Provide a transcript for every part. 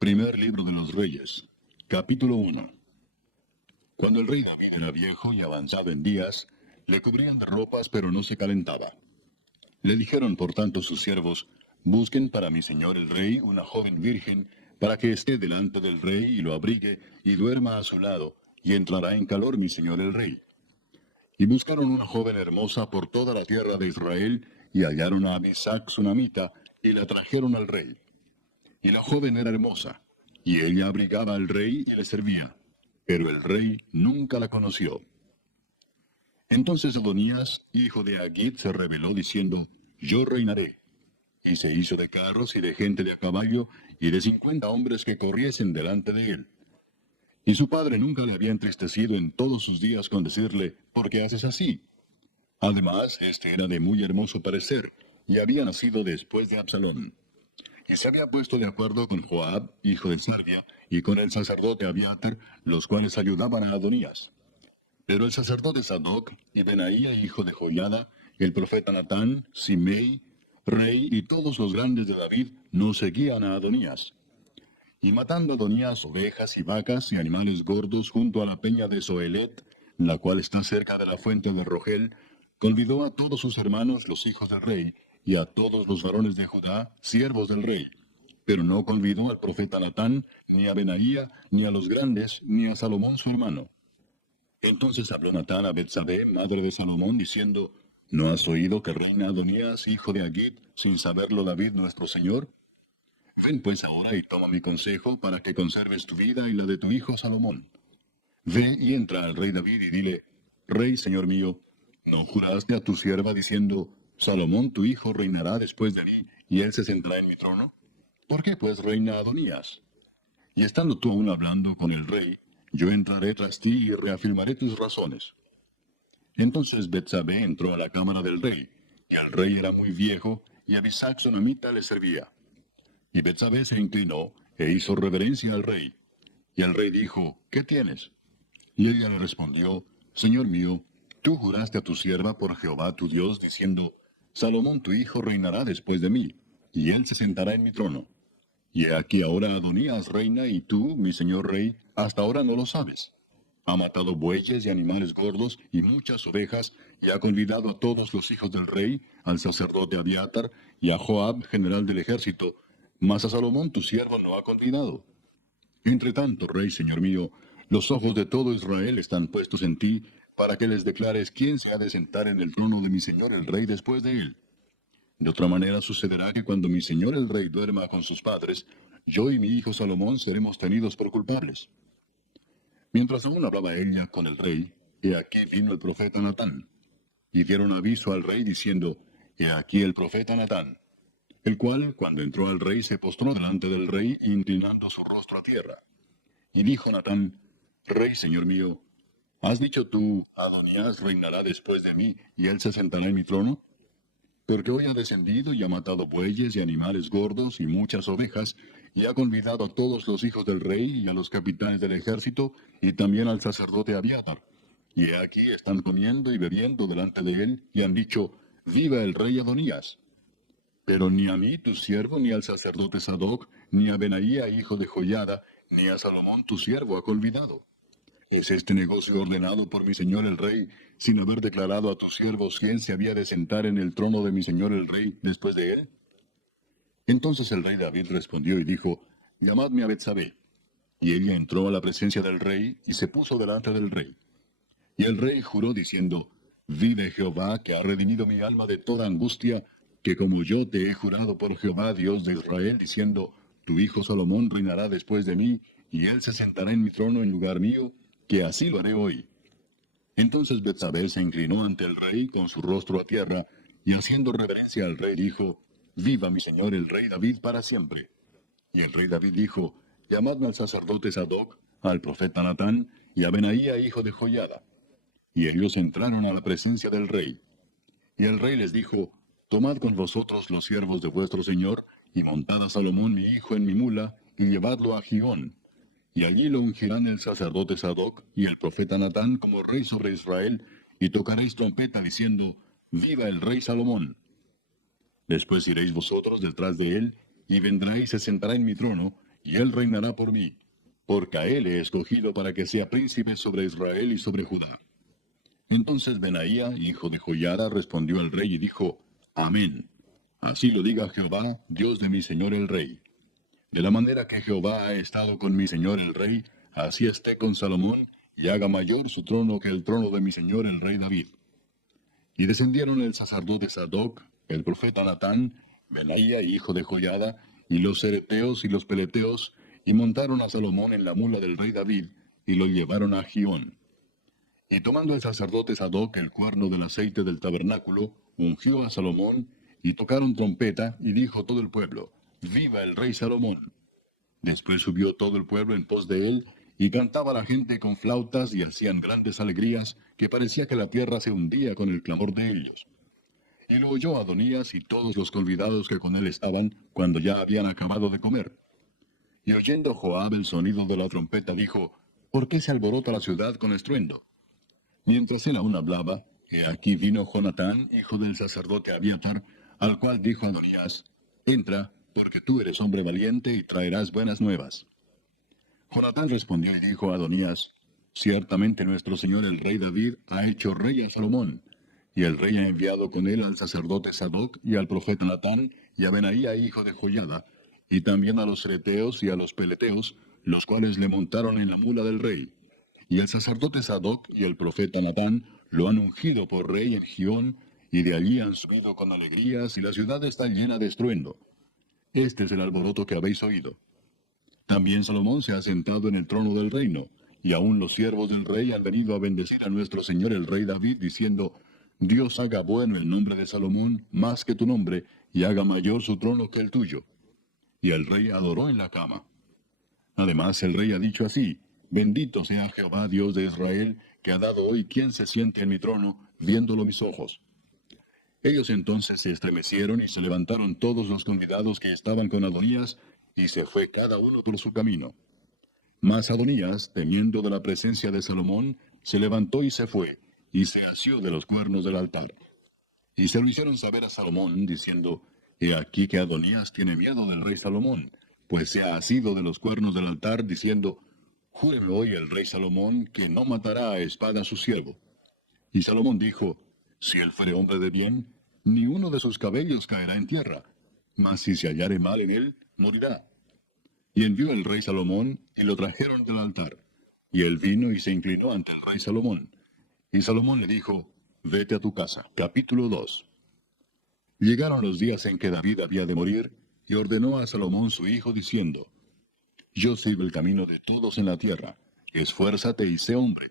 Primer libro de los Reyes, capítulo 1. Cuando el rey David era viejo y avanzado en días, le cubrían de ropas, pero no se calentaba. Le dijeron por tanto sus siervos: busquen para mi señor el rey una joven virgen, para que esté delante del rey y lo abrigue, y duerma a su lado, y entrará en calor mi señor el rey. Y buscaron una joven hermosa por toda la tierra de Israel, y hallaron a Abisac sunamita, y la trajeron al rey. Y la joven era hermosa, y ella abrigaba al rey y le servía. Pero el rey nunca la conoció. Entonces Adonías, hijo de Haggit, se rebeló diciendo: yo reinaré. Y se hizo de carros y de gente de a caballo, y de 50 hombres que corriesen delante de él. Y su padre nunca le había entristecido en todos sus días con decirle: ¿por qué haces así? Además, este era de muy hermoso parecer, y había nacido después de Absalón. Y se había puesto de acuerdo con Joab, hijo de Sarvia, y con el sacerdote Abiatar, los cuales ayudaban a Adonías. Pero el sacerdote Sadoc, y Benaía, hijo de Joiada, el profeta Natán, Simei, rey, y todos los grandes de David, no seguían a Adonías. Y matando Adonías ovejas y vacas y animales gordos junto a la peña de Zoelet, la cual está cerca de la fuente de Rogel, convidó a todos sus hermanos los hijos del rey, y a todos los varones de Judá, siervos del rey. Pero no convidó al profeta Natán, ni a Benaía, ni a los grandes, ni a Salomón su hermano. Entonces habló Natán a Betsabé, madre de Salomón, diciendo: ¿no has oído que reina Adonías, hijo de Haggit, sin saberlo David nuestro señor? Ven pues ahora y toma mi consejo, para que conserves tu vida y la de tu hijo Salomón. Ve y entra al rey David y dile: Rey, señor mío, ¿no juraste a tu sierva diciendo: Salomón tu hijo reinará después de mí, y él se sentará en mi trono? ¿Por qué pues reina Adonías? Y estando tú aún hablando con el rey, yo entraré tras ti y reafirmaré tus razones. Entonces Betsabé entró a la cámara del rey, y el rey era muy viejo, y Abisac sunamita le servía. Y Betsabé se inclinó, e hizo reverencia al rey. Y el rey dijo: ¿qué tienes? Y ella le respondió: Señor mío, tú juraste a tu sierva por Jehová tu Dios, diciendo: Salomón tu hijo reinará después de mí, y él se sentará en mi trono. Y he aquí ahora Adonías reina, y tú, mi señor rey, hasta ahora no lo sabes. Ha matado bueyes y animales gordos y muchas ovejas, y ha convidado a todos los hijos del rey, al sacerdote Abiatar, y a Joab, general del ejército, mas a Salomón tu siervo no ha convidado. Entre tanto, rey, señor mío, los ojos de todo Israel están puestos en ti, para que les declares quién se ha de sentar en el trono de mi señor el rey después de él. De otra manera sucederá que cuando mi señor el rey duerma con sus padres, yo y mi hijo Salomón seremos tenidos por culpables. Mientras aún hablaba ella con el rey, he aquí vino el profeta Natán. Y dieron aviso al rey diciendo: he aquí el profeta Natán. El cual, cuando entró al rey, se postró delante del rey, inclinando su rostro a tierra. Y dijo Natán: Rey, señor mío, ¿has dicho tú: Adonías reinará después de mí, y él se sentará en mi trono? Porque hoy ha descendido y ha matado bueyes y animales gordos y muchas ovejas, y ha convidado a todos los hijos del rey y a los capitanes del ejército, y también al sacerdote Abiatar. Y he aquí están comiendo y bebiendo delante de él, y han dicho: Viva el rey Adonías. Pero ni a mí, tu siervo, ni al sacerdote Sadoc, ni a Benaía, hijo de Joiada, ni a Salomón, tu siervo, ha convidado. ¿Es este negocio ordenado por mi señor el rey, sin haber declarado a tus siervos quién se había de sentar en el trono de mi señor el rey después de él? Entonces el rey David respondió y dijo: Llamadme a Betsabé. Y ella entró a la presencia del rey, y se puso delante del rey. Y el rey juró diciendo: Vive Jehová, que ha redimido mi alma de toda angustia, que como yo te he jurado por Jehová, Dios de Israel, diciendo: Tu hijo Salomón reinará después de mí, y él se sentará en mi trono en lugar mío, que así lo haré hoy. Entonces Betsabé se inclinó ante el rey con su rostro a tierra, y haciendo reverencia al rey dijo: Viva mi señor el rey David para siempre. Y el rey David dijo: Llamadme al sacerdote Sadoc, al profeta Natán, y a Benaía hijo de Joiada. Y ellos entraron a la presencia del rey. Y el rey les dijo: Tomad con vosotros los siervos de vuestro señor, y montad a Salomón mi hijo en mi mula, y llevadlo a Gihón. Y allí lo ungirán el sacerdote Sadoc y el profeta Natán como rey sobre Israel, y tocaréis trompeta diciendo: Viva el rey Salomón. Después iréis vosotros detrás de él, y vendrá y se sentará en mi trono, y él reinará por mí, porque a él he escogido para que sea príncipe sobre Israel y sobre Judá. Entonces Benaía, hijo de Joiada, respondió al rey y dijo, Amén. Así lo diga Jehová, Dios de mi señor el rey. De la manera que Jehová ha estado con mi señor el rey, así esté con Salomón, y haga mayor su trono que el trono de mi señor el rey David. Y descendieron el sacerdote Sadoc, el profeta Natán, Benaía, hijo de Joiada, y los cereteos y los peleteos, y montaron a Salomón en la mula del rey David, y lo llevaron a Gión. Y tomando el sacerdote Sadoc el cuerno del aceite del tabernáculo, ungió a Salomón, y tocaron trompeta, y dijo todo el pueblo, ¡Viva el rey Salomón! Después subió todo el pueblo en pos de él, y cantaba la gente con flautas, y hacían grandes alegrías, que parecía que la tierra se hundía con el clamor de ellos. Y lo oyó Adonías y todos los convidados que con él estaban, cuando ya habían acabado de comer. Y oyendo Joab el sonido de la trompeta, dijo, ¿por qué se alborota la ciudad con estruendo? Mientras él aún hablaba, he aquí vino Jonatán, hijo del sacerdote Abiatar, al cual dijo Adonías, entra, porque tú eres hombre valiente y traerás buenas nuevas. Jonatán respondió y dijo a Adonías, ciertamente nuestro señor el rey David ha hecho rey a Salomón, y el rey ha enviado con él al sacerdote Sadoc y al profeta Natán y a Benaía hijo de Joiada, y también a los cereteos y a los peleteos, los cuales le montaron en la mula del rey. Y el sacerdote Sadoc y el profeta Natán lo han ungido por rey en Gión, y de allí han subido con alegrías, y la ciudad está llena de estruendo. Este es el alboroto que habéis oído. También Salomón se ha sentado en el trono del reino, y aun los siervos del rey han venido a bendecir a nuestro señor el rey David, diciendo, Dios haga bueno el nombre de Salomón más que tu nombre, y haga mayor su trono que el tuyo. Y el rey adoró en la cama. Además el rey ha dicho así, bendito sea Jehová Dios de Israel, que ha dado hoy quien se siente en mi trono, viéndolo mis ojos. Ellos entonces se estremecieron y se levantaron todos los convidados que estaban con Adonías, y se fue cada uno por su camino. Mas Adonías, temiendo de la presencia de Salomón, se levantó y se fue, y se asió de los cuernos del altar. Y se lo hicieron saber a Salomón, diciendo, he aquí que Adonías tiene miedo del rey Salomón, pues se ha asido de los cuernos del altar, diciendo, júreme hoy el rey Salomón que no matará a espada a su siervo. Y Salomón dijo, si él fuere hombre de bien, ni uno de sus cabellos caerá en tierra, mas si se hallare mal en él, morirá. Y envió el rey Salomón, y lo trajeron del altar. Y él vino y se inclinó ante el rey Salomón. Y Salomón le dijo, vete a tu casa. Capítulo 2. Llegaron los días en que David había de morir, y ordenó a Salomón su hijo, diciendo, yo sirvo el camino de todos en la tierra, esfuérzate y sé hombre.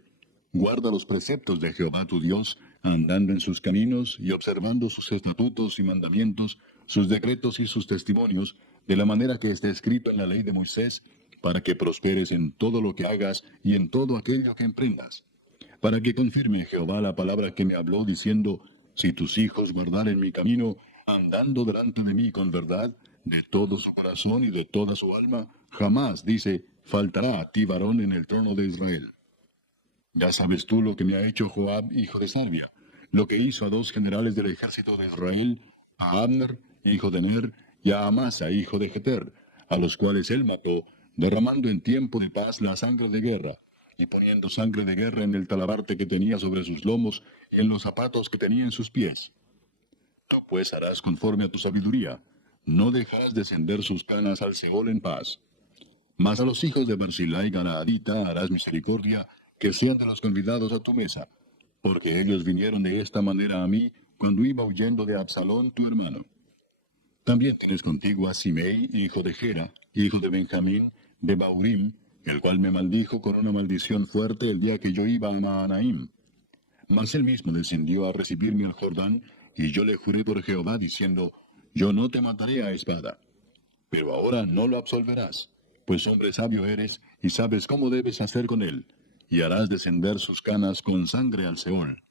Guarda los preceptos de Jehová tu Dios, andando en sus caminos y observando sus estatutos y mandamientos, sus decretos y sus testimonios, de la manera que está escrito en la ley de Moisés, para que prosperes en todo lo que hagas y en todo aquello que emprendas. Para que confirme Jehová la palabra que me habló, diciendo, si tus hijos guardaren mi camino, andando delante de mí con verdad, de todo su corazón y de toda su alma, jamás, dice, faltará a ti varón en el trono de Israel. Ya sabes tú lo que me ha hecho Joab, hijo de Sarvia, lo que hizo a dos generales del ejército de Israel, a Abner, hijo de Ner, y a Amasa, hijo de Jeter, a los cuales él mató, derramando en tiempo de paz la sangre de guerra, y poniendo sangre de guerra en el talabarte que tenía sobre sus lomos, y en los zapatos que tenía en sus pies. Tú pues harás conforme a tu sabiduría, no dejarás descender sus canas al Seol en paz. Mas a los hijos de Barzillai Galaadita harás misericordia, que sean de los convidados a tu mesa, porque ellos vinieron de esta manera a mí, cuando iba huyendo de Absalón tu hermano. También tienes contigo a Simei, hijo de Gera, hijo de Benjamín, de Baurim, el cual me maldijo con una maldición fuerte el día que yo iba a Mahanaim. Mas él mismo descendió a recibirme al Jordán, y yo le juré por Jehová, diciendo, yo no te mataré a espada. Pero ahora no lo absolverás, pues hombre sabio eres, y sabes cómo debes hacer con él, y harás descender sus canas con sangre al Seol.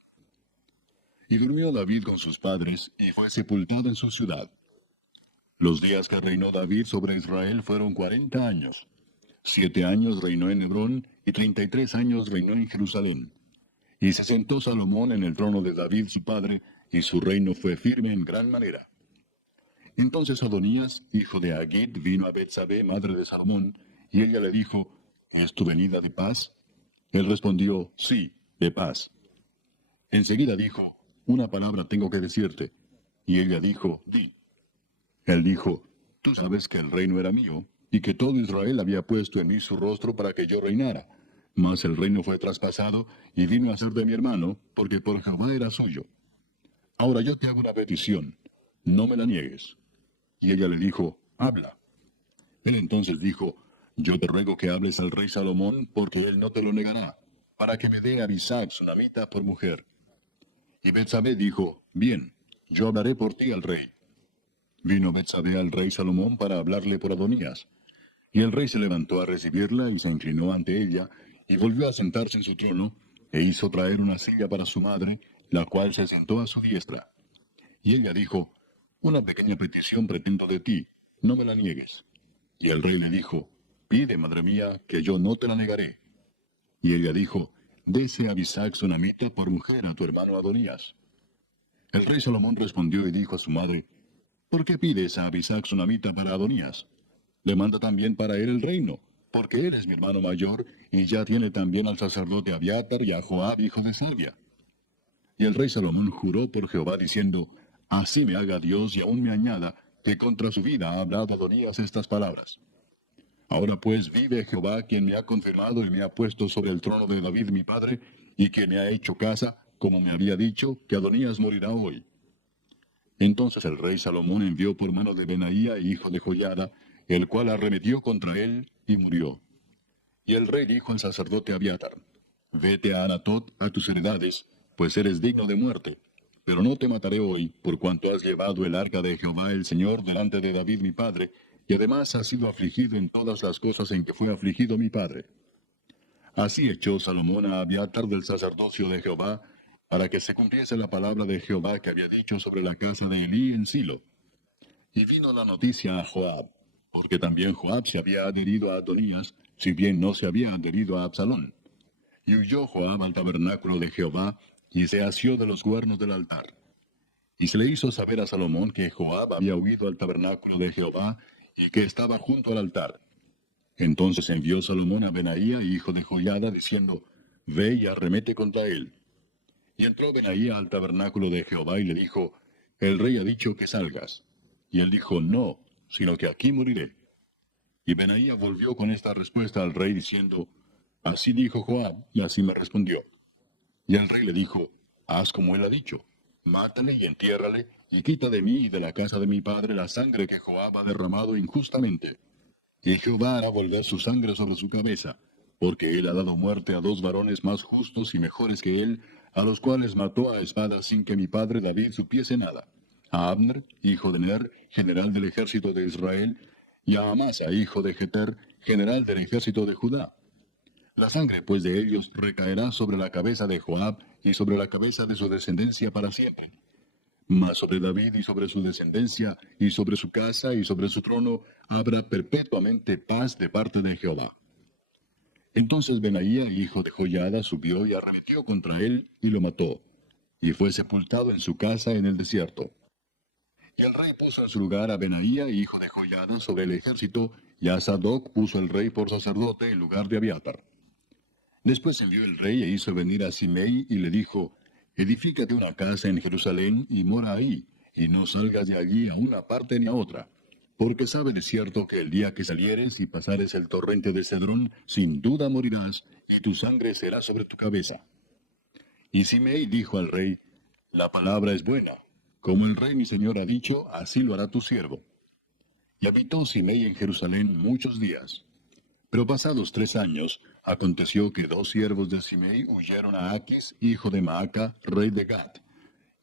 Y durmió David con sus padres, y fue sepultado en su ciudad. Los días que reinó David sobre Israel fueron 40 años. 7 años reinó en Hebrón, y 33 años reinó en Jerusalén. Y se sentó Salomón en el trono de David su padre, y su reino fue firme en gran manera. Entonces Adonías, hijo de Agit, vino a Betsabé, madre de Salomón, y ella le dijo, ¿es tu venida de paz? Él respondió, sí, de paz. Enseguida dijo, una palabra tengo que decirte. Y ella dijo, di. Él dijo, tú sabes que el reino era mío, y que todo Israel había puesto en mí su rostro para que yo reinara. Mas el reino fue traspasado, y vino a ser de mi hermano, porque por Jehová era suyo. Ahora yo te hago una petición, no me la niegues. Y ella le dijo, habla. Él entonces dijo, yo te ruego que hables al rey Salomón, porque él no te lo negará, para que me dé a Abisag, sunamita, por mujer. Y Betsabé dijo, bien, yo hablaré por ti al rey. Vino Betsabé al rey Salomón para hablarle por Adonías. Y el rey se levantó a recibirla y se inclinó ante ella, y volvió a sentarse en su trono, e hizo traer una silla para su madre, la cual se sentó a su diestra. Y ella dijo, una pequeña petición pretendo de ti, no me la niegues. Y el rey le dijo, pide, madre mía, que yo no te la negaré. Y ella dijo, dese a Abisag sunamita por mujer a tu hermano Adonías. El rey Salomón respondió y dijo a su madre, ¿por qué pides a Abisag sunamita para Adonías? Demanda también para él el reino, porque él es mi hermano mayor, y ya tiene también al sacerdote Abiatar y a Joab, hijo de Sarvia. Y el rey Salomón juró por Jehová, diciendo, así me haga Dios y aún me añada, que contra su vida ha hablado Adonías estas palabras. Ahora pues vive Jehová, quien me ha confirmado y me ha puesto sobre el trono de David mi padre, y que me ha hecho casa, como me había dicho, que Adonías morirá hoy. Entonces el rey Salomón envió por mano de Benaía, hijo de Joiada, el cual arremetió contra él y murió. Y el rey dijo al sacerdote Abiatar, vete a Anatot, a tus heredades, pues eres digno de muerte. Pero no te mataré hoy, por cuanto has llevado el arca de Jehová el Señor delante de David mi padre, y además has sido afligido en todas las cosas en que fue afligido mi padre. Así echó Salomón a Abiatar del sacerdocio de Jehová, para que se cumpliese la palabra de Jehová que había dicho sobre la casa de Elí en Silo. Y vino la noticia a Joab, porque también Joab se había adherido a Adonías, si bien no se había adherido a Absalón. Y huyó Joab al tabernáculo de Jehová, y se asió de los cuernos del altar. Y se le hizo saber a Salomón que Joab había huido al tabernáculo de Jehová, y que estaba junto al altar. Entonces envió Salomón a Benaía, hijo de Joiada, diciendo, ve y arremete contra él. Y entró Benaía al tabernáculo de Jehová y le dijo, el rey ha dicho que salgas. Y él dijo, no, sino que aquí moriré. Y Benaía volvió con esta respuesta al rey diciendo, así dijo Joab, y así me respondió. Y el rey le dijo, haz como él ha dicho, mátale y entiérrale, y quita de mí y de la casa de mi padre la sangre que Joab ha derramado injustamente. Y Jehová hará volver su sangre sobre su cabeza, porque él ha dado muerte a dos varones más justos y mejores que él, a los cuales mató a espada sin que mi padre David supiese nada. A Abner, hijo de Ner, general del ejército de Israel, y a Amasa, hijo de Jeter, general del ejército de Judá. La sangre, pues, de ellos recaerá sobre la cabeza de Joab y sobre la cabeza de su descendencia para siempre. Mas sobre David y sobre su descendencia, y sobre su casa y sobre su trono, habrá perpetuamente paz de parte de Jehová. Entonces Benaía, hijo de Joiada, subió y arremetió contra él, y lo mató, y fue sepultado en su casa en el desierto. Y el rey puso en su lugar a Benaía, hijo de Joiada, sobre el ejército, y a Sadoc puso el rey por sacerdote en lugar de Abiatar. Después envió el rey e hizo venir a Simei, y le dijo, edifícate una casa en Jerusalén, y mora ahí, y no salgas de allí a una parte ni a otra. Porque sabe de cierto que el día que salieres y pasares el torrente de Cedrón, sin duda morirás, y tu sangre será sobre tu cabeza. Y Simei dijo al rey, la palabra es buena. Como el rey mi señor ha dicho, así lo hará tu siervo. Y habitó Simei en Jerusalén muchos días. Pero pasados 3 años, aconteció que dos siervos de Simei huyeron a Aquis, hijo de Maaca, rey de Gat,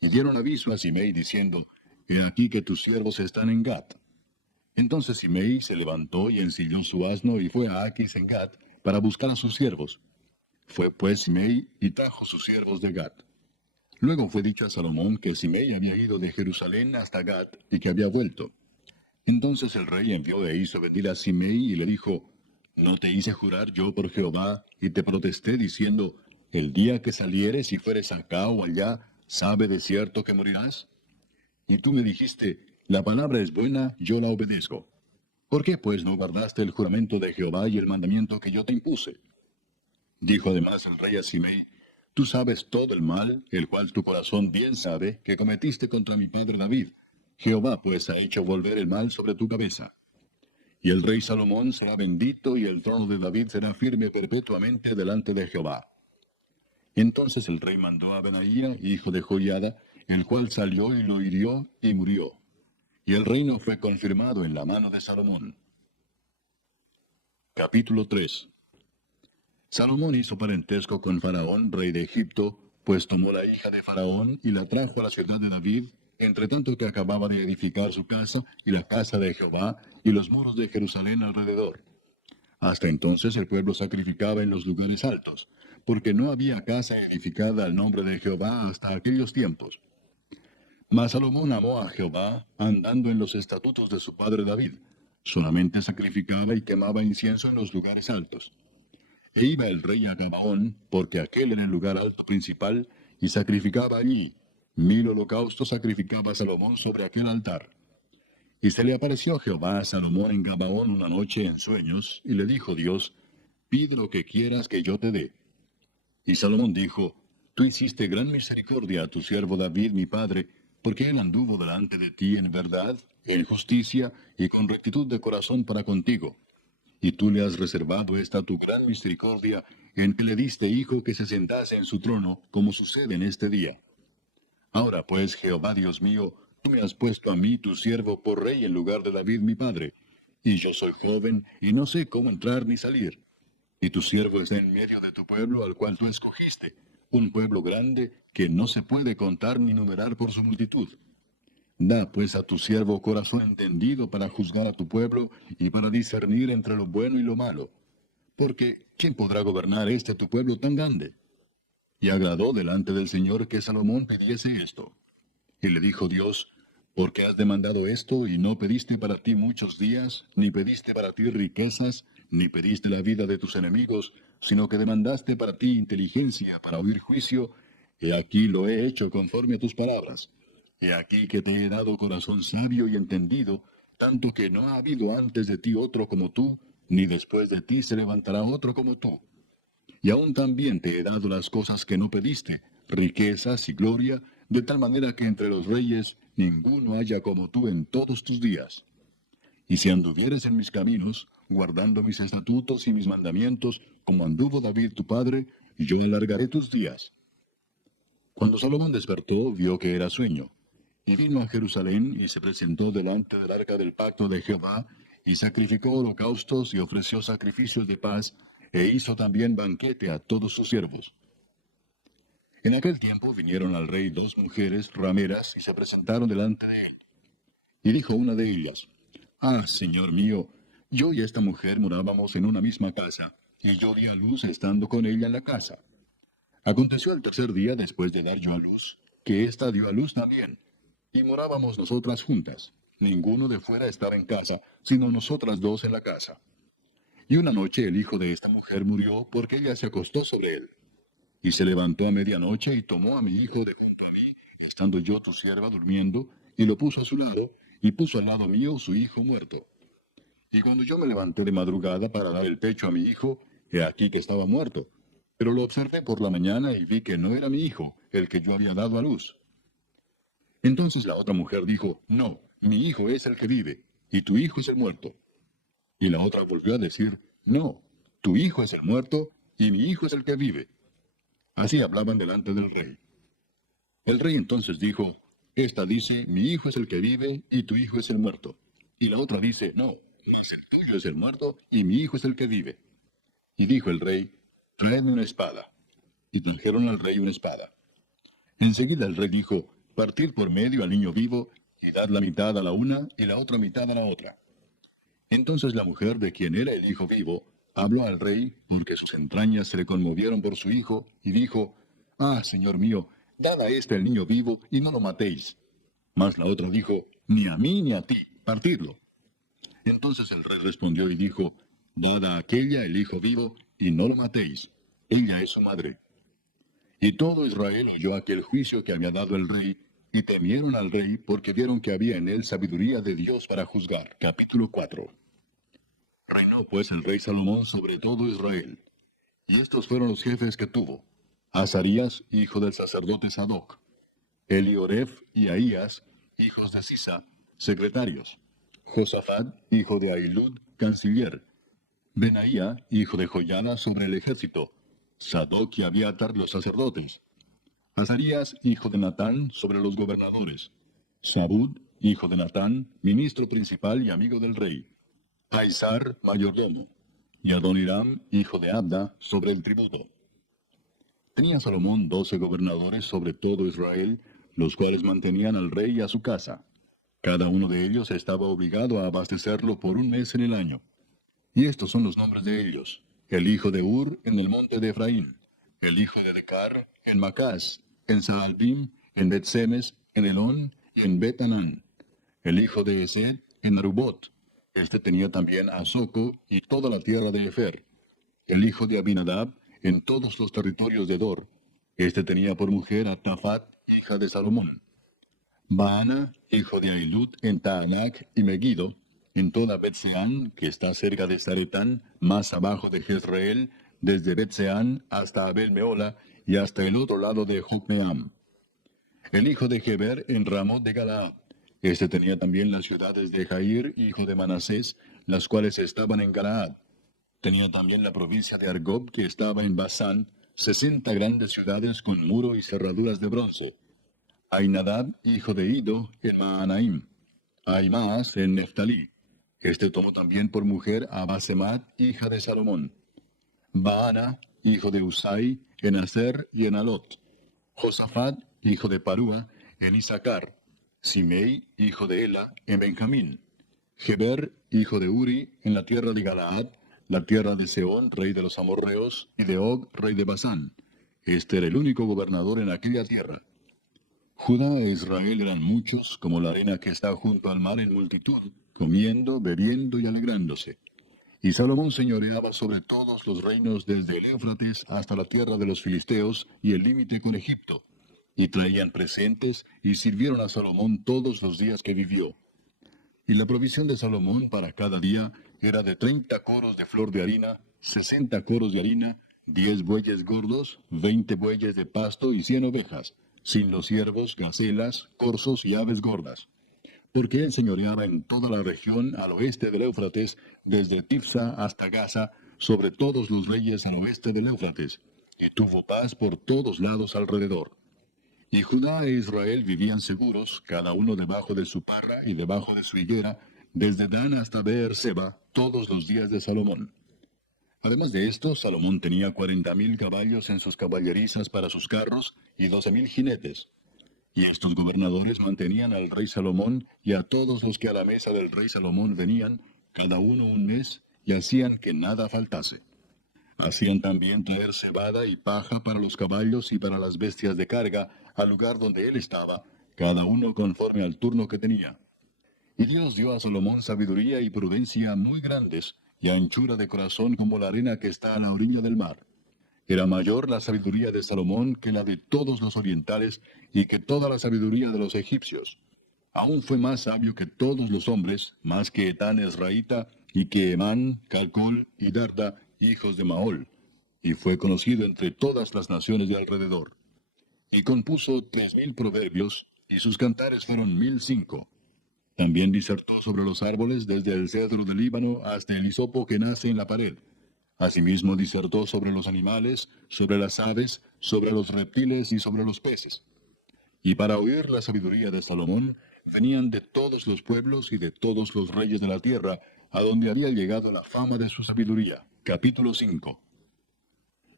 y dieron aviso a Simei diciendo, he aquí que tus siervos están en Gat. Entonces Simei se levantó y ensilló su asno y fue a Aquis en Gat para buscar a sus siervos. Fue pues Simei y trajo sus siervos de Gat. Luego fue dicho a Salomón que Simei había ido de Jerusalén hasta Gat y que había vuelto. Entonces el rey envió e hizo venir a Simei y le dijo, ¿no te hice jurar yo por Jehová y te protesté diciendo, el día que salieres y fueres acá o allá, sabe de cierto que morirás? Y tú me dijiste, La palabra es buena, yo la obedezco. ¿Por qué pues no guardaste el juramento de Jehová y el mandamiento que yo te impuse? Dijo además el rey a Simei, tú sabes todo el mal, el cual tu corazón bien sabe, que cometiste contra mi padre David. Jehová pues ha hecho volver el mal sobre tu cabeza. Y el rey Salomón será bendito, y el trono de David será firme perpetuamente delante de Jehová. Entonces el rey mandó a Benaía, hijo de Joiada, el cual salió y lo hirió y murió. Y el reino fue confirmado en la mano de Salomón. Capítulo 3. Salomón hizo parentesco con Faraón, rey de Egipto, pues tomó la hija de Faraón y la trajo a la ciudad de David, entre tanto que acababa de edificar su casa y la casa de Jehová y los muros de Jerusalén alrededor. Hasta entonces el pueblo sacrificaba en los lugares altos, porque no había casa edificada al nombre de Jehová hasta aquellos tiempos. Mas Salomón amó a Jehová, andando en los estatutos de su padre David. Solamente sacrificaba y quemaba incienso en los lugares altos. E iba el rey a Gabaón, porque aquel era el lugar alto principal, y sacrificaba allí. 1000 holocaustos sacrificaba Salomón sobre aquel altar. Y se le apareció Jehová a Salomón en Gabaón una noche en sueños, y le dijo Dios, pide lo que quieras que yo te dé. Y Salomón dijo, tú hiciste gran misericordia a tu siervo David mi padre, porque él anduvo delante de ti en verdad, en justicia y con rectitud de corazón para contigo. Y tú le has reservado esta tu gran misericordia, en que le diste hijo que se sentase en su trono, como sucede en este día. Ahora pues, Jehová Dios mío, tú me has puesto a mí, tu siervo, por rey en lugar de David mi padre. Y yo soy joven, y no sé cómo entrar ni salir. Y tu siervo está en medio de tu pueblo al cual tú escogiste, un pueblo grande que no se puede contar ni numerar por su multitud. Da pues a tu siervo corazón entendido para juzgar a tu pueblo y para discernir entre lo bueno y lo malo. Porque, ¿quién podrá gobernar este tu pueblo tan grande? Y agradó delante del Señor que Salomón pidiese esto. Y le dijo Dios, ¿por qué has demandado esto y no pediste para ti muchos días, ni pediste para ti riquezas, ni pediste la vida de tus enemigos, sino que demandaste para ti inteligencia para oír juicio? He aquí lo he hecho conforme a tus palabras. He aquí que te he dado corazón sabio y entendido, tanto que no ha habido antes de ti otro como tú, ni después de ti se levantará otro como tú. Y aún también te he dado las cosas que no pediste, riquezas y gloria, de tal manera que entre los reyes ninguno haya como tú en todos tus días. Y si anduvieres en mis caminos, guardando mis estatutos y mis mandamientos, como anduvo David tu padre, yo alargaré tus días. Cuando Salomón despertó, vio que era sueño. Y vino a Jerusalén y se presentó delante del arca del pacto de Jehová, y sacrificó holocaustos y ofreció sacrificios de paz, e hizo también banquete a todos sus siervos. En aquel tiempo vinieron al rey dos mujeres rameras y se presentaron delante de él. Y dijo una de ellas, ah, señor mío, yo y esta mujer morábamos en una misma casa, y yo di a luz estando con ella en la casa. Aconteció el tercer día después de dar yo a luz, que ésta dio a luz también, y morábamos nosotras juntas. Ninguno de fuera estaba en casa, sino nosotras dos en la casa. Y una noche el hijo de esta mujer murió porque ella se acostó sobre él. Y se levantó a medianoche y tomó a mi hijo de junto a mí, estando yo tu sierva durmiendo, y lo puso a su lado, y puso al lado mío su hijo muerto. Y cuando yo me levanté de madrugada para dar el pecho a mi hijo, he aquí que estaba muerto. Pero lo observé por la mañana y vi que no era mi hijo, el que yo había dado a luz. Entonces la otra mujer dijo, no, mi hijo es el que vive, y tu hijo es el muerto. Y la otra volvió a decir, no, tu hijo es el muerto, y mi hijo es el que vive. Así hablaban delante del rey. El rey entonces dijo, esta dice, mi hijo es el que vive, y tu hijo es el muerto. Y la otra dice, no, mas el tuyo es el muerto, y mi hijo es el que vive. Y dijo el rey, traedme una espada. Y trajeron al rey una espada. Enseguida el rey dijo, partid por medio al niño vivo, y dad la mitad a la una, y la otra mitad a la otra. Entonces la mujer de quien era el hijo vivo, habló al rey, porque sus entrañas se le conmovieron por su hijo, y dijo, ah, señor mío, dad a este el niño vivo, y no lo matéis. Mas la otra dijo, ni a mí ni a ti, partidlo. Entonces el rey respondió y dijo, dad a aquella el hijo vivo, y no lo matéis. Ella es su madre. Y todo Israel oyó aquel juicio que había dado el rey, y temieron al rey porque vieron que había en él sabiduría de Dios para juzgar. Capítulo 4. Reinó pues el rey Salomón sobre todo Israel. Y estos fueron los jefes que tuvo: Azarías, hijo del sacerdote Sadoc; Elioref y Ahías, hijos de Sisa, secretarios; Josafat, hijo de Ahilud, canciller; Benaía, hijo de Joiada, sobre el ejército; Sadoc y Abiatar, los sacerdotes; Azarías, hijo de Natán, sobre los gobernadores; Sabud, hijo de Natán, ministro principal y amigo del rey; Aizar, mayordomo; y Adoniram, hijo de Abda, sobre el tributo. Tenía Salomón 12 gobernadores sobre todo Israel, los cuales mantenían al rey y a su casa. Cada uno de ellos estaba obligado a abastecerlo por un mes en el año. Y estos son los nombres de ellos: el hijo de Ur en el monte de Efraín; el hijo de Decar en Macás, en Saalbim, en Bet-Semes, en Elón y en Bet-Anán; el hijo de Esed en Arubot. Este tenía también a Soco y toda la tierra de Efer; el hijo de Abinadab en todos los territorios de Dor. Este tenía por mujer a Tafat, hija de Salomón; Baana, hijo de Ahilud, en Taanac y Megiddo, en toda Bet-Seán, que está cerca de Zaretán, más abajo de Jezreel, desde Bet-Seán hasta Abel-Meola, y hasta el otro lado de Jocmeam; el hijo de Geber en Ramot de Galaad. Este tenía también las ciudades de Jair, hijo de Manasés, las cuales estaban en Galaad. Tenía también la provincia de Argob, que estaba en Basán, 60 grandes ciudades con muro y cerraduras de bronce; Ainadab, hijo de Ido, en Maanaim; Ahimaas en Neftalí. Este tomó también por mujer a Basemat, hija de Salomón; Baana, hijo de Usai, en Aser y en Alot; Josafat, hijo de Parúa, en Isaacar; Simei, hijo de Ela, en Benjamín; Geber, hijo de Uri, en la tierra de Galaad, la tierra de Seón, rey de los amorreos, y de Og, rey de Basán. Este era el único gobernador en aquella tierra. Judá e Israel eran muchos, como la arena que está junto al mar en multitud, comiendo, bebiendo y alegrándose. Y Salomón señoreaba sobre todos los reinos desde el Éufrates hasta la tierra de los filisteos y el límite con Egipto. Y traían presentes y sirvieron a Salomón todos los días que vivió. Y la provisión de Salomón para cada día era de 30 coros de flor de harina, 60 coros de harina, 10 bueyes gordos, 20 bueyes de pasto y 100 ovejas, sin los ciervos, gacelas, corzos y aves gordas. Porque él señoreaba en toda la región al oeste del Éufrates, desde Tifsa hasta Gaza, sobre todos los reyes al oeste del Éufrates, y tuvo paz por todos lados alrededor. Y Judá e Israel vivían seguros, cada uno debajo de su parra y debajo de su higuera, desde Dan hasta Beer-seba, todos los días de Salomón. Además de esto, Salomón tenía 40,000 caballos en sus caballerizas para sus carros, y 12,000 jinetes. Y estos gobernadores mantenían al rey Salomón y a todos los que a la mesa del rey Salomón venían, cada uno un mes, y hacían que nada faltase. Hacían también traer cebada y paja para los caballos y para las bestias de carga, al lugar donde él estaba, cada uno conforme al turno que tenía. Y Dios dio a Salomón sabiduría y prudencia muy grandes, y anchura de corazón como la arena que está a la orilla del mar. Era mayor la sabiduría de Salomón que la de todos los orientales, y que toda la sabiduría de los egipcios. Aún fue más sabio que todos los hombres, más que Etán Esraíta, y que Emán, Calcol y Darda, hijos de Mahol, y fue conocido entre todas las naciones de alrededor. Y compuso 3,000 proverbios, y sus cantares fueron 1,005. También disertó sobre los árboles desde el cedro del Líbano hasta el hisopo que nace en la pared. Asimismo disertó sobre los animales, sobre las aves, sobre los reptiles y sobre los peces. Y para oír la sabiduría de Salomón, venían de todos los pueblos y de todos los reyes de la tierra, a donde había llegado la fama de su sabiduría. Capítulo 5.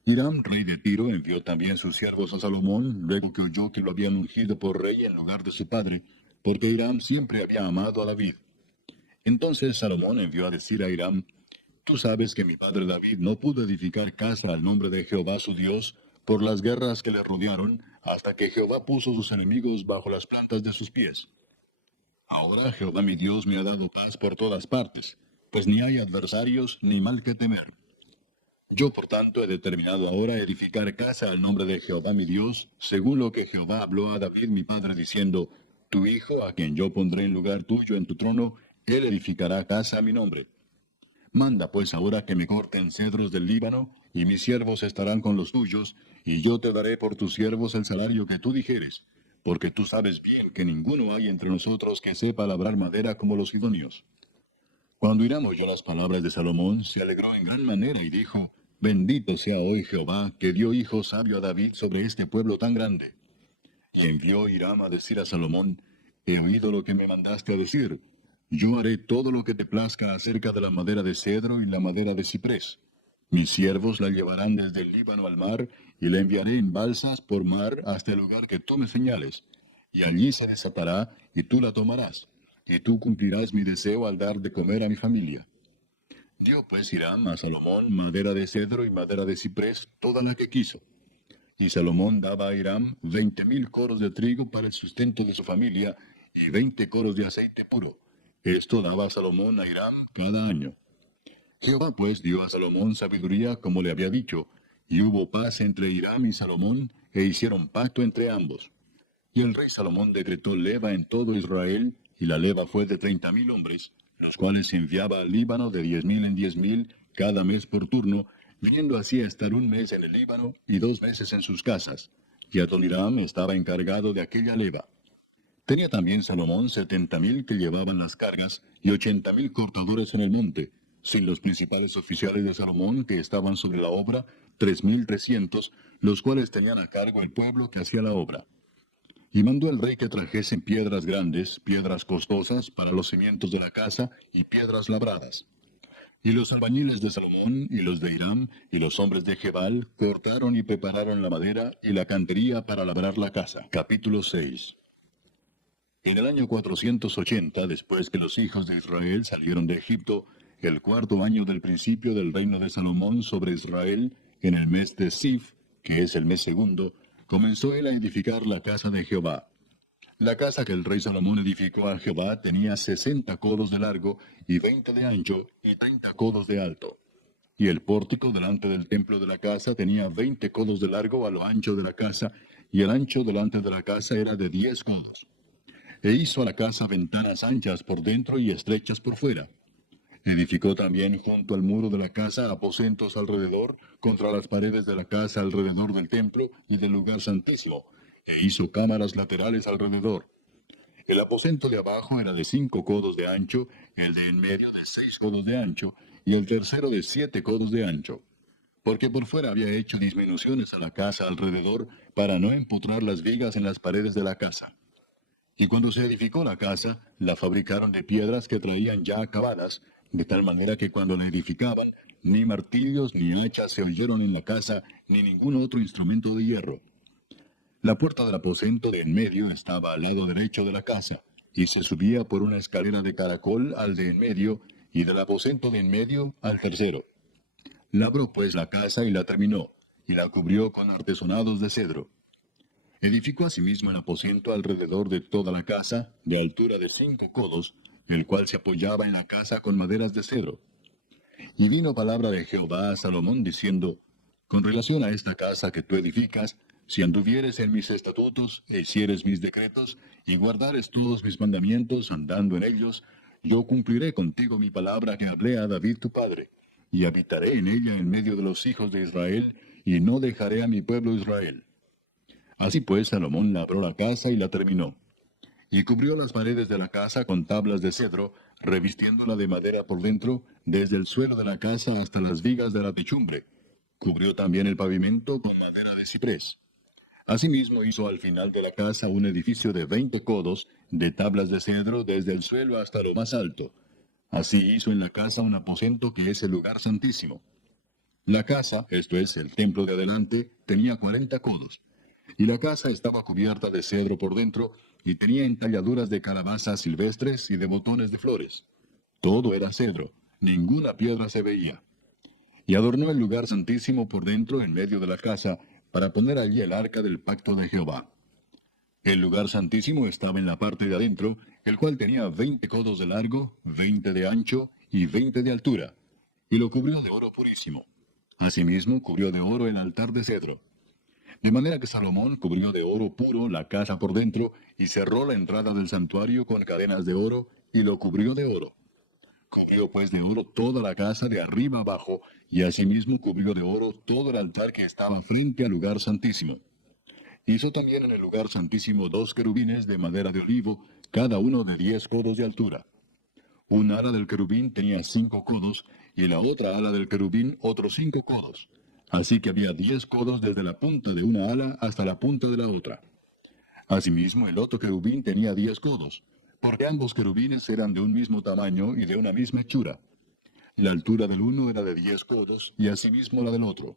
Hiram, rey de Tiro, envió también sus siervos a Salomón, luego que oyó que lo habían ungido por rey en lugar de su padre, porque Hiram siempre había amado a David. Entonces Salomón envió a decir a Hiram: Tú sabes que mi padre David no pudo edificar casa al nombre de Jehová su Dios por las guerras que le rodearon, hasta que Jehová puso sus enemigos bajo las plantas de sus pies. Ahora Jehová mi Dios me ha dado paz por todas partes, pues ni hay adversarios ni mal que temer. Yo, por tanto, he determinado ahora edificar casa al nombre de Jehová mi Dios, según lo que Jehová habló a David mi padre, diciendo, tu hijo, a quien yo pondré en lugar tuyo en tu trono, él edificará casa a mi nombre. Manda pues ahora que me corten cedros del Líbano, y mis siervos estarán con los tuyos, y yo te daré por tus siervos el salario que tú dijeres, porque tú sabes bien que ninguno hay entre nosotros que sepa labrar madera como los sidonios. Cuando Hiram oyó las palabras de Salomón, se alegró en gran manera y dijo, bendito sea hoy Jehová, que dio hijo sabio a David sobre este pueblo tan grande. Y envió Hiram a decir a Salomón, he oído lo que me mandaste a decir. Yo haré todo lo que te plazca acerca de la madera de cedro y la madera de ciprés. Mis siervos la llevarán desde el Líbano al mar, y la enviaré en balsas por mar hasta el lugar que tú me señales. Y allí se desatará, y tú la tomarás. Y tú cumplirás mi deseo al dar de comer a mi familia. Dio pues Hiram a Salomón madera de cedro y madera de ciprés, toda la que quiso. Y Salomón daba a Hiram 20,000 coros de trigo para el sustento de su familia, y 20 coros de aceite puro. Esto daba Salomón a Hiram cada año. Jehová pues dio a Salomón sabiduría como le había dicho, y hubo paz entre Hiram y Salomón, e hicieron pacto entre ambos. Y el rey Salomón decretó leva en todo Israel, y la leva fue de 30,000 hombres, los cuales se enviaba al Líbano de 10,000 en 10,000, cada mes por turno, viniendo así a estar un mes en el Líbano y 2 meses en sus casas. Y Adoniram estaba encargado de aquella leva. Tenía también Salomón 70,000 que llevaban las cargas, y 80,000 cortadores en el monte, sin los principales oficiales de Salomón que estaban sobre la obra, 3,300, los cuales tenían a cargo el pueblo que hacía la obra. Y mandó el rey que trajesen piedras grandes, piedras costosas para los cimientos de la casa, y piedras labradas. Y los albañiles de Salomón, y los de Hiram, y los hombres de Gebal, cortaron y prepararon la madera y la cantería para labrar la casa. Capítulo 6. En el año 480, después que los hijos de Israel salieron de Egipto, el cuarto año del principio del reino de Salomón sobre Israel, en el mes de Sif, que es el mes segundo, comenzó él a edificar la casa de Jehová. La casa que el rey Salomón edificó a Jehová tenía 60 codos de largo, y 20 de ancho, y 30 codos de alto. Y el pórtico delante del templo de la casa tenía 20 codos de largo a lo ancho de la casa, y el ancho delante de la casa era de 10 codos. E hizo a la casa ventanas anchas por dentro y estrechas por fuera. Edificó también junto al muro de la casa aposentos alrededor, contra las paredes de la casa alrededor del templo y del lugar santísimo, e hizo cámaras laterales alrededor. El aposento de abajo era de 5 codos de ancho, el de en medio de 6 codos de ancho, y el tercero de 7 codos de ancho. Porque por fuera había hecho disminuciones a la casa alrededor, para no empotrar las vigas en las paredes de la casa. Y cuando se edificó la casa, la fabricaron de piedras que traían ya acabadas, de tal manera que cuando la edificaban, ni martillos ni hachas se oyeron en la casa, ni ningún otro instrumento de hierro. La puerta del aposento de en medio estaba al lado derecho de la casa, y se subía por una escalera de caracol al de en medio, y del aposento de en medio al tercero. Labró pues la casa y la terminó, y la cubrió con artesonados de cedro. Edificó asimismo el aposento alrededor de toda la casa, de altura de 5 codos, el cual se apoyaba en la casa con maderas de cedro. Y vino palabra de Jehová a Salomón diciendo, con relación a esta casa que tú edificas, si anduvieres en mis estatutos, e hicieres mis decretos, y guardares todos mis mandamientos andando en ellos, yo cumpliré contigo mi palabra que hablé a David tu padre, y habitaré en ella en medio de los hijos de Israel, y no dejaré a mi pueblo Israel. Así pues Salomón labró la casa y la terminó. Y cubrió las paredes de la casa con tablas de cedro, revistiéndola de madera por dentro, desde el suelo de la casa hasta las vigas de la techumbre. Cubrió también el pavimento con madera de ciprés. Asimismo hizo al final de la casa un edificio de 20 codos, de tablas de cedro desde el suelo hasta lo más alto. Así hizo en la casa un aposento que es el lugar santísimo. La casa, esto es, el templo de adelante, tenía 40 codos. Y la casa estaba cubierta de cedro por dentro, y tenía entalladuras de calabazas silvestres y de botones de flores. Todo era cedro, ninguna piedra se veía. Y adornó el lugar santísimo por dentro en medio de la casa, para poner allí el arca del pacto de Jehová. El lugar santísimo estaba en la parte de adentro, el cual tenía 20 codos de largo, 20 de ancho y 20 de altura, y lo cubrió de oro purísimo. Asimismo, cubrió de oro el altar de cedro. De manera que Salomón cubrió de oro puro la casa por dentro, y cerró la entrada del santuario con cadenas de oro, y lo cubrió de oro. Cubrió pues de oro toda la casa de arriba abajo, y asimismo cubrió de oro todo el altar que estaba frente al lugar santísimo. Hizo también en el lugar santísimo 2 querubines de madera de olivo, cada uno de 10 codos de altura. Un ala del querubín tenía 5 codos, y la otra ala del querubín otros 5 codos. Así que había 10 codos desde la punta de una ala hasta la punta de la otra. Asimismo, el otro querubín tenía 10 codos, porque ambos querubines eran de un mismo tamaño y de una misma hechura. La altura del uno era de 10 codos, y asimismo la del otro.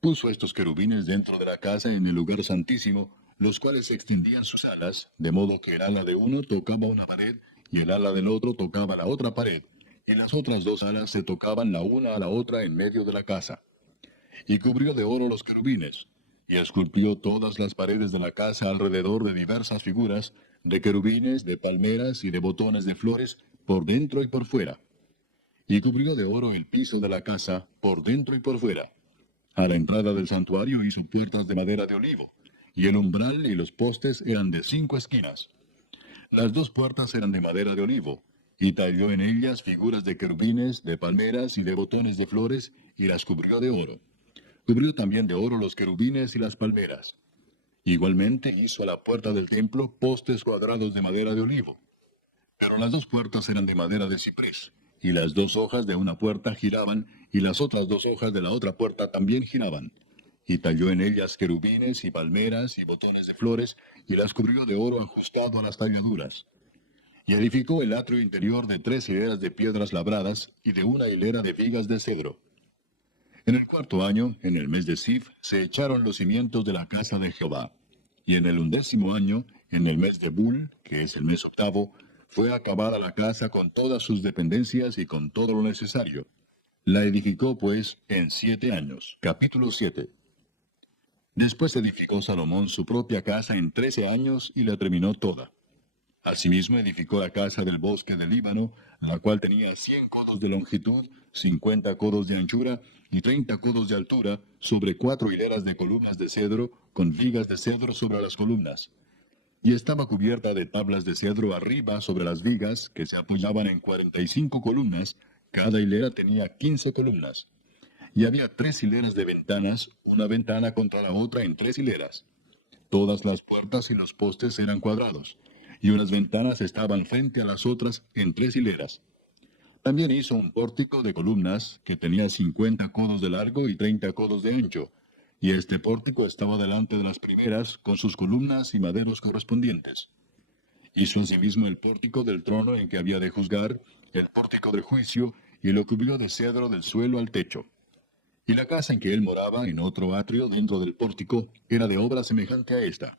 Puso estos querubines dentro de la casa en el lugar santísimo, los cuales extendían sus alas, de modo que el ala de uno tocaba una pared, y el ala del otro tocaba la otra pared, y las otras 2 alas se tocaban la una a la otra en medio de la casa. Y cubrió de oro los querubines, y esculpió todas las paredes de la casa alrededor de diversas figuras, de querubines, de palmeras y de botones de flores, por dentro y por fuera. Y cubrió de oro el piso de la casa, por dentro y por fuera. A la entrada del santuario hizo puertas de madera de olivo, y el umbral y los postes eran de 5 esquinas. Las 2 puertas eran de madera de olivo, y talló en ellas figuras de querubines, de palmeras y de botones de flores, y las cubrió de oro. Cubrió también de oro los querubines y las palmeras. Igualmente hizo a la puerta del templo postes cuadrados de madera de olivo. Pero las 2 puertas eran de madera de ciprés, y las 2 hojas de una puerta giraban, y las otras 2 hojas de la otra puerta también giraban. Y talló en ellas querubines y palmeras y botones de flores, y las cubrió de oro ajustado a las talladuras. Y edificó el atrio interior de 3 hileras de piedras labradas, y de una hilera de vigas de cedro. En el 4.º año, en el mes de Sif, se echaron los cimientos de la casa de Jehová. Y en el 11.º año, en el mes de Bul, que es el mes 8.º, fue acabada la casa con todas sus dependencias y con todo lo necesario. La edificó, pues, en 7 años. Capítulo 7. Después edificó Salomón su propia casa en 13 años y la terminó toda. Asimismo edificó la casa del bosque del Líbano, la cual tenía 100 codos de longitud, 50 codos de anchura y 30 codos de altura, sobre 4 hileras de columnas de cedro, con vigas de cedro sobre las columnas. Y estaba cubierta de tablas de cedro arriba sobre las vigas, que se apoyaban en 45 columnas, cada hilera tenía 15 columnas. Y había 3 hileras de ventanas, una ventana contra la otra en 3 hileras. Todas las puertas y los postes eran cuadrados, y unas ventanas estaban frente a las otras en 3 hileras. También hizo un pórtico de columnas, que tenía 50 codos de largo y 30 codos de ancho, y este pórtico estaba delante de las primeras, con sus columnas y maderos correspondientes. Hizo asimismo el pórtico del trono en que había de juzgar, el pórtico del juicio, y lo cubrió de cedro del suelo al techo. Y la casa en que él moraba, en otro atrio dentro del pórtico, era de obra semejante a esta.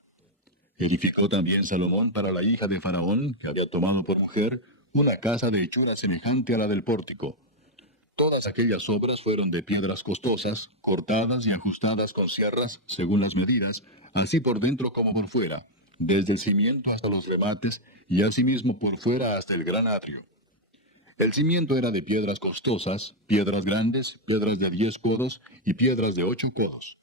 Edificó también Salomón para la hija de Faraón, que había tomado por mujer, una casa de hechura semejante a la del pórtico. Todas aquellas obras fueron de piedras costosas, cortadas y ajustadas con sierras, según las medidas, así por dentro como por fuera, desde el cimiento hasta los remates, y asimismo por fuera hasta el gran atrio. El cimiento era de piedras costosas, piedras grandes, piedras de 10 codos y piedras de 8 codos.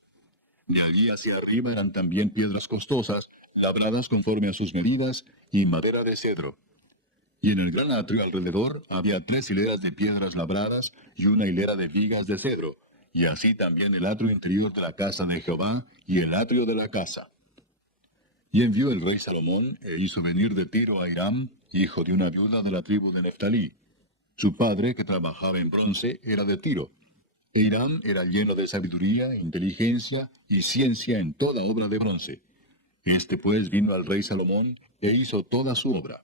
De allí hacia arriba eran también piedras costosas, labradas conforme a sus medidas, y madera de cedro. Y en el gran atrio alrededor había 3 hileras de piedras labradas y una hilera de vigas de cedro, y así también el atrio interior de la casa de Jehová y el atrio de la casa. Y envió el rey Salomón e hizo venir de Tiro a Hiram, hijo de una viuda de la tribu de Neftalí. Su padre, que trabajaba en bronce, era de Tiro. E Hiram era lleno de sabiduría, inteligencia y ciencia en toda obra de bronce. Este pues vino al rey Salomón e hizo toda su obra.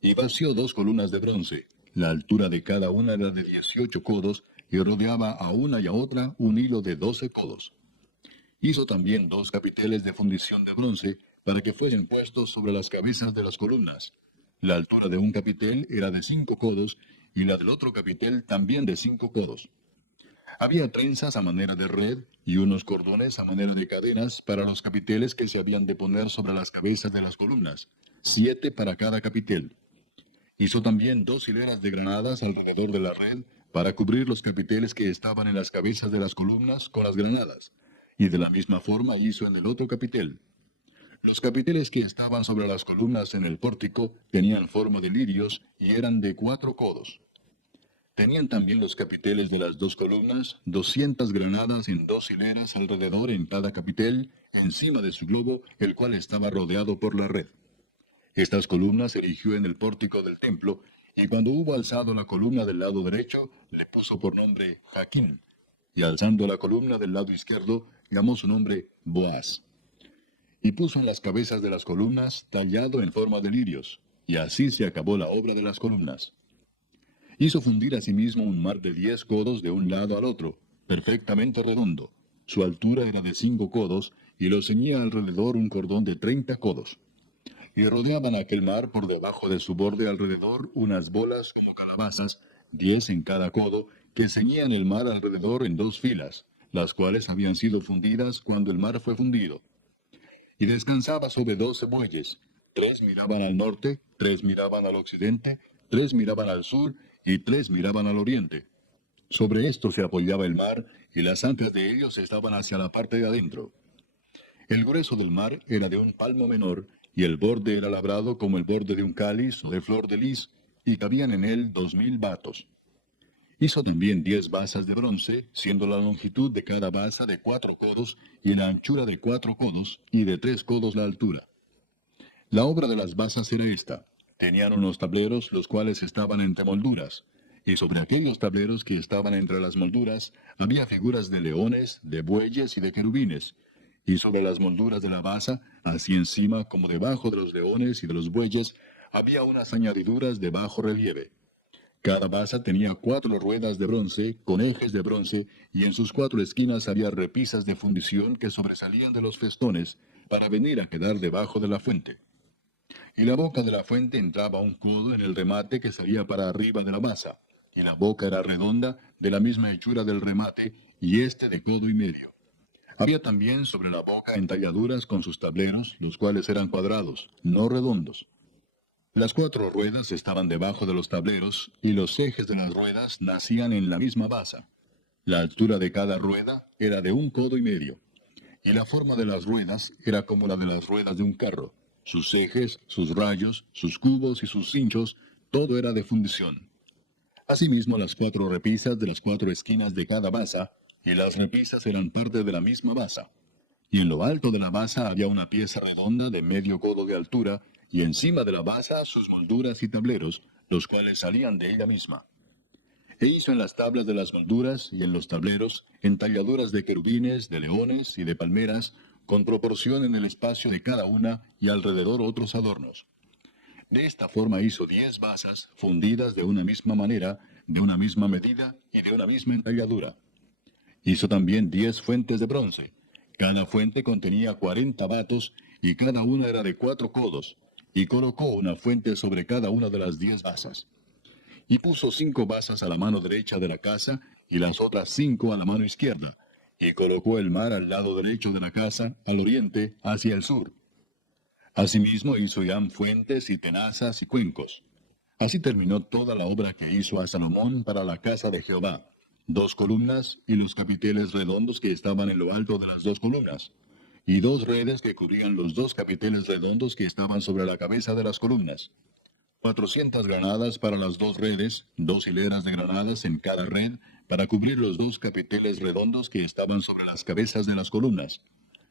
Y vació 2 columnas de bronce. La altura de cada una era de 18 codos, y rodeaba a una y a otra un hilo de 12 codos. Hizo también 2 capiteles de fundición de bronce, para que fuesen puestos sobre las cabezas de las columnas. La altura de un capitel era de 5 codos, y la del otro capitel también de 5 codos. Había trenzas a manera de red, y unos cordones a manera de cadenas para los capiteles que se habían de poner sobre las cabezas de las columnas, 7 para cada capitel. Hizo también 2 hileras de granadas alrededor de la red, para cubrir los capiteles que estaban en las cabezas de las columnas con las granadas, y de la misma forma hizo en el otro capitel. Los capiteles que estaban sobre las columnas en el pórtico tenían forma de lirios y eran de 4 codos. Tenían también los capiteles de las 2 columnas 200 granadas en 2 hileras alrededor en cada capitel, encima de su globo, el cual estaba rodeado por la red. Estas columnas erigió en el pórtico del templo, y cuando hubo alzado la columna del lado derecho, le puso por nombre Jaquín, y alzando la columna del lado izquierdo, llamó su nombre Boaz. Y puso en las cabezas de las columnas tallado en forma de lirios, y así se acabó la obra de las columnas. Hizo fundir asimismo un mar de 10 codos de un lado al otro, perfectamente redondo. Su altura era de 5 codos, y lo ceñía alrededor un cordón de 30 codos. Y rodeaban aquel mar por debajo de su borde alrededor unas bolas como calabazas, 10 en cada codo, que ceñían el mar alrededor en 2 filas, las cuales habían sido fundidas cuando el mar fue fundido. Y descansaba sobre 12 bueyes. 3 miraban al norte, 3 miraban al occidente, 3 miraban al sur, y 3 miraban al oriente. Sobre esto se apoyaba el mar, y las anclas de ellos estaban hacia la parte de adentro. El grueso del mar era de un palmo menor, y el borde era labrado como el borde de un cáliz o de flor de lis, y cabían en él 2000 batos. Hizo también 10 basas de bronce, siendo la longitud de cada basa de 4 codos, y la anchura de 4 codos, y de 3 codos la altura. La obra de las basas era esta. Tenían unos tableros, los cuales estaban entre molduras, y sobre aquellos tableros que estaban entre las molduras, había figuras de leones, de bueyes y de querubines, y sobre las molduras de la basa, así encima como debajo de los leones y de los bueyes, había unas añadiduras de bajo relieve. Cada basa tenía 4 ruedas de bronce, con ejes de bronce, y en sus 4 esquinas había repisas de fundición que sobresalían de los festones, para venir a quedar debajo de la fuente. Y la boca de la fuente entraba 1 codo en el remate que salía para arriba de la basa, y la boca era redonda, de la misma hechura del remate, y este de 1,5 codos. Había también sobre la boca entalladuras con sus tableros, los cuales eran cuadrados, no redondos. Las 4 ruedas estaban debajo de los tableros, y los ejes de las ruedas nacían en la misma basa. La altura de cada rueda era de 1,5 codos, y la forma de las ruedas era como la de las ruedas de un carro. Sus ejes, sus rayos, sus cubos y sus cinchos, todo era de fundición. Asimismo las 4 repisas de las 4 esquinas de cada basa, y las repisas eran parte de la misma basa. Y en lo alto de la basa había una pieza redonda de 0,5 codo de altura, y encima de la basa sus molduras y tableros, los cuales salían de ella misma. E hizo en las tablas de las molduras y en los tableros entalladuras de querubines, de leones y de palmeras, con proporción en el espacio de cada una, y alrededor otros adornos. De esta forma hizo 10 basas, fundidas de una misma manera, de una misma medida y de una misma entalladura. Hizo también 10 fuentes de bronce. Cada fuente contenía 40 batos, y cada una era de 4 codos, y colocó una fuente sobre cada una de las 10 basas. Y puso 5 basas a la mano derecha de la casa, y las otras 5 a la mano izquierda, y colocó el mar al lado derecho de la casa, al oriente, hacia el sur. Asimismo hizo Hiram fuentes y tenazas y cuencos. Así terminó toda la obra que hizo a Salomón para la casa de Jehová: 2 columnas y los capiteles redondos que estaban en lo alto de las 2 columnas, y 2 redes que cubrían los 2 capiteles redondos que estaban sobre la cabeza de las columnas. 400 granadas para las 2 redes, 2 hileras de granadas en cada red, para cubrir los 2 capiteles redondos que estaban sobre las cabezas de las columnas.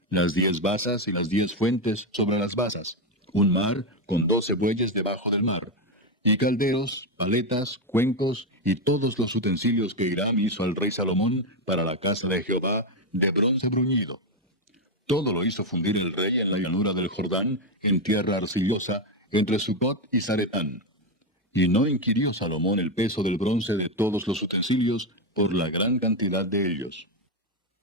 Las 10 basas y las 10 fuentes sobre las basas. Un mar con 12 bueyes debajo del mar. Y calderos, paletas, cuencos y todos los utensilios que Hiram hizo al rey Salomón para la casa de Jehová, de bronce bruñido. Todo lo hizo fundir el rey en la llanura del Jordán, en tierra arcillosa, entre Sucot y Zaretán. Y no inquirió Salomón el peso del bronce de todos los utensilios, por la gran cantidad de ellos.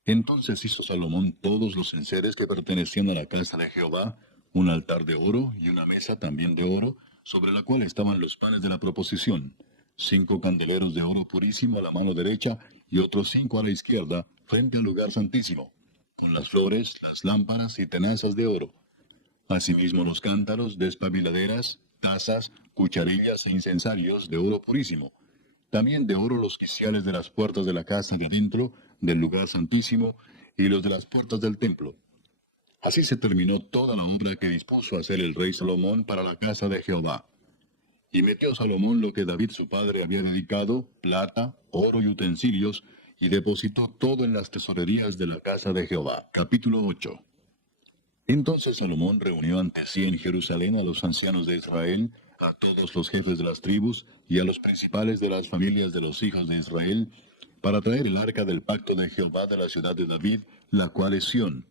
Entonces hizo Salomón todos los enseres que pertenecían a la casa de Jehová, un altar de oro y una mesa también de oro, sobre la cual estaban los panes de la proposición, 5 candeleros de oro purísimo a la mano derecha, y otros 5 a la izquierda, frente al lugar santísimo, con las flores, las lámparas y tenazas de oro. Asimismo los cántaros, despabiladeras, tazas, cucharillas e incensarios de oro purísimo. también de oro los quiciales de las puertas de la casa de adentro, del lugar santísimo, y los de las puertas del templo. Así se terminó toda la obra que dispuso hacer el rey Salomón para la casa de Jehová. Y metió Salomón lo que David su padre había dedicado, plata, oro y utensilios, y depositó todo en las tesorerías de la casa de Jehová. Capítulo 8. Entonces Salomón reunió ante sí en Jerusalén a los ancianos de Israel, a todos los jefes de las tribus y a los principales de las familias de los hijos de Israel, para traer el arca del pacto de Jehová de la ciudad de David, la cual es Sión.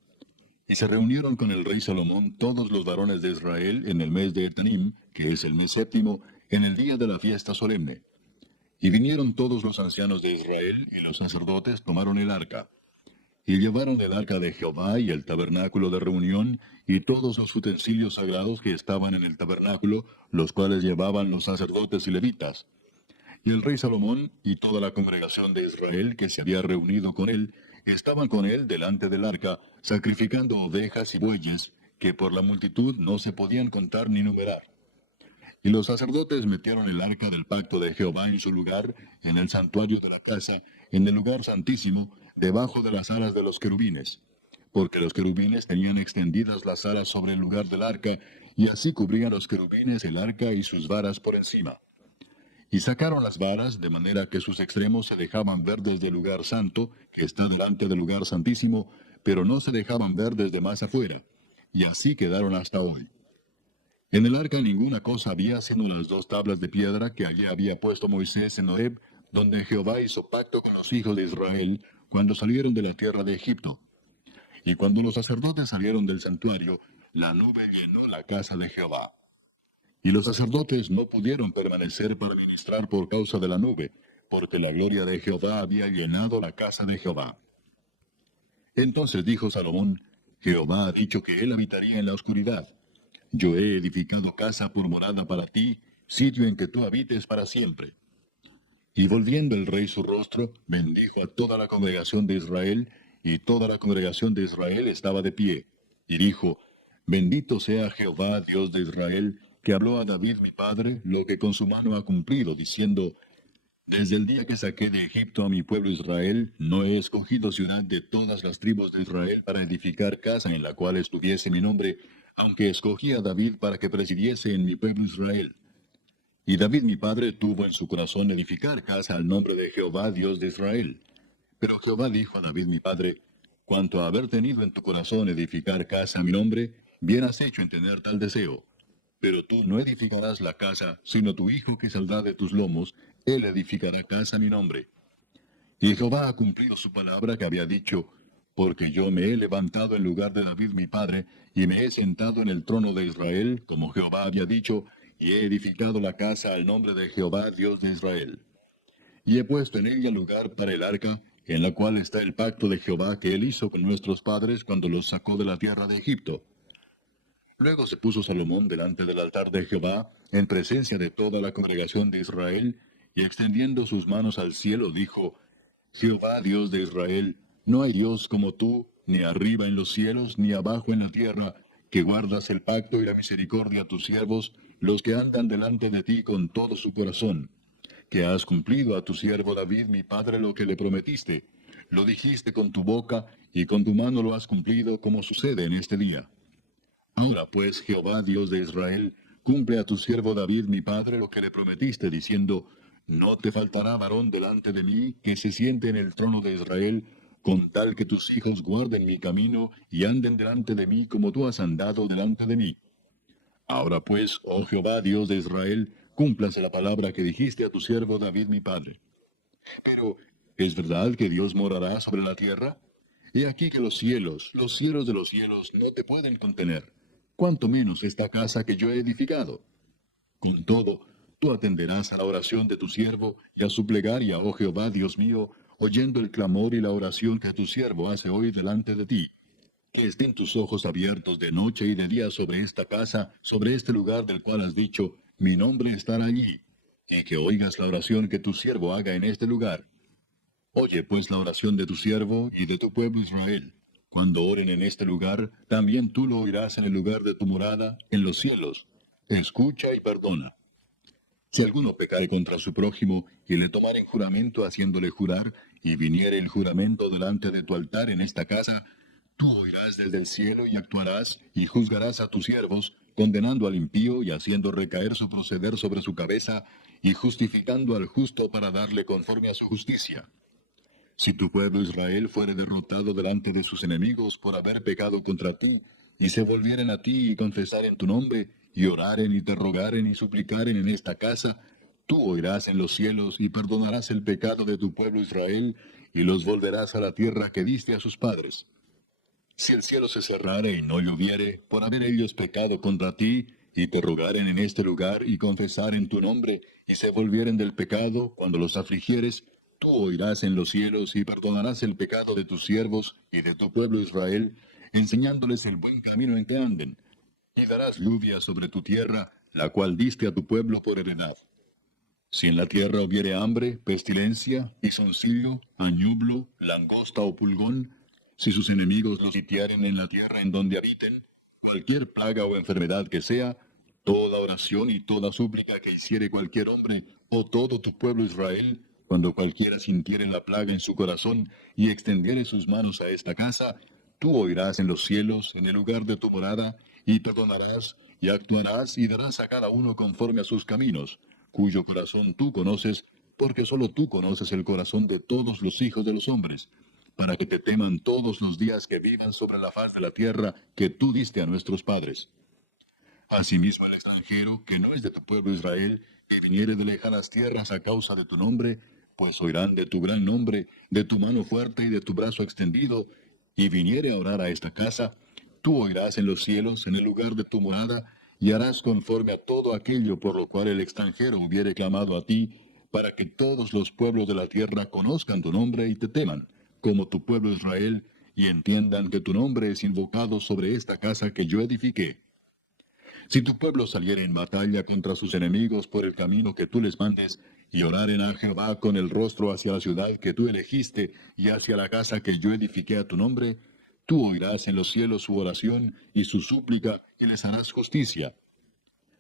Y se reunieron con el rey Salomón todos los varones de Israel en el mes de Etanim, que es el mes séptimo, en el día de la fiesta solemne. Y vinieron todos los ancianos de Israel, y los sacerdotes tomaron el arca. Y llevaron el arca de Jehová y el tabernáculo de reunión, y todos los utensilios sagrados que estaban en el tabernáculo, los cuales llevaban los sacerdotes y levitas. Y el rey Salomón y toda la congregación de Israel que se había reunido con él, estaban con él delante del arca, sacrificando ovejas y bueyes, que por la multitud no se podían contar ni numerar. Y los sacerdotes metieron el arca del pacto de Jehová en su lugar, en el santuario de la casa, en el lugar santísimo, debajo de las alas de los querubines. Porque los querubines tenían extendidas las alas sobre el lugar del arca, y así cubrían los querubines el arca y sus varas por encima. Y sacaron las varas, de manera que sus extremos se dejaban ver desde el lugar santo, que está delante del lugar santísimo, pero no se dejaban ver desde más afuera. Y así quedaron hasta hoy. En el arca ninguna cosa había sino las 2 tablas de piedra que allí había puesto Moisés en Horeb, donde Jehová hizo pacto con los hijos de Israel, cuando salieron de la tierra de Egipto. Y cuando los sacerdotes salieron del santuario, la nube llenó la casa de Jehová. Y los sacerdotes no pudieron permanecer para ministrar por causa de la nube, porque la gloria de Jehová había llenado la casa de Jehová. Entonces dijo Salomón, Jehová ha dicho que él habitaría en la oscuridad. Yo he edificado casa por morada para ti, sitio en que tú habites para siempre. Y volviendo el rey su rostro, bendijo a toda la congregación de Israel, y toda la congregación de Israel estaba de pie. Y dijo, Bendito sea Jehová, Dios de Israel, que habló a David mi padre, lo que con su mano ha cumplido, diciendo, Desde el día que saqué de Egipto a mi pueblo Israel, no he escogido ciudad de todas las tribus de Israel para edificar casa en la cual estuviese mi nombre, aunque escogí a David para que presidiese en mi pueblo Israel. Y David mi padre tuvo en su corazón edificar casa al nombre de Jehová, Dios de Israel. Pero Jehová dijo a David mi padre, Cuanto a haber tenido en tu corazón edificar casa a mi nombre, bien has hecho en tener tal deseo. Pero tú no edificarás la casa, sino tu hijo que saldrá de tus lomos, él edificará casa a mi nombre. Y Jehová ha cumplido su palabra que había dicho, porque yo me he levantado en lugar de David mi padre, y me he sentado en el trono de Israel, como Jehová había dicho, y he edificado la casa al nombre de Jehová Dios de Israel. Y he puesto en ella lugar para el arca, en la cual está el pacto de Jehová que él hizo con nuestros padres cuando los sacó de la tierra de Egipto. Luego se puso Salomón delante del altar de Jehová, en presencia de toda la congregación de Israel, y extendiendo sus manos al cielo, dijo, Jehová Dios de Israel, no hay Dios como tú, ni arriba en los cielos, ni abajo en la tierra, que guardas el pacto y la misericordia a tus siervos, los que andan delante de ti con todo su corazón, que has cumplido a tu siervo David mi padre lo que le prometiste, lo dijiste con tu boca, y con tu mano lo has cumplido, como sucede en este día. Ahora pues, Jehová Dios de Israel, cumple a tu siervo David mi padre lo que le prometiste, diciendo, no te faltará varón delante de mí que se siente en el trono de Israel, con tal que tus hijos guarden mi camino y anden delante de mí como tú has andado delante de mí. Ahora pues, oh Jehová Dios de Israel, cúmplase la palabra que dijiste a tu siervo David mi padre. Pero, ¿es verdad que Dios morará sobre la tierra? He aquí que los cielos de los cielos, no te pueden contener, cuanto menos esta casa que yo he edificado. Con todo, tú atenderás a la oración de tu siervo y a su plegaria, oh Jehová, Dios mío, oyendo el clamor y la oración que tu siervo hace hoy delante de ti. Que estén tus ojos abiertos de noche y de día sobre esta casa, sobre este lugar del cual has dicho, mi nombre estará allí, y que oigas la oración que tu siervo haga en este lugar. Oye pues la oración de tu siervo y de tu pueblo Israel. Cuando oren en este lugar, también tú lo oirás en el lugar de tu morada, en los cielos. Escucha y perdona. Si alguno pecare contra su prójimo, y le tomaren juramento haciéndole jurar, y viniere el juramento delante de tu altar en esta casa, tú oirás desde el cielo y actuarás, y juzgarás a tus siervos, condenando al impío y haciendo recaer su proceder sobre su cabeza, y justificando al justo para darle conforme a su justicia. Si tu pueblo Israel fuere derrotado delante de sus enemigos por haber pecado contra ti, y se volvieren a ti y confesaren tu nombre, y oraren y te rogaren y suplicaren en esta casa, tú oirás en los cielos y perdonarás el pecado de tu pueblo Israel, y los volverás a la tierra que diste a sus padres. Si el cielo se cerrare y no lloviere, por haber ellos pecado contra ti, y te rogaren en este lugar y confesaren tu nombre, y se volvieren del pecado, cuando los afligieres, tú oirás en los cielos y perdonarás el pecado de tus siervos y de tu pueblo Israel, enseñándoles el buen camino en que anden, y darás lluvia sobre tu tierra, la cual diste a tu pueblo por heredad. Si en la tierra hubiere hambre, pestilencia, pisoncillo, añublo, langosta o pulgón, si sus enemigos los sitiaren en la tierra en donde habiten, cualquier plaga o enfermedad que sea, toda oración y toda súplica que hiciere cualquier hombre o todo tu pueblo Israel, cuando cualquiera sintiere la plaga en su corazón y extendiere sus manos a esta casa, tú oirás en los cielos, en el lugar de tu morada, y perdonarás, y actuarás, y darás a cada uno conforme a sus caminos, cuyo corazón tú conoces, porque sólo tú conoces el corazón de todos los hijos de los hombres, para que te teman todos los días que vivan sobre la faz de la tierra que tú diste a nuestros padres. Asimismo el extranjero, que no es de tu pueblo Israel, que viniere de lejanas tierras a causa de tu nombre, pues oirán de tu gran nombre, de tu mano fuerte y de tu brazo extendido, y viniere a orar a esta casa, tú oirás en los cielos, en el lugar de tu morada, y harás conforme a todo aquello por lo cual el extranjero hubiere clamado a ti, para que todos los pueblos de la tierra conozcan tu nombre y te teman, como tu pueblo Israel, y entiendan que tu nombre es invocado sobre esta casa que yo edifiqué. Si tu pueblo saliere en batalla contra sus enemigos por el camino que tú les mandes, y oraren a Jehová con el rostro hacia la ciudad que tú elegiste y hacia la casa que yo edifiqué a tu nombre, tú oirás en los cielos su oración y su súplica, y les harás justicia.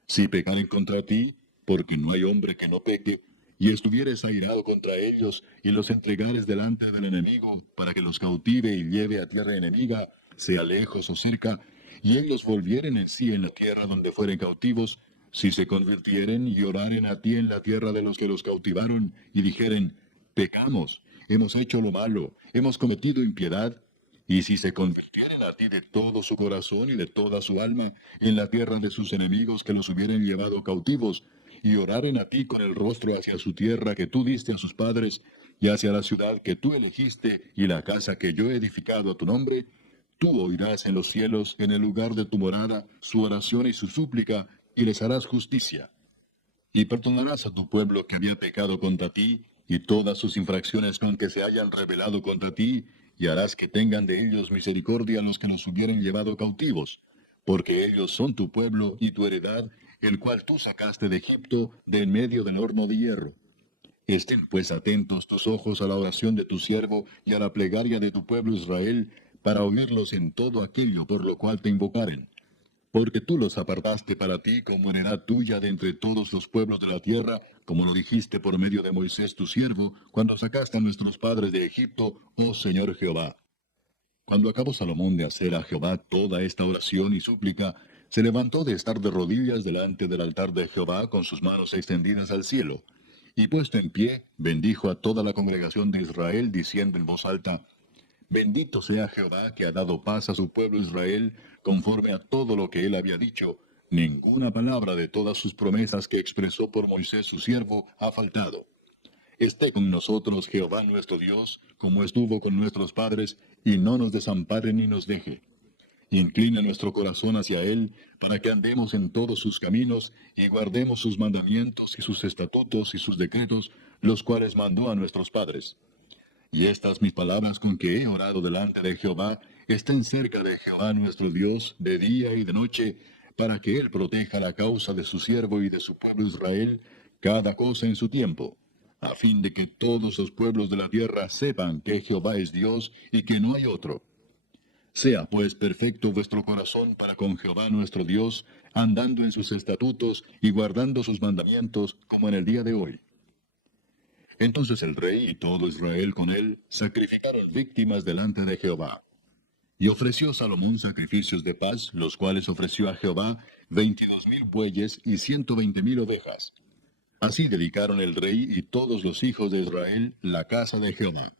Si pecaren contra ti, porque no hay hombre que no peque, y estuvieres airado contra ellos, y los entregares delante del enemigo, para que los cautive y lleve a tierra enemiga, sea lejos o cerca, y ellos volvieren en sí en la tierra donde fueren cautivos, si se convirtieren y oraren a ti en la tierra de los que los cautivaron, y dijeren, pecamos, hemos hecho lo malo, hemos cometido impiedad, y si se convirtieren a ti de todo su corazón y de toda su alma en la tierra de sus enemigos que los hubieren llevado cautivos, y oraren a ti con el rostro hacia su tierra que tú diste a sus padres, y hacia la ciudad que tú elegiste y la casa que yo he edificado a tu nombre, tú oirás en los cielos, en el lugar de tu morada, su oración y su súplica, y les harás justicia. Y perdonarás a tu pueblo que había pecado contra ti, y todas sus infracciones con que se hayan rebelado contra ti, y harás que tengan de ellos misericordia los que los hubieran llevado cautivos, porque ellos son tu pueblo y tu heredad, el cual tú sacaste de Egipto, de en medio del horno de hierro. Estén pues atentos tus ojos a la oración de tu siervo y a la plegaria de tu pueblo Israel, para oírlos en todo aquello por lo cual te invocaren. Porque tú los apartaste para ti como heredad tuya de entre todos los pueblos de la tierra, como lo dijiste por medio de Moisés tu siervo, cuando sacaste a nuestros padres de Egipto, oh Señor Jehová. Cuando acabó Salomón de hacer a Jehová toda esta oración y súplica, se levantó de estar de rodillas delante del altar de Jehová con sus manos extendidas al cielo. Y puesto en pie, bendijo a toda la congregación de Israel, diciendo en voz alta, Bendito sea Jehová que ha dado paz a su pueblo Israel, conforme a todo lo que él había dicho. Ninguna palabra de todas sus promesas que expresó por Moisés su siervo ha faltado. Esté con nosotros Jehová nuestro Dios, como estuvo con nuestros padres, y no nos desampare ni nos deje. Inclina nuestro corazón hacia él, para que andemos en todos sus caminos, y guardemos sus mandamientos y sus estatutos y sus decretos, los cuales mandó a nuestros padres. Y estas mis palabras con que he orado delante de Jehová, estén cerca de Jehová nuestro Dios, de día y de noche, para que él proteja la causa de su siervo y de su pueblo Israel, cada cosa en su tiempo, a fin de que todos los pueblos de la tierra sepan que Jehová es Dios y que no hay otro. Sea pues perfecto vuestro corazón para con Jehová nuestro Dios, andando en sus estatutos y guardando sus mandamientos, como en el día de hoy. Entonces el rey y todo Israel con él sacrificaron víctimas delante de Jehová. Y ofreció Salomón sacrificios de paz, los cuales ofreció a Jehová 22,000 bueyes y 120,000 ovejas. Así dedicaron el rey y todos los hijos de Israel la casa de Jehová.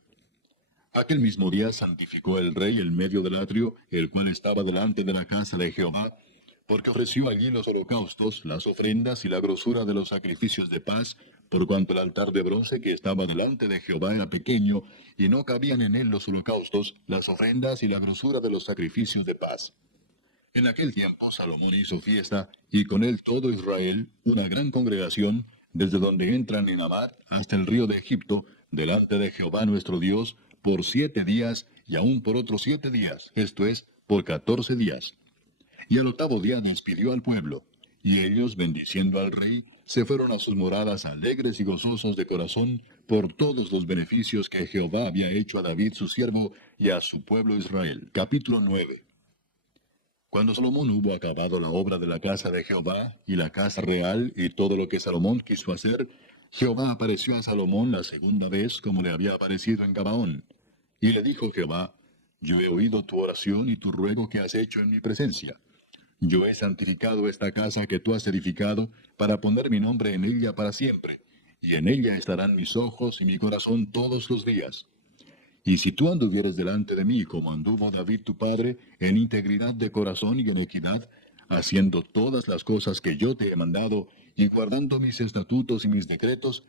Aquel mismo día santificó el rey el medio del atrio, el cual estaba delante de la casa de Jehová, porque ofreció allí los holocaustos, las ofrendas y la grosura de los sacrificios de paz, por cuanto el altar de bronce que estaba delante de Jehová era pequeño, y no cabían en él los holocaustos, las ofrendas y la grosura de los sacrificios de paz. En aquel tiempo Salomón hizo fiesta, y con él todo Israel, una gran congregación, desde donde entran en Abad hasta el río de Egipto, delante de Jehová nuestro Dios, por 7 días, y aún por otros 7 días, esto es, por 14 días. Y al octavo día despidió al pueblo, y ellos, bendiciendo al rey, se fueron a sus moradas alegres y gozosos de corazón por todos los beneficios que Jehová había hecho a David su siervo y a su pueblo Israel. Capítulo 9. Cuando Salomón hubo acabado la obra de la casa de Jehová, y la casa real, y todo lo que Salomón quiso hacer, Jehová apareció a Salomón la segunda vez como le había aparecido en Gabaón. Y le dijo Jehová: Yo he oído tu oración y tu ruego que has hecho en mi presencia. Yo he santificado esta casa que tú has edificado, para poner mi nombre en ella para siempre, y en ella estarán mis ojos y mi corazón todos los días. Y si tú anduvieres delante de mí como anduvo David tu padre, en integridad de corazón y en equidad, haciendo todas las cosas que yo te he mandado, y guardando mis estatutos y mis decretos,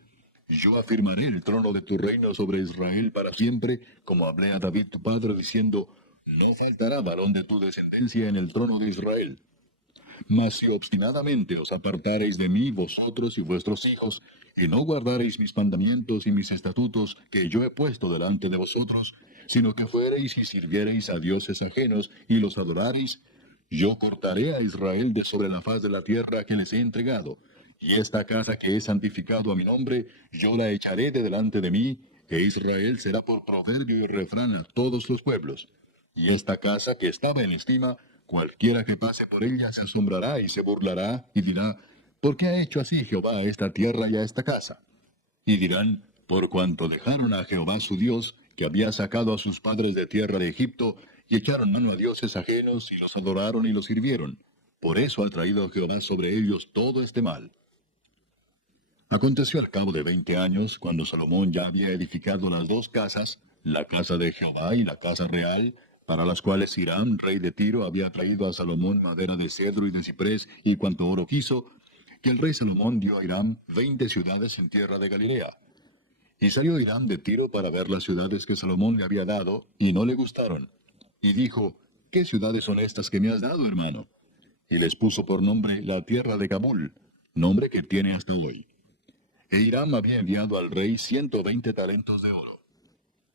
yo afirmaré el trono de tu reino sobre Israel para siempre, como hablé a David tu padre, diciendo: No faltará varón de tu descendencia en el trono de Israel. Mas si obstinadamente os apartareis de mí vosotros y vuestros hijos, y no guardareis mis mandamientos y mis estatutos que yo he puesto delante de vosotros, sino que fuereis y sirviereis a dioses ajenos y los adorareis, yo cortaré a Israel de sobre la faz de la tierra que les he entregado, y esta casa que he santificado a mi nombre, yo la echaré de delante de mí, e Israel será por proverbio y refrán a todos los pueblos. Y esta casa que estaba en estima, cualquiera que pase por ella se asombrará y se burlará, y dirá: ¿Por qué ha hecho así Jehová a esta tierra y a esta casa? Y dirán: Por cuanto dejaron a Jehová su Dios, que había sacado a sus padres de tierra de Egipto, y echaron mano a dioses ajenos, y los adoraron y los sirvieron. Por eso ha traído Jehová sobre ellos todo este mal. Aconteció al cabo de 20 años, cuando Salomón ya había edificado las dos casas, la casa de Jehová y la casa real, para las cuales Hiram, rey de Tiro, había traído a Salomón madera de cedro y de ciprés y cuanto oro quiso, que el rey Salomón dio a Hiram 20 ciudades en tierra de Galilea. Y salió Hiram de Tiro para ver las ciudades que Salomón le había dado, y no le gustaron. Y dijo: ¿Qué ciudades son estas que me has dado, hermano? Y les puso por nombre la tierra de Cabul, nombre que tiene hasta hoy. E Hiram había enviado al rey 120 talentos de oro.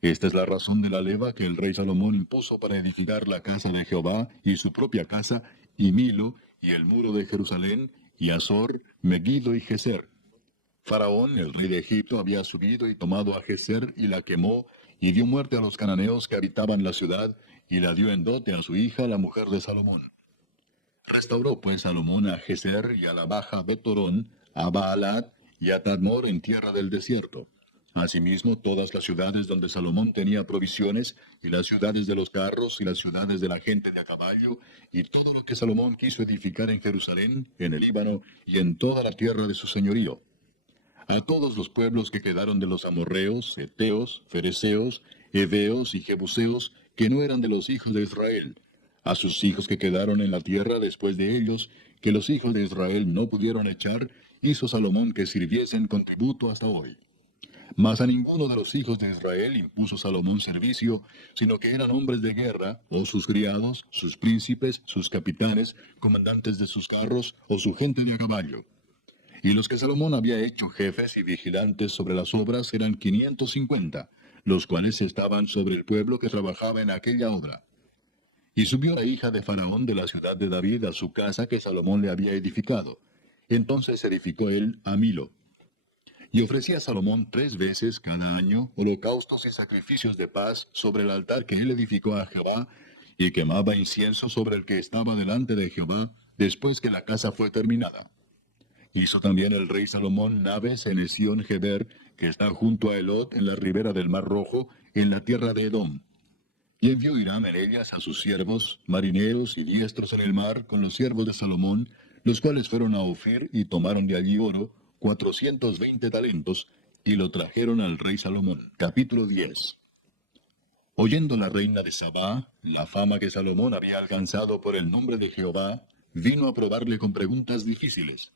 Esta es la razón de la leva que el rey Salomón impuso para edificar la casa de Jehová y su propia casa, y Milo, y el muro de Jerusalén, y Azor, Megiddo y Geser. Faraón, el rey de Egipto, había subido y tomado a Geser y la quemó, y dio muerte a los cananeos que habitaban la ciudad, y la dio en dote a su hija, la mujer de Salomón. Restauró pues Salomón a Geser y a la baja Betorón, a Baalat y a Tadmor en tierra del desierto. Asimismo, todas las ciudades donde Salomón tenía provisiones, y las ciudades de los carros, y las ciudades de la gente de a caballo, y todo lo que Salomón quiso edificar en Jerusalén, en el Líbano, y en toda la tierra de su señorío. A todos los pueblos que quedaron de los amorreos, heteos, fereceos, heveos y jebuseos, que no eran de los hijos de Israel, a sus hijos que quedaron en la tierra después de ellos, que los hijos de Israel no pudieron echar, hizo Salomón que sirviesen con tributo hasta hoy. Mas a ninguno de los hijos de Israel impuso Salomón servicio, sino que eran hombres de guerra, o sus criados, sus príncipes, sus capitanes, comandantes de sus carros, o su gente de a caballo. Y los que Salomón había hecho jefes y vigilantes sobre las obras eran 550, los cuales estaban sobre el pueblo que trabajaba en aquella obra. Y subió la hija de Faraón de la ciudad de David a su casa que Salomón le había edificado. Entonces edificó él a Milo. Y ofrecía Salomón 3 veces cada año holocaustos y sacrificios de paz sobre el altar que él edificó a Jehová, y quemaba incienso sobre el que estaba delante de Jehová, después que la casa fue terminada. Hizo también el rey Salomón naves en Esión-Geber, que está junto a Elot en la ribera del Mar Rojo, en la tierra de Edom. Y envió Hiram en ellas a sus siervos, marineros y diestros en el mar, con los siervos de Salomón, los cuales fueron a Ofir y tomaron de allí oro, 420 talentos, y lo trajeron al rey Salomón. Capítulo 10. Oyendo la reina de Sabá la fama que Salomón había alcanzado por el nombre de Jehová, vino a probarle con preguntas difíciles.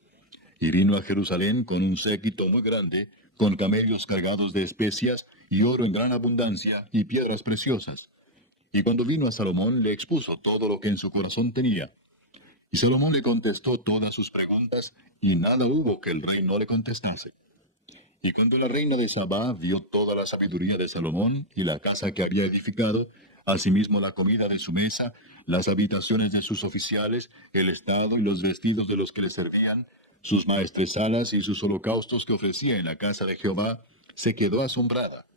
Y vino a Jerusalén con un séquito muy grande, con camellos cargados de especias, y oro en gran abundancia, y piedras preciosas. Y cuando vino a Salomón, le expuso todo lo que en su corazón tenía. Y Salomón le contestó todas sus preguntas, y nada hubo que el rey no le contestase. Y cuando la reina de Sabá vio toda la sabiduría de Salomón, y la casa que había edificado, asimismo la comida de su mesa, las habitaciones de sus oficiales, el estado y los vestidos de los que le servían, sus maestresalas y sus holocaustos que ofrecía en la casa de Jehová, se quedó asombrada.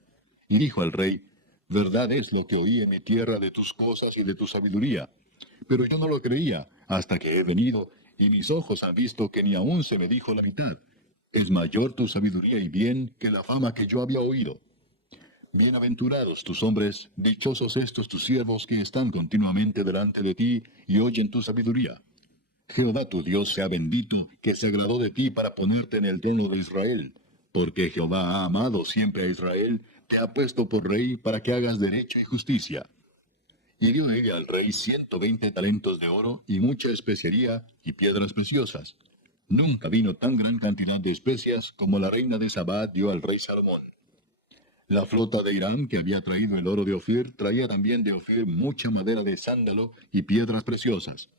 Y dijo al rey: Verdad es lo que oí en mi tierra de tus cosas y de tu sabiduría. Pero yo no lo creía, hasta que he venido, y mis ojos han visto que ni aún se me dijo la mitad. Es mayor tu sabiduría y bien que la fama que yo había oído. Bienaventurados tus hombres, dichosos estos tus siervos que están continuamente delante de ti y oyen tu sabiduría. Jehová tu Dios sea bendito, que se agradó de ti para ponerte en el trono de Israel. Porque Jehová ha amado siempre a Israel, te ha puesto por rey para que hagas derecho y justicia. Y dio ella al rey 120 talentos de oro y mucha especería y piedras preciosas. Nunca vino tan gran cantidad de especias como la reina de Sabá dio al rey Salomón. La flota de Hiram, que había traído el oro de Ofir, traía también de Ofir mucha madera de sándalo y piedras preciosas.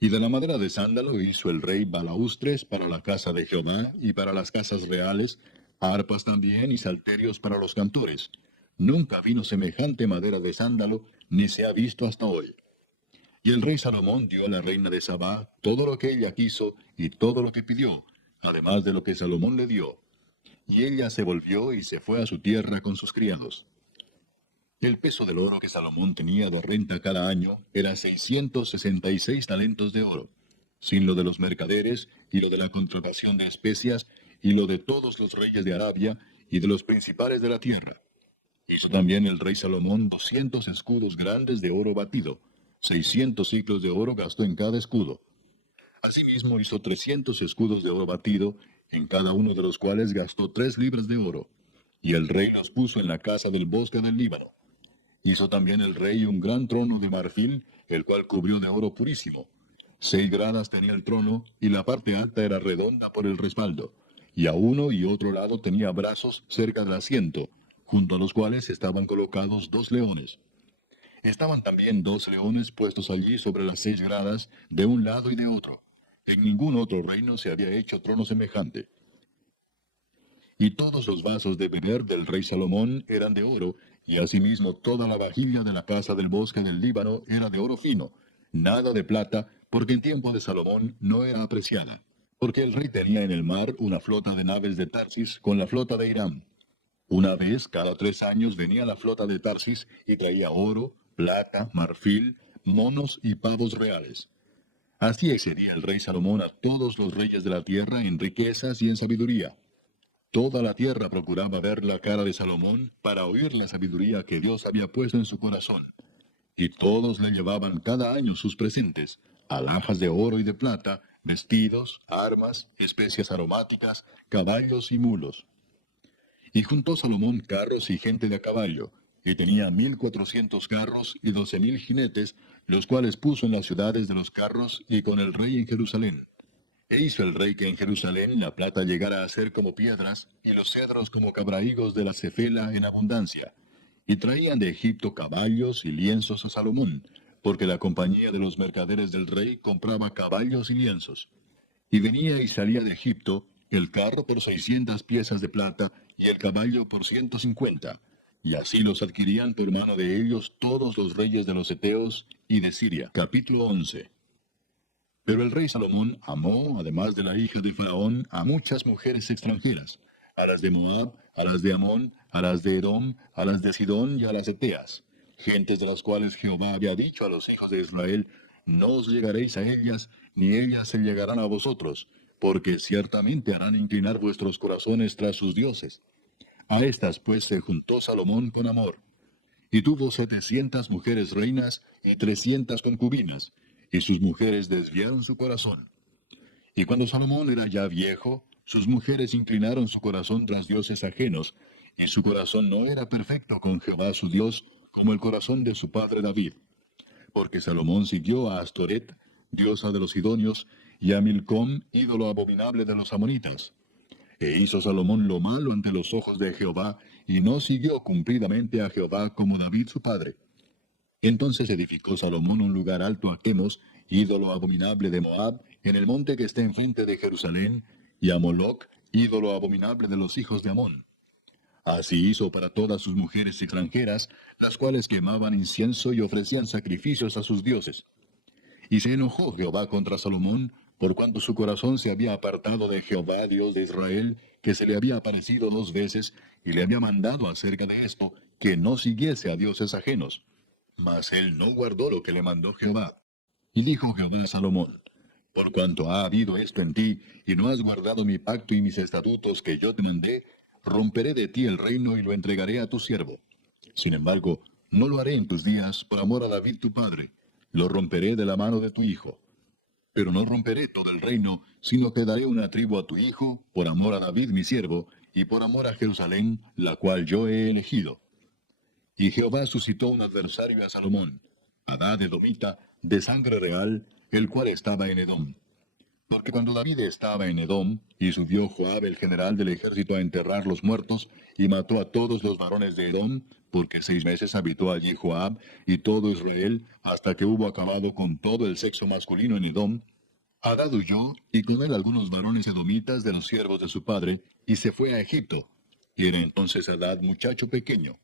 Y de la madera de sándalo hizo el rey balaustres para la casa de Jehová y para las casas reales, arpas también y salterios para los cantores. Nunca vino semejante madera de sándalo, ni se ha visto hasta hoy. Y el rey Salomón dio a la reina de Sabá todo lo que ella quiso y todo lo que pidió, además de lo que Salomón le dio. Y ella se volvió y se fue a su tierra con sus criados. El peso del oro que Salomón tenía de renta cada año era 666 talentos de oro, sin lo de los mercaderes y lo de la contratación de especias y lo de todos los reyes de Arabia y de los principales de la tierra. Hizo también el rey Salomón 200 escudos grandes de oro batido, 600 ciclos de oro gastó en cada escudo. Asimismo hizo 300 escudos de oro batido, en cada uno de los cuales gastó 3 libras de oro. Y el rey los puso en la casa del bosque del Líbano. Hizo también el rey un gran trono de marfil, el cual cubrió de oro purísimo. 6 gradas tenía el trono, y la parte alta era redonda por el respaldo. Y a uno y otro lado tenía brazos cerca del asiento, junto a los cuales estaban colocados 2 leones. Estaban también 2 leones puestos allí sobre las 6 gradas, de un lado y de otro. En ningún otro reino se había hecho trono semejante. Y todos los vasos de beber del rey Salomón eran de oro, y asimismo toda la vajilla de la casa del bosque del Líbano era de oro fino, nada de plata, porque en tiempo de Salomón no era apreciada. Porque el rey tenía en el mar una flota de naves de Tarsis con la flota de Hiram. Una vez cada 3 años venía la flota de Tarsis y traía oro, plata, marfil, monos y pavos reales. Así excedía el rey Salomón a todos los reyes de la tierra en riquezas y en sabiduría. Toda la tierra procuraba ver la cara de Salomón para oír la sabiduría que Dios había puesto en su corazón. Y todos le llevaban cada año sus presentes, alhajas de oro y de plata, vestidos, armas, especias aromáticas, caballos y mulos. Y juntó Salomón carros y gente de a caballo, y tenía 1,400 carros y 12,000 jinetes, los cuales puso en las ciudades de los carros y con el rey en Jerusalén. E hizo el rey que en Jerusalén la plata llegara a ser como piedras, y los cedros como cabrahigos de la cefela en abundancia. Y traían de Egipto caballos y lienzos a Salomón, porque la compañía de los mercaderes del rey compraba caballos y lienzos. Y venía y salía de Egipto el carro por 600 piezas de plata, y el caballo por 150. Y así los adquirían por mano de ellos todos los reyes de los Eteos y de Siria. Capítulo 11. Pero el rey Salomón amó, además de la hija de Faraón, a muchas mujeres extranjeras, a las de Moab, a las de Amón, a las de Edom, a las de Sidón y a las eteas. gentes de las cuales Jehová había dicho a los hijos de Israel, no os llegaréis a ellas, ni ellas se llegarán a vosotros, porque ciertamente harán inclinar vuestros corazones tras sus dioses. A estas pues se juntó Salomón con amor, y tuvo 700 mujeres reinas y 300 concubinas, y sus mujeres desviaron su corazón. Y cuando Salomón era ya viejo, sus mujeres inclinaron su corazón tras dioses ajenos, y su corazón no era perfecto con Jehová su Dios, como el corazón de su padre David. Porque Salomón siguió a Astoret, diosa de los Sidonios, y a Milcom, ídolo abominable de los amonitas. E hizo Salomón lo malo ante los ojos de Jehová, y no siguió cumplidamente a Jehová como David su padre. Entonces edificó Salomón un lugar alto a Chemos, ídolo abominable de Moab, en el monte que está enfrente de Jerusalén, y a Moloc, ídolo abominable de los hijos de Amón. Así hizo para todas sus mujeres extranjeras, las cuales quemaban incienso y ofrecían sacrificios a sus dioses. Y se enojó Jehová contra Salomón, por cuanto su corazón se había apartado de Jehová, Dios de Israel, que se le había aparecido 2 veces, y le había mandado acerca de esto, que no siguiese a dioses ajenos. Mas él no guardó lo que le mandó Jehová. Y dijo Jehová a Salomón, por cuanto ha habido esto en ti, y no has guardado mi pacto y mis estatutos que yo te mandé, romperé de ti el reino y lo entregaré a tu siervo. Sin embargo, no lo haré en tus días por amor a David tu padre, lo romperé de la mano de tu hijo. Pero no romperé todo el reino, sino que daré una tribu a tu hijo, por amor a David mi siervo, y por amor a Jerusalén, la cual yo he elegido. Y Jehová suscitó un adversario a Salomón, Hadad edomita, de sangre real, el cual estaba en Edom. Porque cuando David estaba en Edom, y subió Joab el general del ejército a enterrar los muertos, y mató a todos los varones de Edom, porque 6 meses habitó allí Joab y todo Israel, hasta que hubo acabado con todo el sexo masculino en Edom, Hadad huyó, y con él algunos varones edomitas de los siervos de su padre, y se fue a Egipto. Y era entonces Hadad muchacho pequeño.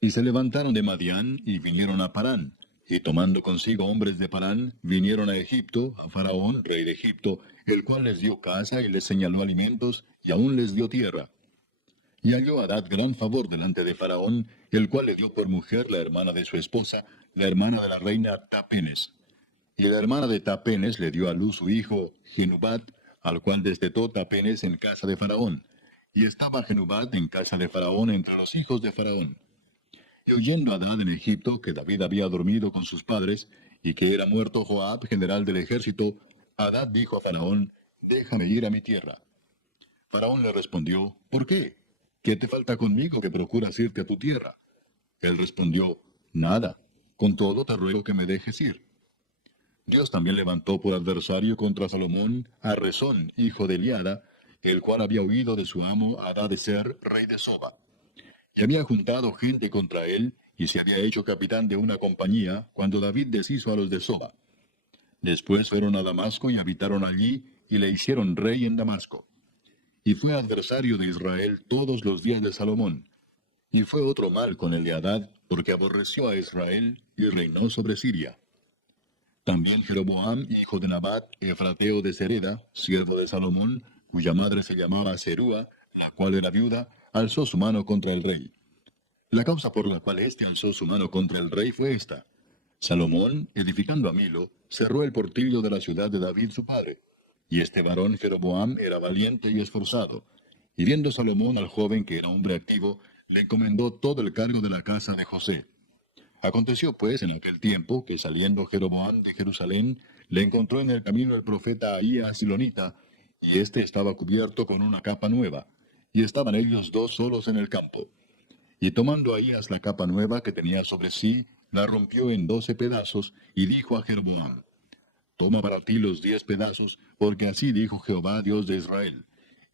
Y se levantaron de Madián y vinieron a Parán. Y tomando consigo hombres de Parán, vinieron a Egipto, a Faraón, rey de Egipto, el cual les dio casa y les señaló alimentos, y aún les dio tierra. Y halló Hadad gran favor delante de Faraón, el cual le dio por mujer la hermana de su esposa, la hermana de la reina Tapenes. Y la hermana de Tapenes le dio a luz su hijo, Genubat, al cual destetó Tapenes en casa de Faraón. Y estaba Genubat en casa de Faraón entre los hijos de Faraón. Y oyendo Hadad en Egipto que David había dormido con sus padres, y que era muerto Joab, general del ejército, Hadad dijo a Faraón, déjame ir a mi tierra. Faraón le respondió, ¿por qué? ¿Qué te falta conmigo que procuras irte a tu tierra? Él respondió, nada, con todo te ruego que me dejes ir. Dios también levantó por adversario contra Salomón a Rezón, hijo de Eliada, el cual había huido de su amo Hadadezer, rey de Soba. Y había juntado gente contra él, y se había hecho capitán de una compañía, cuando David deshizo a los de Soba. Después fueron a Damasco y habitaron allí, y le hicieron rey en Damasco. Y fue adversario de Israel todos los días de Salomón. Y fue otro mal con el de Hadad, porque aborreció a Israel, y reinó sobre Siria. También Jeroboam, hijo de Nabat, efrateo de Sereda, siervo de Salomón, cuya madre se llamaba Serúa, la cual era viuda, alzó su mano contra el rey. La causa por la cual éste alzó su mano contra el rey fue esta. Salomón, edificando a Milo, cerró el portillo de la ciudad de David su padre. Y este varón Jeroboam era valiente y esforzado. Y viendo Salomón al joven que era hombre activo, le encomendó todo el cargo de la casa de José. Aconteció pues en aquel tiempo que saliendo Jeroboam de Jerusalén, le encontró en el camino el profeta Ahías Silonita, y éste estaba cubierto con una capa nueva, y estaban ellos 2 solos en el campo. Y tomando Ahías la capa nueva que tenía sobre sí, la rompió en 12 pedazos, y dijo a Jeroboam, toma para ti los 10 pedazos, porque así dijo Jehová, Dios de Israel.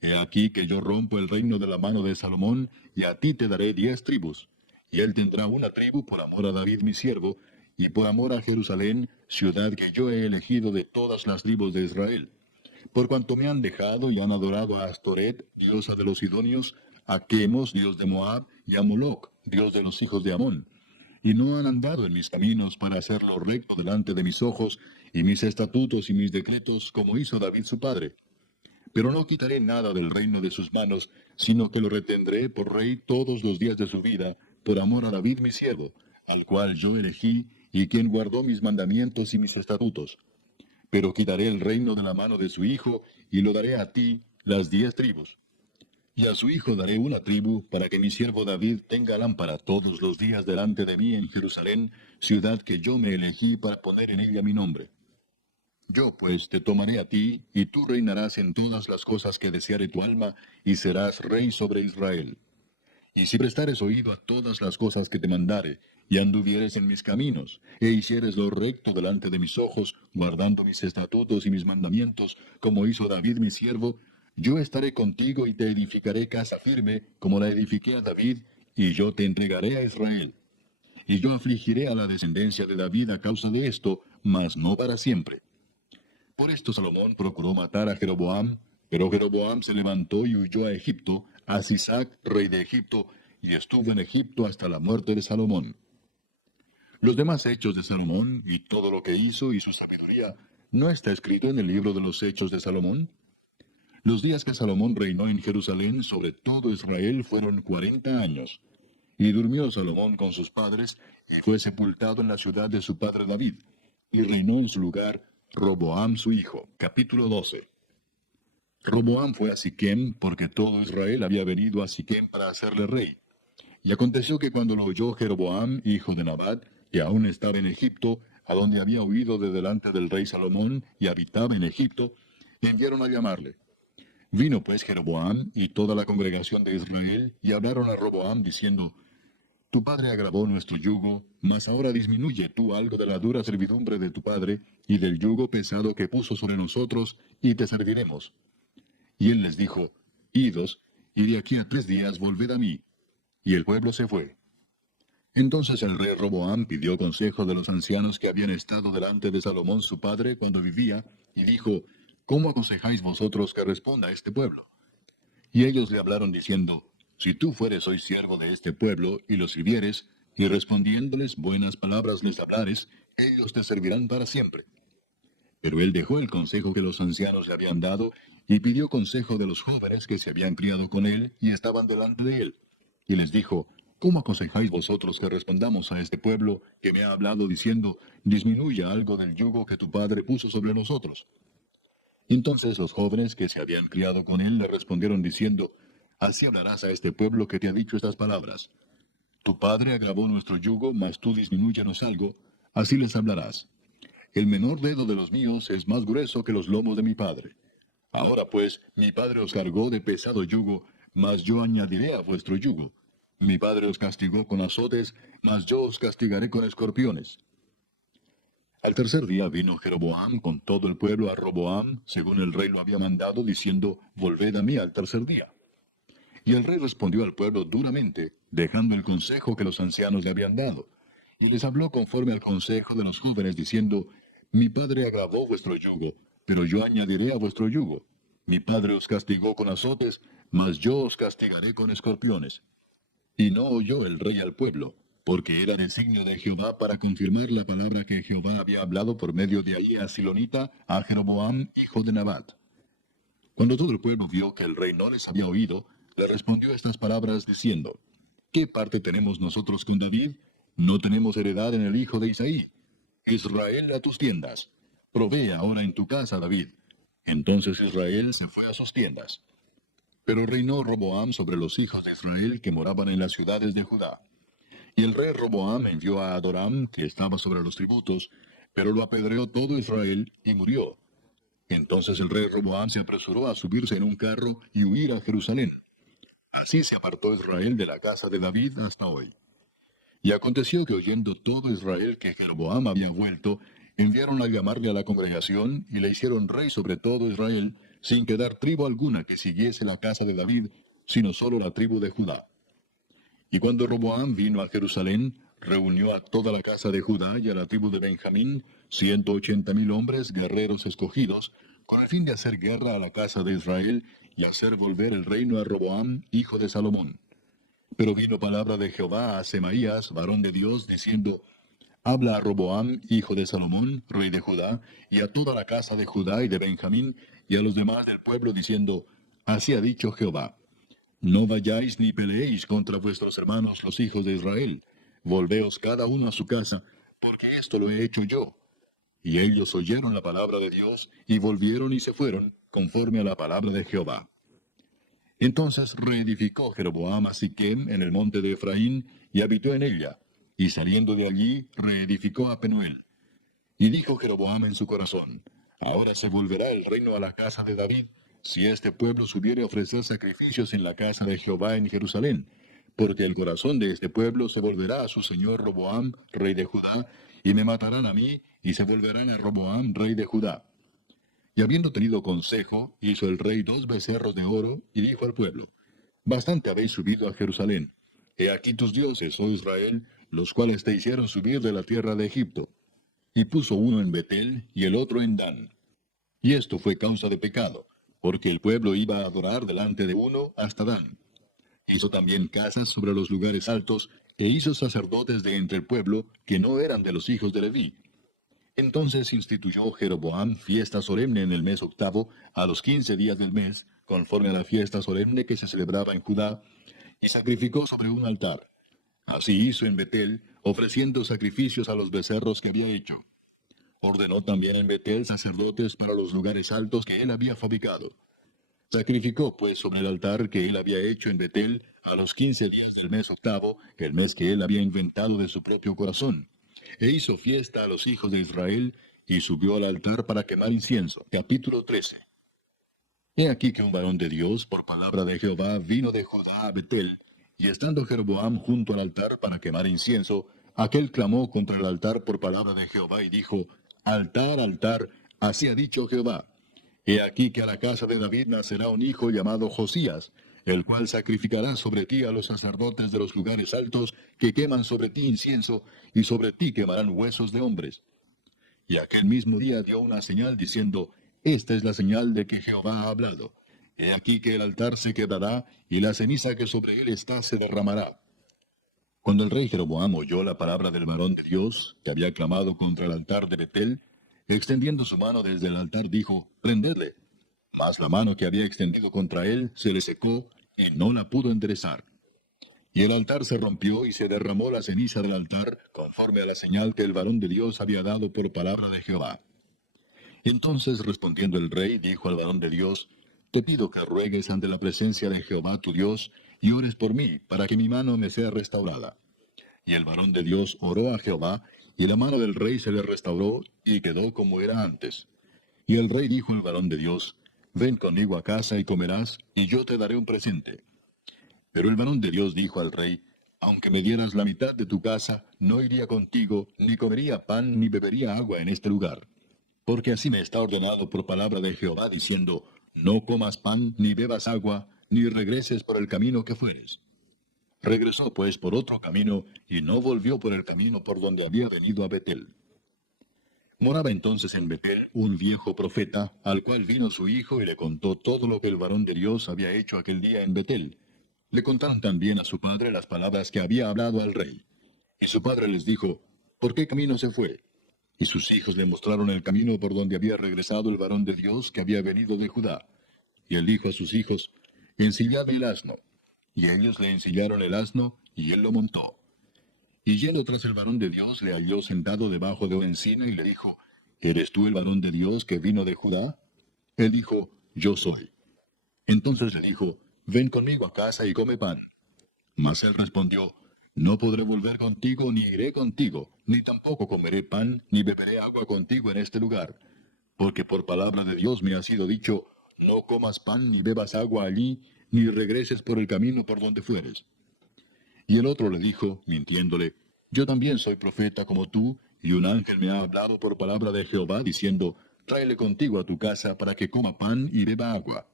He aquí que yo rompo el reino de la mano de Salomón, y a ti te daré 10 tribus. Y él tendrá una tribu por amor a David mi siervo, y por amor a Jerusalén, ciudad que yo he elegido de todas las tribus de Israel. Por cuanto me han dejado y han adorado a Astoret, diosa de los Sidonios, a Chemos, dios de Moab, y a Moloc, dios de los hijos de Amón. Y no han andado en mis caminos para hacer lo recto delante de mis ojos, y mis estatutos y mis decretos, como hizo David su padre. Pero no quitaré nada del reino de sus manos, sino que lo retendré por rey todos los días de su vida, por amor a David mi siervo, al cual yo elegí, y quien guardó mis mandamientos y mis estatutos. Pero quitaré el reino de la mano de su hijo, y lo daré a ti, las 10 tribus. Y a su hijo daré una tribu, para que mi siervo David tenga lámpara todos los días delante de mí en Jerusalén, ciudad que yo me elegí para poner en ella mi nombre. Yo pues te tomaré a ti, y tú reinarás en todas las cosas que deseare tu alma, y serás rey sobre Israel. Y si prestares oído a todas las cosas que te mandare, y anduvieres en mis caminos, e hicieres lo recto delante de mis ojos, guardando mis estatutos y mis mandamientos, como hizo David mi siervo, yo estaré contigo y te edificaré casa firme, como la edifiqué a David, y yo te entregaré a Israel. Y yo afligiré a la descendencia de David a causa de esto, mas no para siempre. Por esto Salomón procuró matar a Jeroboam, pero Jeroboam se levantó y huyó a Egipto, a Sisac, rey de Egipto, y estuvo en Egipto hasta la muerte de Salomón. Los demás hechos de Salomón, y todo lo que hizo y su sabiduría, ¿no está escrito en el libro de los hechos de Salomón? Los días que Salomón reinó en Jerusalén sobre todo Israel fueron 40 años. Y durmió Salomón con sus padres, y fue sepultado en la ciudad de su padre David, y reinó en su lugar Roboam su hijo. Capítulo 12. Roboam fue a Siquem, porque todo Israel había venido a Siquem para hacerle rey. Y aconteció que cuando lo oyó Jeroboam, hijo de Nabat, que aún estaba en Egipto, a donde había huido de delante del rey Salomón, y habitaba en Egipto, enviaron a llamarle. Vino pues Jeroboam y toda la congregación de Israel, y hablaron a Roboam, diciendo, Tu padre agravó nuestro yugo, mas ahora disminuye tú algo de la dura servidumbre de tu padre, y del yugo pesado que puso sobre nosotros, y te serviremos. Y él les dijo, Idos, y de aquí a 3 días volved a mí. Y el pueblo se fue. Entonces el rey Roboam pidió consejo de los ancianos que habían estado delante de Salomón su padre cuando vivía, y dijo, ¿Cómo aconsejáis vosotros que responda a este pueblo? Y ellos le hablaron diciendo, Si tú fueres hoy siervo de este pueblo, y los sirvieres, y respondiéndoles buenas palabras les hablares, ellos te servirán para siempre. Pero él dejó el consejo que los ancianos le habían dado, y pidió consejo de los jóvenes que se habían criado con él, y estaban delante de él. Y les dijo, ¿Cómo aconsejáis vosotros que respondamos a este pueblo que me ha hablado diciendo, disminuya algo del yugo que tu padre puso sobre nosotros? Entonces los jóvenes que se habían criado con él le respondieron diciendo, Así hablarás a este pueblo que te ha dicho estas palabras. Tu padre agravó nuestro yugo, mas tú disminúyanos algo, así les hablarás. El menor dedo de los míos es más grueso que los lomos de mi padre. Ahora pues, mi padre os cargó de pesado yugo, mas yo añadiré a vuestro yugo. Mi padre os castigó con azotes, mas yo os castigaré con escorpiones. Al tercer día vino Jeroboam con todo el pueblo a Roboam, según el rey lo había mandado, diciendo, Volved a mí al tercer día. Y el rey respondió al pueblo duramente, dejando el consejo que los ancianos le habían dado. Y les habló conforme al consejo de los jóvenes, diciendo, Mi padre agravó vuestro yugo, pero yo añadiré a vuestro yugo. Mi padre os castigó con azotes, mas yo os castigaré con escorpiones. Y no oyó el rey al pueblo, porque era designio de Jehová para confirmar la palabra que Jehová había hablado por medio de Ahías Silonita a Jeroboam, hijo de Nabat. Cuando todo el pueblo vio que el rey no les había oído, le respondió estas palabras diciendo, ¿Qué parte tenemos nosotros con David? No tenemos heredad en el hijo de Isaí. Israel a tus tiendas. Provee ahora en tu casa, David. Entonces Israel se fue a sus tiendas. Pero reinó Roboam sobre los hijos de Israel que moraban en las ciudades de Judá. Y el rey Roboam envió a Adoram, que estaba sobre los tributos, pero lo apedreó todo Israel y murió. Entonces el rey Roboam se apresuró a subirse en un carro y huir a Jerusalén. Así se apartó Israel de la casa de David hasta hoy. Y aconteció que oyendo todo Israel que Jeroboam había vuelto, enviaron a llamarle a la congregación y le hicieron rey sobre todo Israel, sin quedar tribu alguna que siguiese la casa de David, sino solo la tribu de Judá. Y cuando Roboam vino a Jerusalén, reunió a toda la casa de Judá y a la tribu de Benjamín, 180,000 hombres guerreros escogidos, con el fin de hacer guerra a la casa de Israel y hacer volver el reino a Roboam, hijo de Salomón. Pero vino palabra de Jehová a Semaías, varón de Dios, diciendo, Habla a Roboam, hijo de Salomón, rey de Judá, y a toda la casa de Judá y de Benjamín, y a los demás del pueblo, diciendo, Así ha dicho Jehová, No vayáis ni peleéis contra vuestros hermanos los hijos de Israel, volveos cada uno a su casa, porque esto lo he hecho yo. Y ellos oyeron la palabra de Dios, y volvieron y se fueron, conforme a la palabra de Jehová. Entonces reedificó Jeroboam a Siquem en el monte de Efraín, y habitó en ella, y saliendo de allí reedificó a Penuel. Y dijo Jeroboam en su corazón, ahora se volverá el reino a la casa de David, si este pueblo subiere a ofrecer sacrificios en la casa de Jehová en Jerusalén, porque el corazón de este pueblo se volverá a su señor Roboam, rey de Judá, y me matarán a mí, y se volverán a Roboam, rey de Judá. Y habiendo tenido consejo, hizo el rey 2 becerros de oro, y dijo al pueblo, bastante habéis subido a Jerusalén. He aquí tus dioses, oh Israel, los cuales te hicieron subir de la tierra de Egipto. Y puso uno en Betel y el otro en Dan. Y esto fue causa de pecado, porque el pueblo iba a adorar delante de uno hasta Dan. Hizo también casas sobre los lugares altos, e hizo sacerdotes de entre el pueblo, que no eran de los hijos de Leví. Entonces instituyó Jeroboam fiesta solemne en el mes octavo, a los 15 días del mes, conforme a la fiesta solemne que se celebraba en Judá, y sacrificó sobre un altar. Así hizo en Betel, ofreciendo sacrificios a los becerros que había hecho. Ordenó también en Betel sacerdotes para los lugares altos que él había fabricado. Sacrificó pues sobre el altar que él había hecho en Betel a los 15 días del mes octavo, el mes que él había inventado de su propio corazón. E hizo fiesta a los hijos de Israel, y subió al altar para quemar incienso. Capítulo 13. He aquí que un varón de Dios, por palabra de Jehová, vino de Judá a Betel, y estando Jeroboam junto al altar para quemar incienso, aquel clamó contra el altar por palabra de Jehová y dijo, altar, altar, así ha dicho Jehová. He aquí que a la casa de David nacerá un hijo llamado Josías, el cual sacrificará sobre ti a los sacerdotes de los lugares altos, que queman sobre ti incienso, y sobre ti quemarán huesos de hombres. Y aquel mismo día dio una señal diciendo, esta es la señal de que Jehová ha hablado. He aquí que el altar se quebrará, y la ceniza que sobre él está se derramará. Cuando el rey Jeroboam oyó la palabra del varón de Dios, que había clamado contra el altar de Betel, extendiendo su mano desde el altar dijo, prendedle. Mas la mano que había extendido contra él se le secó, y no la pudo enderezar. Y el altar se rompió y se derramó la ceniza del altar, conforme a la señal que el varón de Dios había dado por palabra de Jehová. Entonces respondiendo el rey, dijo al varón de Dios, te pido que ruegues ante la presencia de Jehová tu Dios, y ores por mí, para que mi mano me sea restaurada. Y el varón de Dios oró a Jehová, y la mano del rey se le restauró, y quedó como era antes. Y el rey dijo al varón de Dios, ven conmigo a casa y comerás, y yo te daré un presente. Pero el varón de Dios dijo al rey, aunque me dieras la mitad de tu casa, no iría contigo, ni comería pan, ni bebería agua en este lugar. Porque así me está ordenado por palabra de Jehová, diciendo, no comas pan, ni bebas agua, ni regreses por el camino que fueres. Regresó pues por otro camino, y no volvió por el camino por donde había venido a Betel. Moraba entonces en Betel un viejo profeta, al cual vino su hijo y le contó todo lo que el varón de Dios había hecho aquel día en Betel. Le contaron también a su padre las palabras que había hablado al rey. Y su padre les dijo, ¿por qué camino se fue? Y sus hijos le mostraron el camino por donde había regresado el varón de Dios que había venido de Judá. Y él dijo a sus hijos, ensillad el asno. Y ellos le ensillaron el asno, y él lo montó. Y yendo tras el varón de Dios, le halló sentado debajo de una encina, y le dijo, ¿eres tú el varón de Dios que vino de Judá? Él dijo, yo soy. Entonces le dijo, ven conmigo a casa y come pan. Mas él respondió, no podré volver contigo, ni iré contigo, ni tampoco comeré pan, ni beberé agua contigo en este lugar. Porque por palabra de Dios me ha sido dicho, no comas pan, ni bebas agua allí, ni regreses por el camino por donde fueres. Y el otro le dijo, mintiéndole, yo también soy profeta como tú, y un ángel me ha hablado por palabra de Jehová, diciendo, tráele contigo a tu casa para que coma pan y beba agua.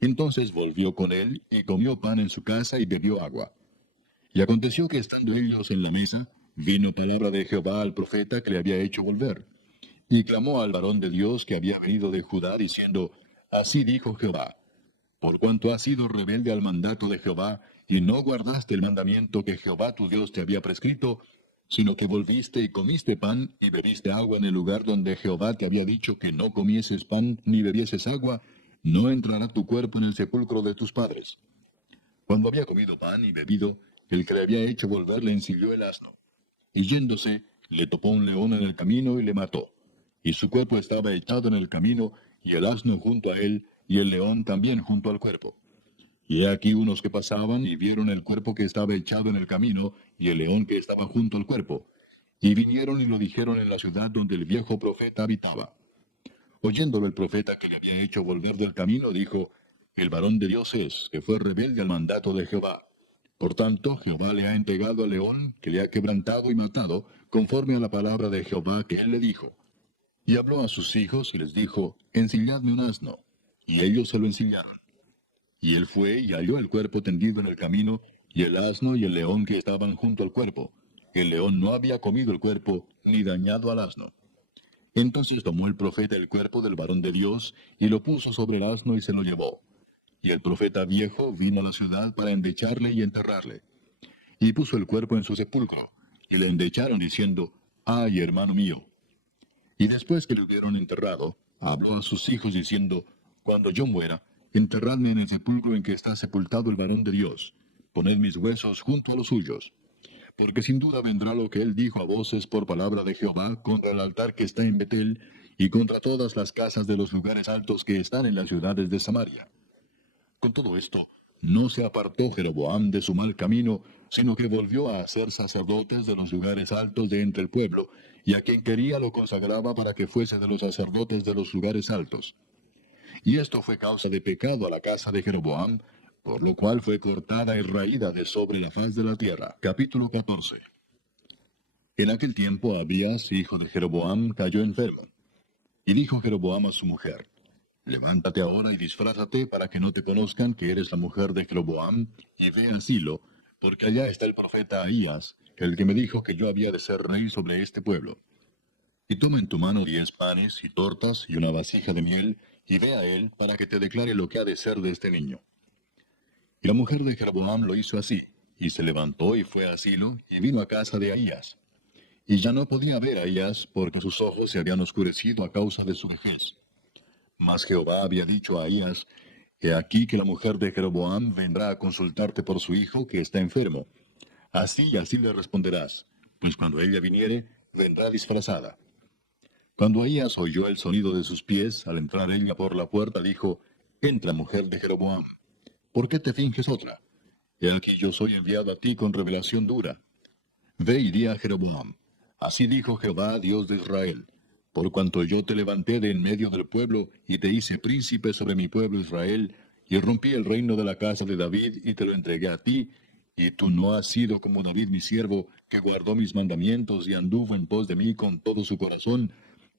Entonces volvió con él, y comió pan en su casa y bebió agua. Y aconteció que estando ellos en la mesa, vino palabra de Jehová al profeta que le había hecho volver. Y clamó al varón de Dios que había venido de Judá, diciendo, así dijo Jehová, por cuanto has sido rebelde al mandato de Jehová, y no guardaste el mandamiento que Jehová tu Dios te había prescrito, sino que volviste y comiste pan y bebiste agua en el lugar donde Jehová te había dicho que no comieses pan ni bebieses agua, no entrará tu cuerpo en el sepulcro de tus padres. Cuando había comido pan y bebido, el que le había hecho volver le ensilló el asno. Y yéndose, le topó un león en el camino y le mató. Y su cuerpo estaba echado en el camino, y el asno junto a él, y el león también junto al cuerpo. Y he aquí unos que pasaban y vieron el cuerpo que estaba echado en el camino, y el león que estaba junto al cuerpo. Y vinieron y lo dijeron en la ciudad donde el viejo profeta habitaba. Oyéndolo el profeta que le había hecho volver del camino, dijo, el varón de Dios es, que fue rebelde al mandato de Jehová. Por tanto, Jehová le ha entregado al león, que le ha quebrantado y matado, conforme a la palabra de Jehová que él le dijo. Y habló a sus hijos y les dijo, ensilladme un asno. Y ellos se lo ensillaron. Y él fue y halló el cuerpo tendido en el camino, y el asno y el león que estaban junto al cuerpo. El león no había comido el cuerpo, ni dañado al asno. Entonces tomó el profeta el cuerpo del varón de Dios, y lo puso sobre el asno y se lo llevó. Y el profeta viejo vino a la ciudad para endecharle y enterrarle. Y puso el cuerpo en su sepulcro, y le endecharon diciendo, ay, hermano mío. Y después que le hubieron enterrado, habló a sus hijos diciendo, cuando yo muera, enterradme en el sepulcro en que está sepultado el varón de Dios. Poned mis huesos junto a los suyos. Porque sin duda vendrá lo que él dijo a voces por palabra de Jehová contra el altar que está en Betel, y contra todas las casas de los lugares altos que están en las ciudades de Samaria. Con todo esto, no se apartó Jeroboam de su mal camino, sino que volvió a hacer sacerdotes de los lugares altos de entre el pueblo, y a quien quería lo consagraba para que fuese de los sacerdotes de los lugares altos. Y esto fue causa de pecado a la casa de Jeroboam, por lo cual fue cortada y raída de sobre la faz de la tierra. Capítulo 14. En aquel tiempo Abías, hijo de Jeroboam, cayó enfermo. Y dijo Jeroboam a su mujer, levántate ahora y disfrázate para que no te conozcan que eres la mujer de Jeroboam, y ve a Silo, porque allá está el profeta Ahías, el que me dijo que yo había de ser rey sobre este pueblo. Y toma en tu mano 10 panes y tortas y una vasija de miel, y ve a él para que te declare lo que ha de ser de este niño. Y la mujer de Jeroboam lo hizo así, y se levantó y fue a Silo, y vino a casa de Ahías. Y ya no podía ver a Ahías, porque sus ojos se habían oscurecido a causa de su vejez. Mas Jehová había dicho a Ahías, he aquí que la mujer de Jeroboam vendrá a consultarte por su hijo que está enfermo. Así y así le responderás, pues cuando ella viniere, vendrá disfrazada. Cuando Ahías oyó el sonido de sus pies, al entrar ella por la puerta, dijo, entra, mujer de Jeroboam. ¿Por qué te finges otra? He aquí yo soy enviado a ti con revelación dura. Ve y di a Jeroboam. Así dijo Jehová, Dios de Israel. Por cuanto yo te levanté de en medio del pueblo, y te hice príncipe sobre mi pueblo Israel, y rompí el reino de la casa de David, y te lo entregué a ti, y tú no has sido como David mi siervo, que guardó mis mandamientos y anduvo en pos de mí con todo su corazón,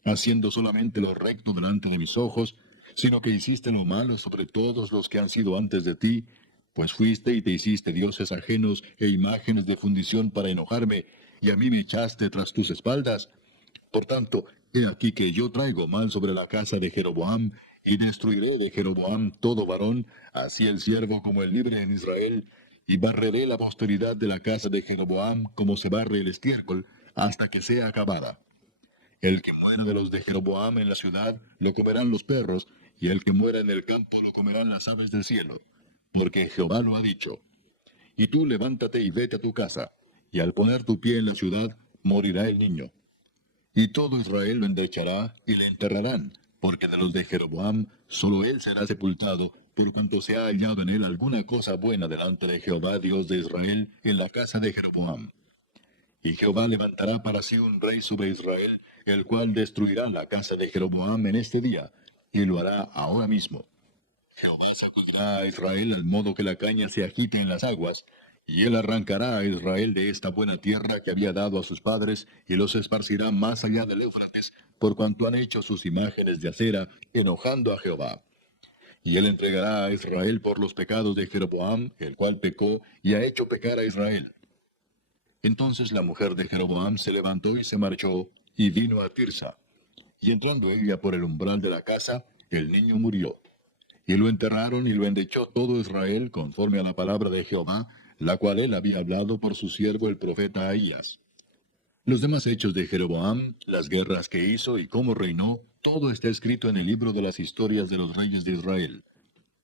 haciendo solamente lo recto delante de mis ojos, sino que hiciste lo malo sobre todos los que han sido antes de ti, pues fuiste y te hiciste dioses ajenos e imágenes de fundición para enojarme, y a mí me echaste tras tus espaldas. Por tanto, he aquí que yo traigo mal sobre la casa de Jeroboam, y destruiré de Jeroboam todo varón, así el siervo como el libre en Israel, y barreré la posteridad de la casa de Jeroboam como se barre el estiércol, hasta que sea acabada. El que muera de los de Jeroboam en la ciudad, lo comerán los perros, y el que muera en el campo lo comerán las aves del cielo. Porque Jehová lo ha dicho. Y tú levántate y vete a tu casa, y al poner tu pie en la ciudad, morirá el niño. Y todo Israel lo endechará y le enterrarán, porque de los de Jeroboam solo él será sepultado, por cuanto se ha hallado en él alguna cosa buena delante de Jehová Dios de Israel en la casa de Jeroboam. Y Jehová levantará para sí un rey sobre Israel, el cual destruirá la casa de Jeroboam en este día, y lo hará ahora mismo. Jehová sacudirá a Israel al modo que la caña se agite en las aguas, y él arrancará a Israel de esta buena tierra que había dado a sus padres, y los esparcirá más allá del Éufrates, por cuanto han hecho sus imágenes de acera, enojando a Jehová. Y él entregará a Israel por los pecados de Jeroboam, el cual pecó, y ha hecho pecar a Israel. Entonces la mujer de Jeroboam se levantó y se marchó, y vino a Tirsa. Y entrando ella por el umbral de la casa, el niño murió. Y lo enterraron y lo endechó todo Israel conforme a la palabra de Jehová, la cual él había hablado por su siervo el profeta Ahías. Los demás hechos de Jeroboam, las guerras que hizo y cómo reinó, todo está escrito en el libro de las historias de los reyes de Israel.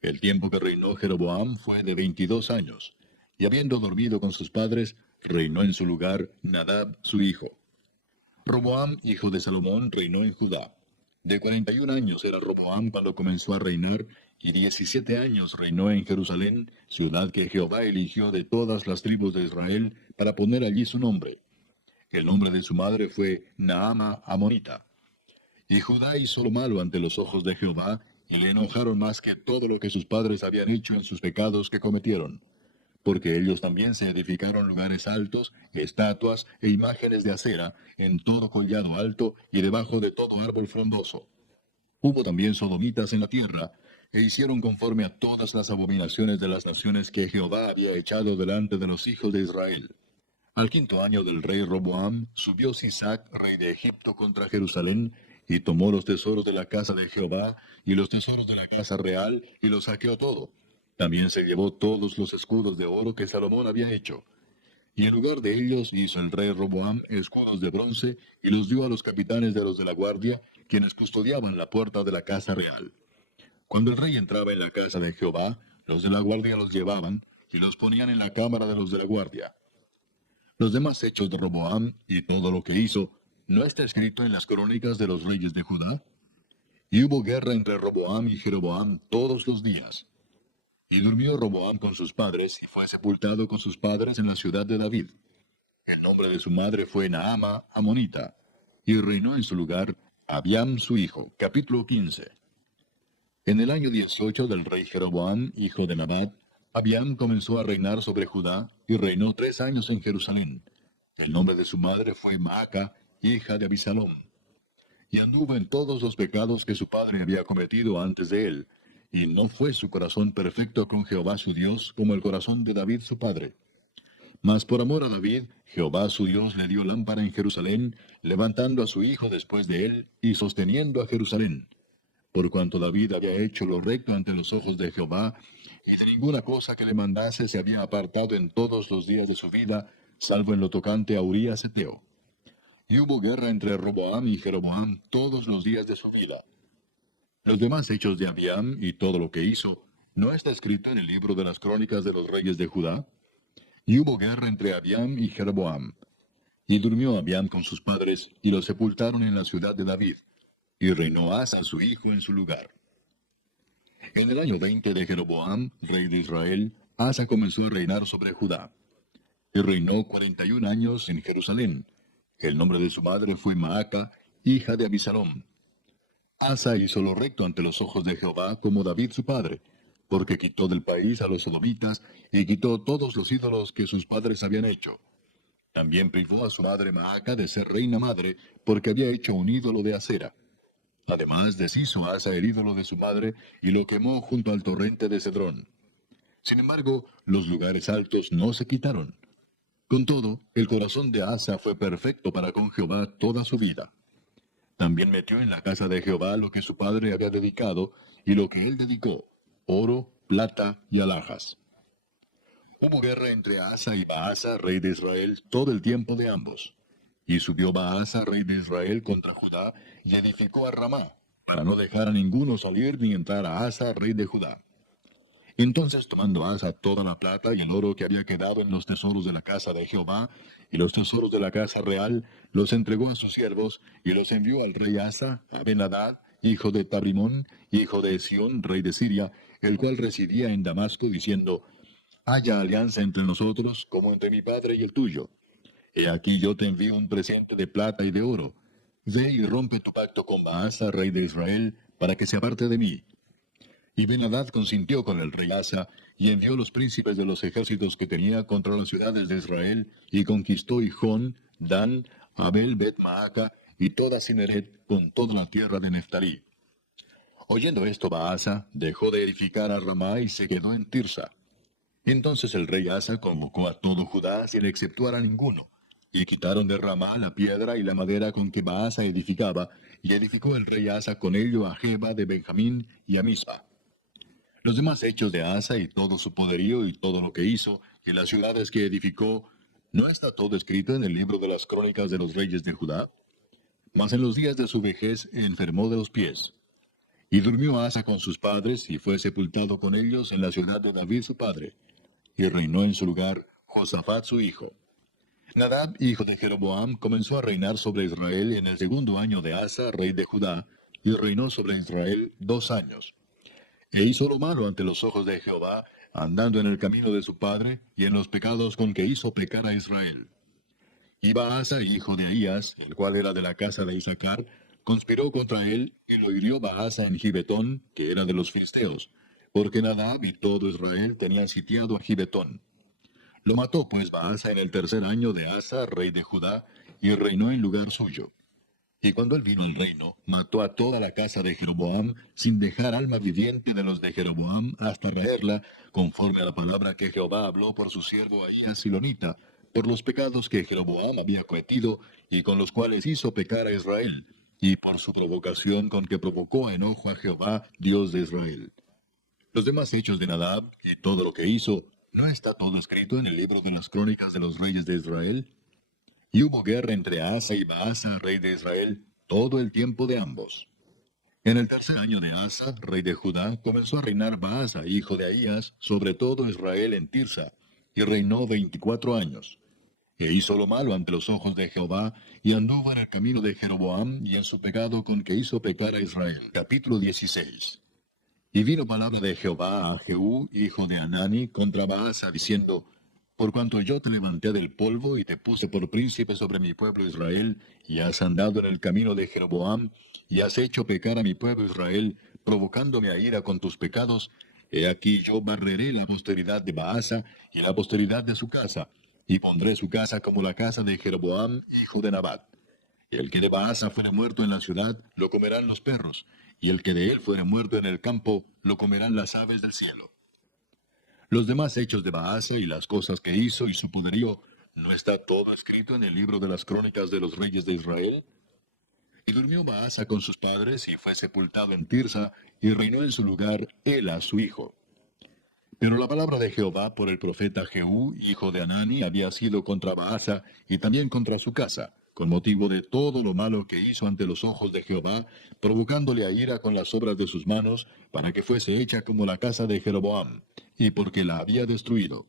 El tiempo que reinó Jeroboam fue de 22 años. y habiendo dormido con sus padres, reinó en su lugar Nadab su hijo. Roboam, hijo de Salomón, reinó en Judá. De 41 años era Roboam cuando comenzó a reinar, y 17 años reinó en Jerusalén, ciudad que Jehová eligió de todas las tribus de Israel para poner allí su nombre. El nombre de su madre fue Naama Amonita. Y Judá hizo lo malo ante los ojos de Jehová, y le enojaron más que todo lo que sus padres habían hecho en sus pecados que cometieron. Porque ellos también se edificaron lugares altos, estatuas e imágenes de acera, en todo collado alto y debajo de todo árbol frondoso. Hubo también sodomitas en la tierra, e hicieron conforme a todas las abominaciones de las naciones que Jehová había echado delante de los hijos de Israel. Al quinto año del rey Roboam, subió Sisac, rey de Egipto, contra Jerusalén, y tomó los tesoros de la casa de Jehová, y los tesoros de la casa real, y los saqueó todo. También se llevó todos los escudos de oro que Salomón había hecho. Y en lugar de ellos hizo el rey Roboam escudos de bronce, y los dio a los capitanes de los de la guardia, quienes custodiaban la puerta de la casa real. Cuando el rey entraba en la casa de Jehová, los de la guardia los llevaban, y los ponían en la cámara de los de la guardia. Los demás hechos de Roboam y todo lo que hizo, ¿no está escrito en las crónicas de los reyes de Judá? Y hubo guerra entre Roboam y Jeroboam todos los días. Y durmió Roboam con sus padres, y fue sepultado con sus padres en la ciudad de David. El nombre de su madre fue Naama Amonita, y reinó en su lugar Abiam su hijo. Capítulo 15. En el año 18 del rey Jeroboam, hijo de Nabat, Abiam comenzó a reinar sobre Judá, y reinó 3 años en Jerusalén. El nombre de su madre fue Maaca, hija de Abisalom. Y anduvo en todos los pecados que su padre había cometido antes de él, y no fue su corazón perfecto con Jehová su Dios como el corazón de David su padre. Mas por amor a David, Jehová su Dios le dio lámpara en Jerusalén, levantando a su hijo después de él, y sosteniendo a Jerusalén. Por cuanto David había hecho lo recto ante los ojos de Jehová, y de ninguna cosa que le mandase se había apartado en todos los días de su vida, salvo en lo tocante a Urías Eteo. Y hubo guerra entre Roboam y Jeroboam todos los días de su vida. Los demás hechos de Abiam y todo lo que hizo, ¿no está escrito en el libro de las crónicas de los reyes de Judá? Y hubo guerra entre Abiam y Jeroboam. Y durmió Abiam con sus padres, y los sepultaron en la ciudad de David. Y reinó Asa su hijo en su lugar. En el año 20 de Jeroboam, rey de Israel, Asa comenzó a reinar sobre Judá. Y reinó 41 años en Jerusalén. El nombre de su madre fue Maaca, hija de Abisalom. Asa hizo lo recto ante los ojos de Jehová como David su padre, porque quitó del país a los sodomitas y quitó todos los ídolos que sus padres habían hecho. También privó a su madre Maaca de ser reina madre, porque había hecho un ídolo de acera. Además, deshizo Asa el ídolo de su madre y lo quemó junto al torrente de Cedrón. Sin embargo, los lugares altos no se quitaron. Con todo, el corazón de Asa fue perfecto para con Jehová toda su vida. También metió en la casa de Jehová lo que su padre había dedicado y lo que él dedicó, oro, plata y alhajas. Hubo guerra entre Asa y Baasa, rey de Israel, todo el tiempo de ambos. Y subió Baasa, rey de Israel, contra Judá, y edificó a Ramá, para no dejar a ninguno salir ni entrar a Asa, rey de Judá. Entonces, tomando Asa toda la plata y el oro que había quedado en los tesoros de la casa de Jehová, y los tesoros de la casa real, los entregó a sus siervos, y los envió al rey Asa, a Ben-Hadad, hijo de Tabrimón, hijo de Sión, rey de Siria, el cual residía en Damasco, diciendo, haya alianza entre nosotros, como entre mi padre y el tuyo. He aquí yo te envío un presente de plata y de oro. Ve y rompe tu pacto con Baasa, rey de Israel, para que se aparte de mí. Y Ben-Hadad consintió con el rey Asa, y envió los príncipes de los ejércitos que tenía contra las ciudades de Israel, y conquistó Hijón, Dan, Abel Bet-Maaca, y toda Cineret, con toda la tierra de Neftalí. Oyendo esto Baasa, dejó de edificar a Ramá y se quedó en Tirsa. Entonces el rey Asa convocó a todo Judá sin exceptuar a ninguno, y quitaron de Ramá la piedra y la madera con que Baasa edificaba, y edificó el rey Asa con ello a Geba de Benjamín y a Mispa. Los demás hechos de Asa y todo su poderío y todo lo que hizo, y las ciudades que edificó, ¿no está todo escrito en el libro de las crónicas de los reyes de Judá? Mas en los días de su vejez enfermó de los pies. Y durmió Asa con sus padres, y fue sepultado con ellos en la ciudad de David su padre. y reinó en su lugar Josafat su hijo. Nadab, hijo de Jeroboam, comenzó a reinar sobre Israel en el segundo año de Asa, rey de Judá, y reinó sobre Israel 2 años. E hizo lo malo ante los ojos de Jehová, andando en el camino de su padre, y en los pecados con que hizo pecar a Israel. Y Baasa, hijo de Ahías, el cual era de la casa de Isaacar, conspiró contra él, y lo hirió Baasa en Gibetón, que era de los filisteos, porque Nadab y todo Israel tenían sitiado a Gibetón. Lo mató pues Baasa en el tercer año de Asa, rey de Judá, y reinó en lugar suyo. Y cuando él vino al reino, mató a toda la casa de Jeroboam, sin dejar alma viviente de los de Jeroboam, hasta raerla, conforme a la palabra que Jehová habló por su siervo Ahías Silonita, por los pecados que Jeroboam había cometido, y con los cuales hizo pecar a Israel, y por su provocación con que provocó a enojo a Jehová, Dios de Israel. Los demás hechos de Nadab, y todo lo que hizo, ¿no está todo escrito en el libro de las crónicas de los reyes de Israel? Y hubo guerra entre Asa y Baasa, rey de Israel, todo el tiempo de ambos. En el tercer año de Asa, rey de Judá, comenzó a reinar Baasa, hijo de Ahías, sobre todo Israel en Tirsa, y reinó 24 años. E hizo lo malo ante los ojos de Jehová, y anduvo en el camino de Jeroboam, y en su pecado con que hizo pecar a Israel. Capítulo 16. Y vino palabra de Jehová a Jehú, hijo de Hanani, contra Baasa, diciendo, por cuanto yo te levanté del polvo y te puse por príncipe sobre mi pueblo Israel, y has andado en el camino de Jeroboam, y has hecho pecar a mi pueblo Israel, provocándome a ira con tus pecados, he aquí yo barreré la posteridad de Baasa y la posteridad de su casa, y pondré su casa como la casa de Jeroboam, hijo de Nabat. Y el que de Baasa fuere muerto en la ciudad, lo comerán los perros, y el que de él fuere muerto en el campo, lo comerán las aves del cielo. Los demás hechos de Baasa y las cosas que hizo y su poderío, ¿no está todo escrito en el libro de las crónicas de los reyes de Israel? Y durmió Baasa con sus padres y fue sepultado en Tirsa, y reinó en su lugar Ela su hijo. Pero la palabra de Jehová por el profeta Jehú, hijo de Hanani, había sido contra Baasa y también contra su casa, con motivo de todo lo malo que hizo ante los ojos de Jehová, provocándole a ira con las obras de sus manos, para que fuese hecha como la casa de Jeroboam, y porque la había destruido.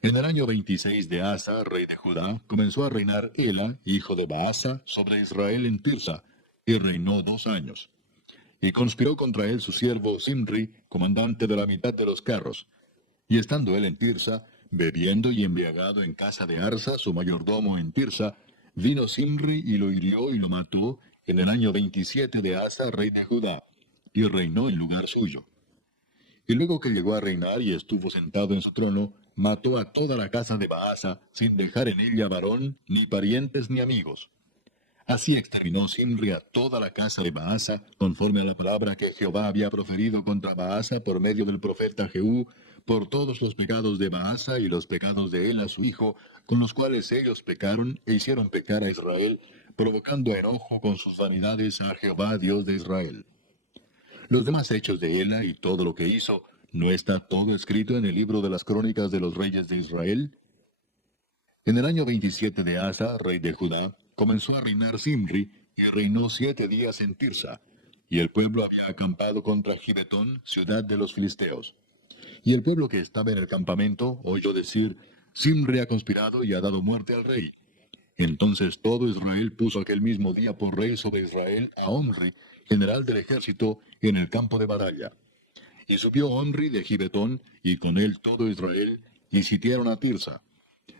En el año 26 de Asa, rey de Judá, comenzó a reinar Ela, hijo de Baasa, sobre Israel en Tirsa, y reinó 2 años. Y conspiró contra él su siervo Simri, comandante de la mitad de los carros. Y estando él en Tirsa, bebiendo y embriagado en casa de Arsa, su mayordomo en Tirsa, vino Simri y lo hirió y lo mató en el año 27 de Asa, rey de Judá, y reinó en lugar suyo. Y luego que llegó a reinar y estuvo sentado en su trono, mató a toda la casa de Baasa, sin dejar en ella varón, ni parientes, ni amigos. Así exterminó Simri a toda la casa de Baasa, conforme a la palabra que Jehová había proferido contra Baasa por medio del profeta Jehú, por todos los pecados de Baasa y los pecados de él a su hijo, con los cuales ellos pecaron e hicieron pecar a Israel, provocando enojo con sus vanidades a Jehová Dios de Israel. Los demás hechos de Ela y todo lo que hizo, ¿no está todo escrito en el libro de las crónicas de los reyes de Israel? En el año 27 de Asa, rey de Judá, comenzó a reinar Simri, y reinó 7 días en Tirsa, y el pueblo había acampado contra Gibetón, ciudad de los filisteos. Y el pueblo que estaba en el campamento oyó decir, Simri ha conspirado y ha dado muerte al rey. Entonces todo Israel puso aquel mismo día por rey sobre Israel a Omri, general del ejército, en el campo de batalla. Y subió Omri de Gibetón, y con él todo Israel, y sitiaron a Tirsa.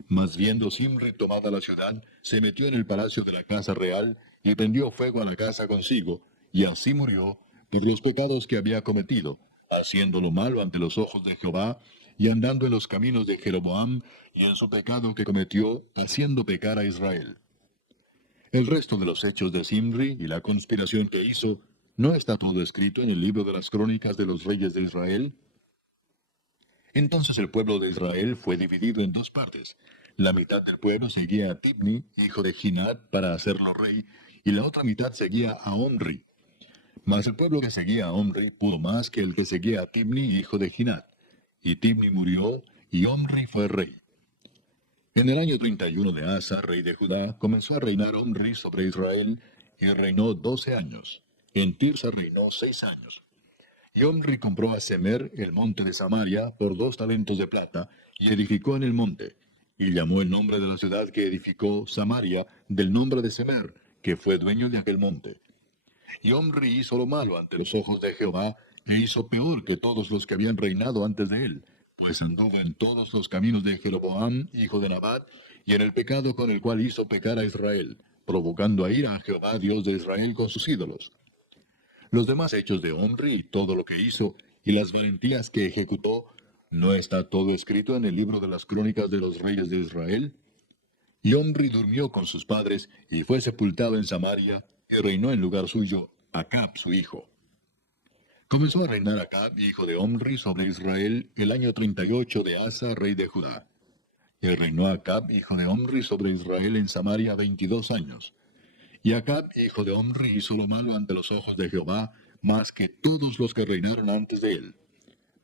Mas viendo Simri tomada la ciudad, se metió en el palacio de la casa real, y prendió fuego a la casa consigo, y así murió por los pecados que había cometido, haciendo lo malo ante los ojos de Jehová, y andando en los caminos de Jeroboam, y en su pecado que cometió, haciendo pecar a Israel. El resto de los hechos de Simri y la conspiración que hizo, ¿no está todo escrito en el libro de las crónicas de los reyes de Israel? Entonces el pueblo de Israel fue dividido en 2 partes. La mitad del pueblo seguía a Tibni, hijo de Ginat, para hacerlo rey, y la otra mitad seguía a Omri. Mas el pueblo que seguía a Omri pudo más que el que seguía a Tibni, hijo de Ginat. Y Tibni murió, y Omri fue rey. En el año 31 de Asa, rey de Judá, comenzó a reinar Omri sobre Israel, y reinó 12 años. En Tirsa reinó 6 años. Y Omri compró a Semer el monte de Samaria por 2 talentos de plata, y edificó en el monte. Y llamó el nombre de la ciudad que edificó Samaria del nombre de Semer, que fue dueño de aquel monte. Y Omri hizo lo malo ante los ojos de Jehová, e hizo peor que todos los que habían reinado antes de él, pues anduvo en todos los caminos de Jeroboam, hijo de Nabat, y en el pecado con el cual hizo pecar a Israel, provocando a ira a Jehová, Dios de Israel, con sus ídolos. Los demás hechos de Omri y todo lo que hizo, y las valentías que ejecutó, ¿no está todo escrito en el libro de las crónicas de los reyes de Israel? Y Omri durmió con sus padres, y fue sepultado en Samaria, y reinó en lugar suyo Acab su hijo. Comenzó a reinar Acab, hijo de Omri, sobre Israel el año 38 de Asa, rey de Judá. Y reinó Acab, hijo de Omri, sobre Israel en Samaria 22 años. Y Acab, hijo de Omri, hizo lo malo ante los ojos de Jehová, más que todos los que reinaron antes de él.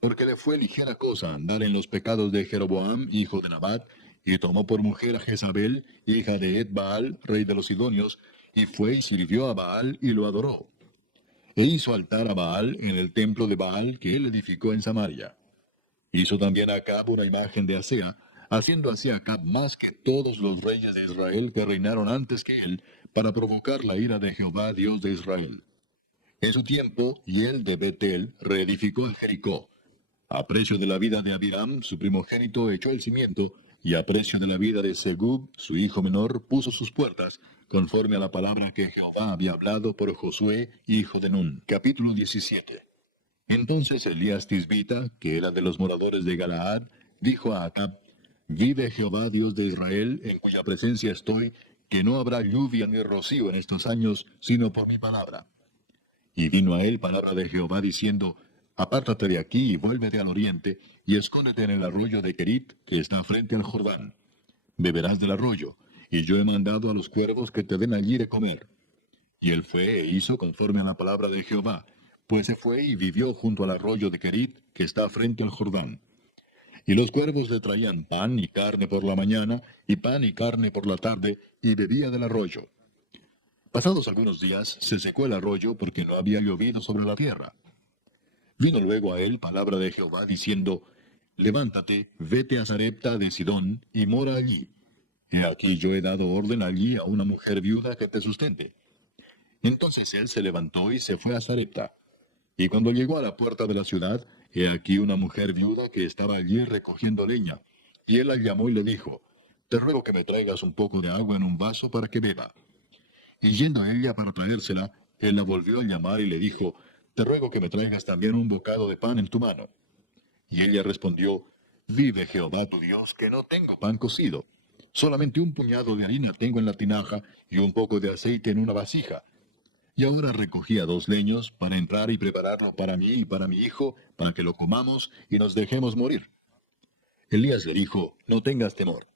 Porque le fue ligera cosa andar en los pecados de Jeroboam, hijo de Nabat, y tomó por mujer a Jezabel, hija de Ed-Baal, rey de los Sidonios, y fue y sirvió a Baal y lo adoró. E hizo altar a Baal en el templo de Baal que él edificó en Samaria. Hizo también a Acab una imagen de Asea, haciendo así a Acab más que todos los reyes de Israel que reinaron antes que él, para provocar la ira de Jehová, Dios de Israel. En su tiempo, Hiel de Betel reedificó el Jericó. A precio de la vida de Abiram, su primogénito, echó el cimiento, y a precio de la vida de Segub, su hijo menor, puso sus puertas, conforme a la palabra que Jehová había hablado por Josué, hijo de Nun. Capítulo 17. Entonces Elías Tisbita, que era de los moradores de Galaad, dijo a Acab: Vive Jehová Dios de Israel, en cuya presencia estoy, que no habrá lluvia ni rocío en estos años, sino por mi palabra. Y vino a él palabra de Jehová diciendo: Apártate de aquí y vuélvete al oriente, y escóndete en el arroyo de Kerit, que está frente al Jordán. Beberás del arroyo, y yo he mandado a los cuervos que te den allí de comer. Y él fue e hizo conforme a la palabra de Jehová, pues se fue y vivió junto al arroyo de Kerit, que está frente al Jordán. Y los cuervos le traían pan y carne por la mañana, y pan y carne por la tarde, y bebía del arroyo. Pasados algunos días, se secó el arroyo porque no había llovido sobre la tierra. Vino luego a él palabra de Jehová diciendo: Levántate, vete a Sarepta de Sidón, y mora allí. He aquí yo he dado orden allí a una mujer viuda que te sustente. Entonces él se levantó y se fue a Sarepta. Y cuando llegó a la puerta de la ciudad, he aquí una mujer viuda que estaba allí recogiendo leña. Y él la llamó y le dijo: Te ruego que me traigas un poco de agua en un vaso para que beba. Y yendo a ella para traérsela, él la volvió a llamar y le dijo: Te ruego que me traigas también un bocado de pan en tu mano. Y ella respondió: Vive Jehová tu Dios, que no tengo pan cocido. Solamente un puñado de harina tengo en la tinaja y un poco de aceite en una vasija. Y ahora recogía 2 leños para entrar y prepararlo para mí y para mi hijo, para que lo comamos y nos dejemos morir. Elías le dijo: No tengas temor.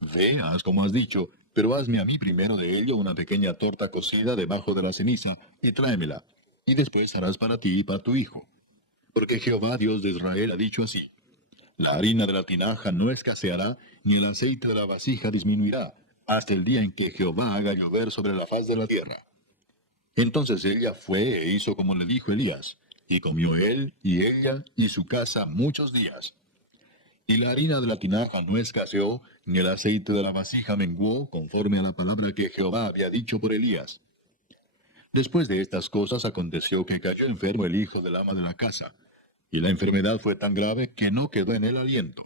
Ve, haz como has dicho, pero hazme a mí primero de ello una pequeña torta cocida debajo de la ceniza, y tráemela, y después harás para ti y para tu hijo. Porque Jehová Dios de Israel ha dicho así: La harina de la tinaja no escaseará, ni el aceite de la vasija disminuirá, hasta el día en que Jehová haga llover sobre la faz de la tierra. Entonces ella fue e hizo como le dijo Elías, y comió él, y ella, y su casa muchos días. Y la harina de la tinaja no escaseó, ni el aceite de la vasija menguó, conforme a la palabra que Jehová había dicho por Elías. Después de estas cosas aconteció que cayó enfermo el hijo del ama de la casa, y la enfermedad fue tan grave que no quedó en él aliento.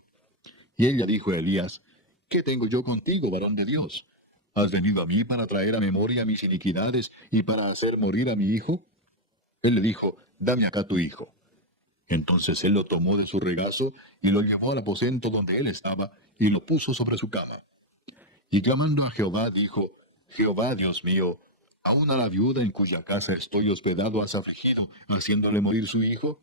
Y ella dijo a Elías: ¿Qué tengo yo contigo, varón de Dios? ¿Has venido a mí para traer a memoria mis iniquidades y para hacer morir a mi hijo? Él le dijo: Dame acá tu hijo. Entonces él lo tomó de su regazo y lo llevó al aposento donde él estaba y lo puso sobre su cama. Y clamando a Jehová dijo: Jehová Dios mío, ¿aún a la viuda en cuya casa estoy hospedado has afligido, haciéndole morir su hijo?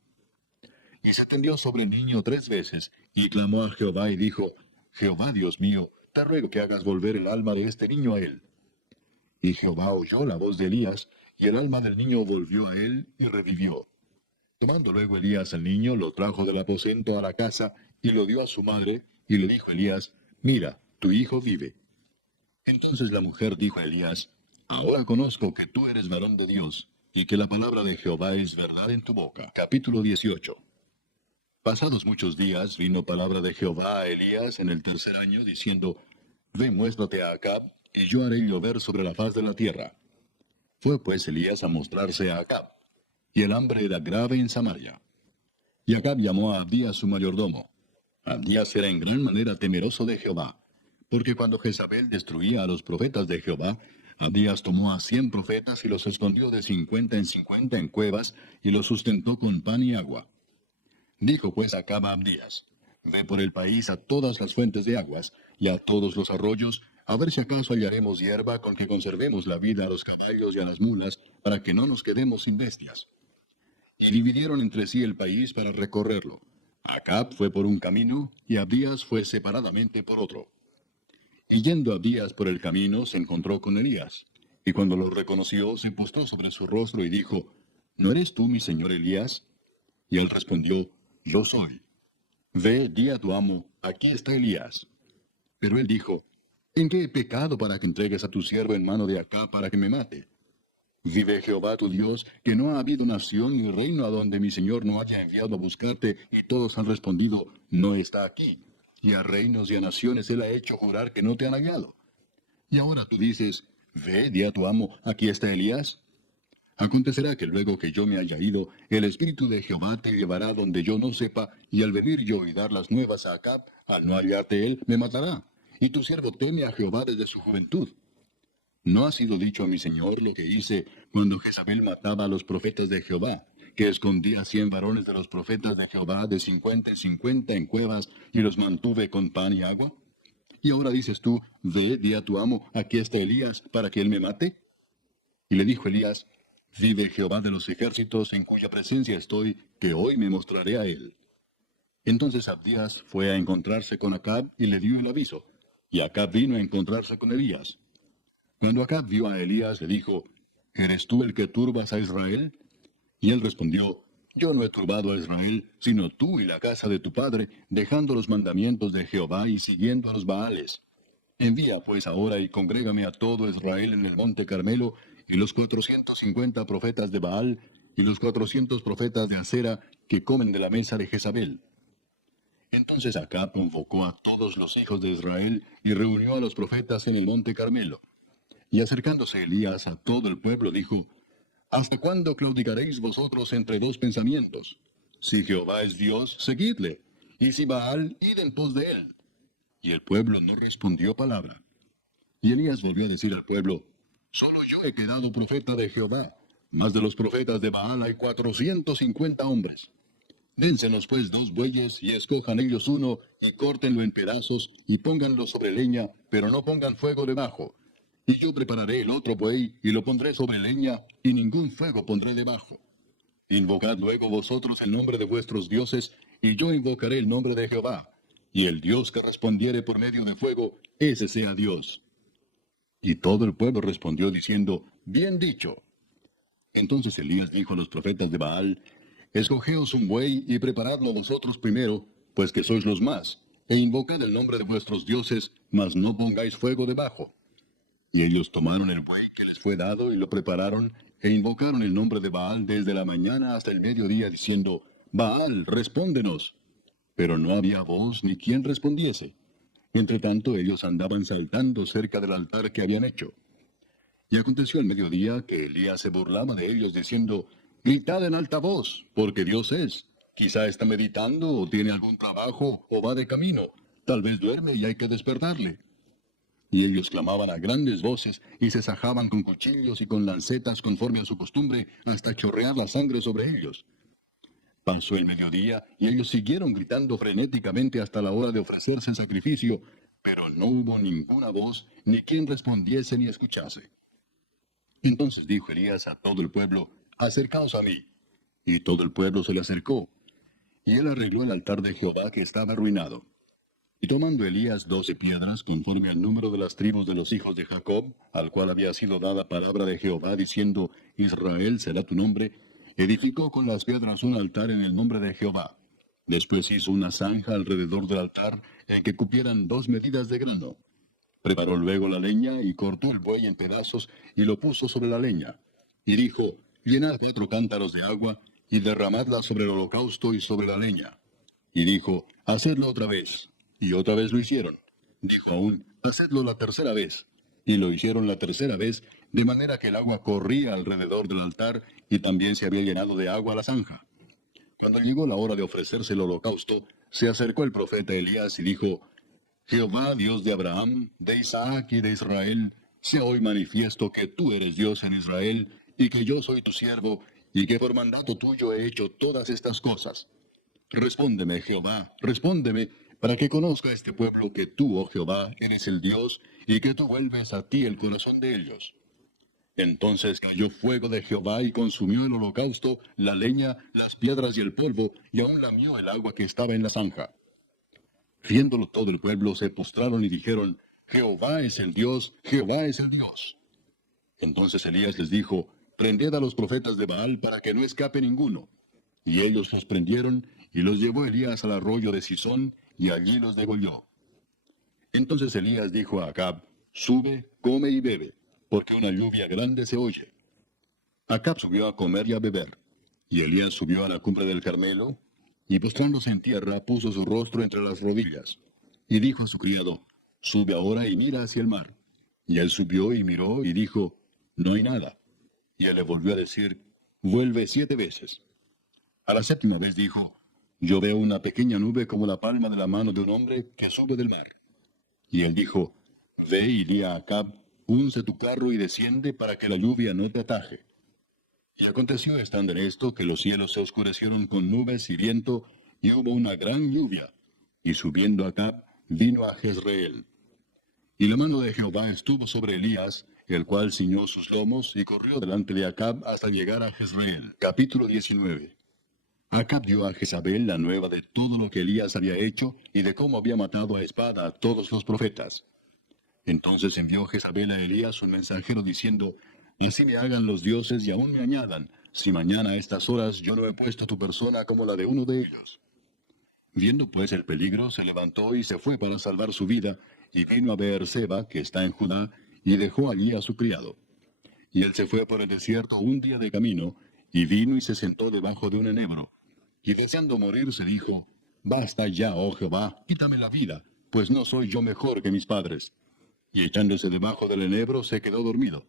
Y se tendió sobre el niño 3 veces, y clamó a Jehová y dijo: Jehová Dios mío, te ruego que hagas volver el alma de este niño a él. Y Jehová oyó la voz de Elías, y el alma del niño volvió a él y revivió. Tomando luego Elías al niño, lo trajo del aposento a la casa, y lo dio a su madre, y le dijo Elías: Mira, tu hijo vive. Entonces la mujer dijo a Elías: Ahora conozco que tú eres varón de Dios, y que la palabra de Jehová es verdad en tu boca. Capítulo 18. Pasados muchos días vino palabra de Jehová a Elías en el tercer año, diciendo, Ve, muéstrate a Acab, y yo haré llover sobre la faz de la tierra. Fue pues Elías a mostrarse a Acab, y el hambre era grave en Samaria. Y Acab llamó a Abdías su mayordomo. Abdías era en gran manera temeroso de Jehová, porque cuando Jezabel destruía a los profetas de Jehová, Abdías tomó a 100 profetas y los escondió de 50 en cuevas, y los sustentó con pan y agua. Dijo pues Acab a Abdías, Ve por el país a todas las fuentes de aguas, y a todos los arroyos, a ver si acaso hallaremos hierba con que conservemos la vida a los caballos y a las mulas, para que no nos quedemos sin bestias. Y dividieron entre sí el país para recorrerlo. Acab fue por un camino, y Abdías fue separadamente por otro. Y yendo Abdías por el camino, se encontró con Elías. Y cuando lo reconoció, se postró sobre su rostro y dijo, ¿No eres tú mi señor Elías? Y él respondió, Yo soy. Ve, di a tu amo, aquí está Elías. Pero él dijo, ¿En qué he pecado para que entregues a tu siervo en mano de Acab para que me mate? Vive Jehová tu Dios, que no ha habido nación ni reino a donde mi señor no haya enviado a buscarte, y todos han respondido, no está aquí. Y a reinos y a naciones él ha hecho jurar que no te han hallado. Y ahora tú dices, ve, di a tu amo, aquí está Elías. Acontecerá que luego que yo me haya ido, el Espíritu de Jehová te llevará donde yo no sepa, y al venir yo y dar las nuevas a Acab, al no hallarte él, me matará. Y tu siervo teme a Jehová desde su juventud. ¿No ha sido dicho a mi señor lo que hice cuando Jezabel mataba a los profetas de Jehová, que escondía 100 varones de los profetas de Jehová de 50 en cuevas, y los mantuve con pan y agua? Y ahora dices tú, ve, di a tu amo, aquí está Elías, para que él me mate. Y le dijo Elías, vive Jehová de los ejércitos, en cuya presencia estoy, que hoy me mostraré a él. Entonces Abdías fue a encontrarse con Acab y le dio el aviso, y Acab vino a encontrarse con Elías. Cuando Acab vio a Elías, le dijo, ¿Eres tú el que turbas a Israel? Y él respondió, Yo no he turbado a Israel, sino tú y la casa de tu padre, dejando los mandamientos de Jehová y siguiendo a los Baales. Envía pues ahora y congrégame a todo Israel en el monte Carmelo, y los 450 profetas de Baal, y los 400 profetas de Acera, que comen de la mesa de Jezabel. Entonces Acab convocó a todos los hijos de Israel, y reunió a los profetas en el monte Carmelo. Y acercándose Elías a todo el pueblo, dijo, ¿Hasta cuándo claudicaréis vosotros entre dos pensamientos? Si Jehová es Dios, seguidle, y si Baal, id en pos de él. Y el pueblo no respondió palabra. Y Elías volvió a decir al pueblo, Solo yo he quedado profeta de Jehová, mas de los profetas de Baal hay 450 hombres. Dénsenos pues 2 bueyes, y escojan ellos uno, y córtenlo en pedazos, y pónganlo sobre leña, pero no pongan fuego debajo. Y yo prepararé el otro buey, y lo pondré sobre leña, y ningún fuego pondré debajo. Invocad luego vosotros el nombre de vuestros dioses, y yo invocaré el nombre de Jehová. Y el Dios que respondiere por medio de fuego, ese sea Dios. Y todo el pueblo respondió diciendo, Bien dicho. Entonces Elías dijo a los profetas de Baal, Escogeos un buey y preparadlo vosotros primero, pues que sois los más, e invocad el nombre de vuestros dioses, mas no pongáis fuego debajo. Y ellos tomaron el buey que les fue dado y lo prepararon, e invocaron el nombre de Baal desde la mañana hasta el mediodía, diciendo, Baal, respóndenos. Pero no había voz ni quien respondiese. Entre tanto ellos andaban saltando cerca del altar que habían hecho. Y aconteció al mediodía que Elías se burlaba de ellos, diciendo, Gritad en alta voz, porque Dios es. Quizá está meditando, o tiene algún trabajo, o va de camino. Tal vez duerme y hay que despertarle. Y ellos clamaban a grandes voces, y se sajaban con cuchillos y con lancetas conforme a su costumbre, hasta chorrear la sangre sobre ellos. Pasó el mediodía, y ellos siguieron gritando frenéticamente hasta la hora de ofrecerse el sacrificio, pero no hubo ninguna voz, ni quien respondiese ni escuchase. Entonces dijo Elías a todo el pueblo, Acercaos a mí. Y todo el pueblo se le acercó. Y él arregló el altar de Jehová que estaba arruinado. Y tomando Elías 12 piedras, conforme al número de las tribus de los hijos de Jacob, al cual había sido dada palabra de Jehová, diciendo, Israel será tu nombre, edificó con las piedras un altar en el nombre de Jehová. Después hizo una zanja alrededor del altar, en que cupieran 2 medidas de grano. Preparó luego la leña, y cortó el buey en pedazos, y lo puso sobre la leña. Y dijo, llenad 4 cántaros de agua, y derramadla sobre el holocausto y sobre la leña. Y dijo, hacedlo otra vez. Y otra vez lo hicieron. Dijo aún, hacedlo la tercera vez. Y lo hicieron la tercera vez, de manera que el agua corría alrededor del altar, y también se había llenado de agua la zanja. Cuando llegó la hora de ofrecerse el holocausto, se acercó el profeta Elías y dijo, Jehová, Dios de Abraham, de Isaac y de Israel, sea hoy manifiesto que tú eres Dios en Israel, y que yo soy tu siervo, y que por mandato tuyo he hecho todas estas cosas. Respóndeme, Jehová, respóndeme, para que conozca este pueblo que tú, oh Jehová, eres el Dios, y que tú vuelves a ti el corazón de ellos. Entonces cayó fuego de Jehová y consumió el holocausto, la leña, las piedras y el polvo, y aún lamió el agua que estaba en la zanja. Viéndolo todo el pueblo se postraron y dijeron, Jehová es el Dios, Jehová es el Dios. Entonces Elías les dijo, prended a los profetas de Baal para que no escape ninguno. Y ellos los prendieron, y los llevó Elías al arroyo de Sisón, y allí los degolló. Entonces Elías dijo a Acab, sube, come y bebe, porque una lluvia grande se oye. Acab subió a comer y a beber. Y Elías subió a la cumbre del Carmelo, y postrándose en tierra puso su rostro entre las rodillas. Y dijo a su criado, sube ahora y mira hacia el mar. Y él subió y miró y dijo, no hay nada. Y él le volvió a decir, vuelve 7 veces. A la 7ª vez dijo, yo veo una pequeña nube como la palma de la mano de un hombre que sube del mar. Y él dijo, ve y di a Acab, unce tu carro y desciende para que la lluvia no te ataje. Y aconteció estando en esto que los cielos se oscurecieron con nubes y viento, y hubo una gran lluvia. Y subiendo Acab, vino a Jezreel. Y la mano de Jehová estuvo sobre Elías, el cual ciñó sus lomos y corrió delante de Acab hasta llegar a Jezreel. Capítulo 19. Acab dio a Jezabel la nueva de todo lo que Elías había hecho y de cómo había matado a espada a todos los profetas. Entonces envió Jezabel a Elías un mensajero diciendo, así me hagan los dioses y aún me añadan, si mañana a estas horas yo no he puesto tu persona como la de uno de ellos. Viendo pues el peligro, se levantó y se fue para salvar su vida, y vino a Beerseba, que está en Judá, y dejó allí a su criado. Y él se fue por el desierto un día de camino, y vino y se sentó debajo de un enebro. Y deseando morir se dijo, basta ya, oh Jehová, quítame la vida, pues no soy yo mejor que mis padres. Y echándose debajo del enebro se quedó dormido.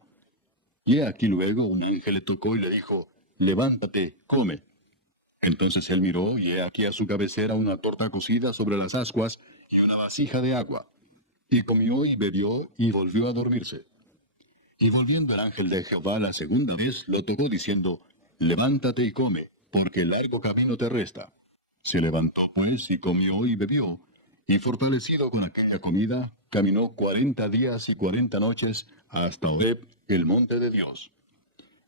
Y he aquí luego un ángel le tocó y le dijo, levántate, come. Entonces él miró, y he aquí a su cabecera una torta cocida sobre las ascuas y una vasija de agua. Y comió y bebió, y volvió a dormirse. Y volviendo el ángel de Jehová la 2ª vez, lo tocó diciendo, levántate y come, porque largo camino te resta. Se levantó pues, y comió y bebió, y fortalecido con aquella comida, caminó 40 días y 40 noches hasta Horeb, el monte de Dios.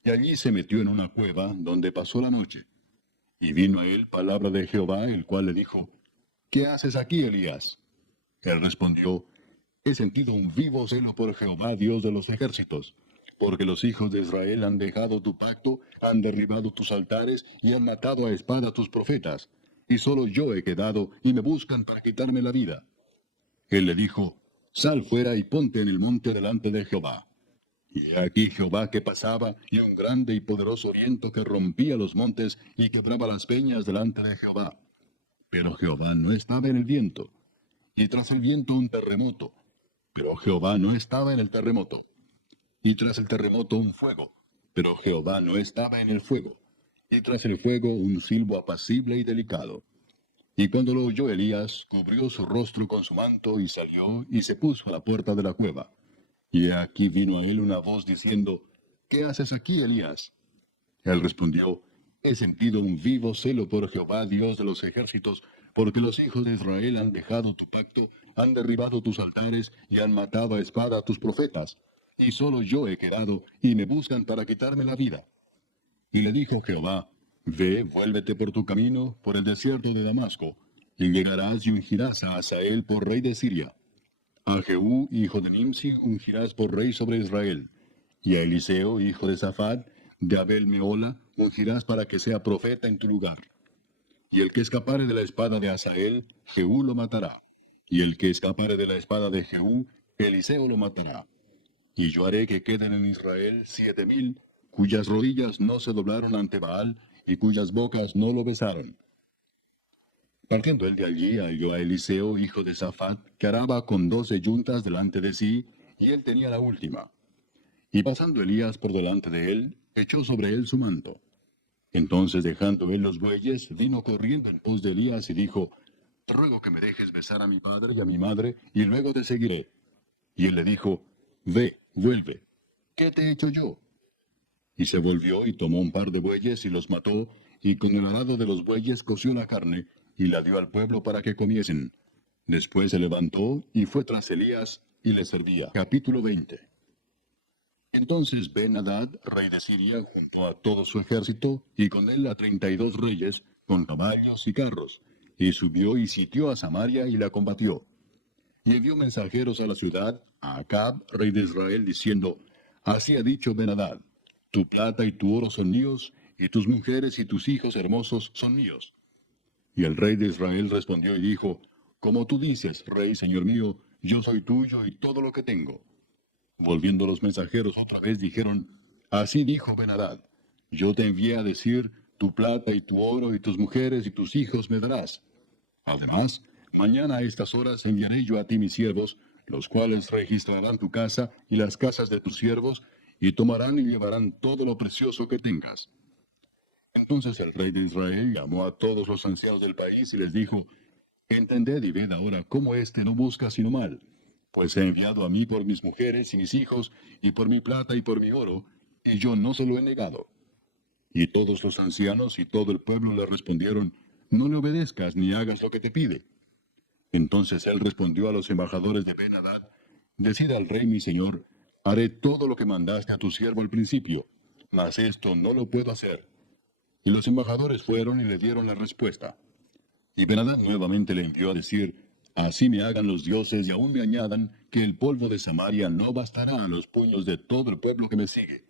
Y allí se metió en una cueva, donde pasó la noche. Y vino a él palabra de Jehová, el cual le dijo, ¿qué haces aquí, Elías? Él respondió, he sentido un vivo celo por Jehová, Dios de los ejércitos, porque los hijos de Israel han dejado tu pacto, han derribado tus altares y han matado a espada a tus profetas, y solo yo he quedado, y me buscan para quitarme la vida. Él le dijo, sal fuera y ponte en el monte delante de Jehová. Y he aquí Jehová que pasaba, y un grande y poderoso viento que rompía los montes y quebraba las peñas delante de Jehová. Pero Jehová no estaba en el viento. Y tras el viento un terremoto. Pero Jehová no estaba en el terremoto. Y tras el terremoto un fuego. Pero Jehová no estaba en el fuego. Y tras el fuego un silbo apacible y delicado. Y cuando lo oyó Elías, cubrió su rostro con su manto y salió y se puso a la puerta de la cueva. Y aquí vino a él una voz diciendo, ¿qué haces aquí, Elías? Él respondió, he sentido un vivo celo por Jehová, Dios de los ejércitos, porque los hijos de Israel han dejado tu pacto, han derribado tus altares y han matado a espada a tus profetas. Y solo yo he quedado, y me buscan para quitarme la vida. Y le dijo Jehová, ve, vuélvete por tu camino, por el desierto de Damasco, y llegarás y ungirás a Hazael por rey de Siria. A Jehú, hijo de Nimsi, ungirás por rey sobre Israel. Y a Eliseo, hijo de Safat, de Abel Meola, ungirás para que sea profeta en tu lugar. Y el que escapare de la espada de Hazael, Jehú lo matará. Y el que escapare de la espada de Jehú, Eliseo lo matará. Y yo haré que queden en Israel 7,000, cuyas rodillas no se doblaron ante Baal, y cuyas bocas no lo besaron. Partiendo él de allí, halló a Eliseo, hijo de Safat, que araba con 12 yuntas delante de sí, y él tenía la última. Y pasando Elías por delante de él, echó sobre él su manto. Entonces, dejando él los bueyes, vino corriendo en pos de Elías y dijo, Te ruego que me dejes besar a mi padre y a mi madre, y luego te seguiré. Y él le dijo, Ve, vuelve. ¿Qué te he hecho yo? Y se volvió y tomó un par de bueyes y los mató, y con el arado de los bueyes coció la carne, y la dio al pueblo para que comiesen. Después se levantó y fue tras Elías, y le servía. Capítulo 20. Entonces Ben-Hadad, rey de Siria, juntó a todo su ejército, y con él a 32 reyes, con caballos y carros, y subió y sitió a Samaria y la combatió. Y envió mensajeros a la ciudad, a Acab, rey de Israel, diciendo, Así ha dicho Ben-Hadad, tu plata y tu oro son míos, y tus mujeres y tus hijos hermosos son míos. Y el rey de Israel respondió y dijo, Como tú dices, rey, señor mío, yo soy tuyo y todo lo que tengo. Volviendo los mensajeros otra vez dijeron, Así dijo Ben-Hadad, yo te envié a decir, tu plata y tu oro y tus mujeres y tus hijos me darás. Además, mañana a estas horas enviaré yo a ti mis siervos, los cuales registrarán tu casa y las casas de tus siervos, y tomarán y llevarán todo lo precioso que tengas. Entonces el rey de Israel llamó a todos los ancianos del país y les dijo, Entended y ved ahora cómo éste no busca sino mal, pues he enviado a mí por mis mujeres y mis hijos, y por mi plata y por mi oro, y yo no se lo he negado. Y todos los ancianos y todo el pueblo le respondieron, No le obedezcas ni hagas lo que te pide. Entonces él respondió a los embajadores de Ben-Hadad, Decid al rey mi señor, haré todo lo que mandaste a tu siervo al principio, mas esto no lo puedo hacer. Y los embajadores fueron y le dieron la respuesta. Y Ben-Hadad nuevamente le envió a decir, Así me hagan los dioses y aún me añadan que el polvo de Samaria no bastará a los puños de todo el pueblo que me sigue.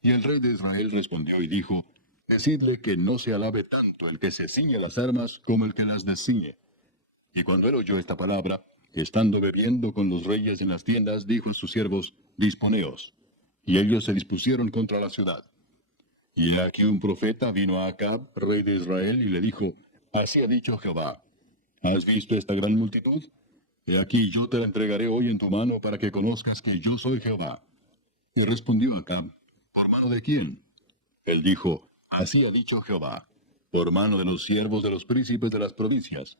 Y el rey de Israel respondió y dijo, Decidle que no se alabe tanto el que se ciñe las armas como el que las desciñe. Y cuando él oyó esta palabra, estando bebiendo con los reyes en las tiendas, dijo a sus siervos, Disponeos. Y ellos se dispusieron contra la ciudad. Y aquí un profeta vino a Acab, rey de Israel, y le dijo, Así ha dicho Jehová, ¿has visto esta gran multitud? He aquí yo te la entregaré hoy en tu mano para que conozcas que yo soy Jehová. Y respondió Acab, ¿por mano de quién? Él dijo, Así ha dicho Jehová, por mano de los siervos de los príncipes de las provincias.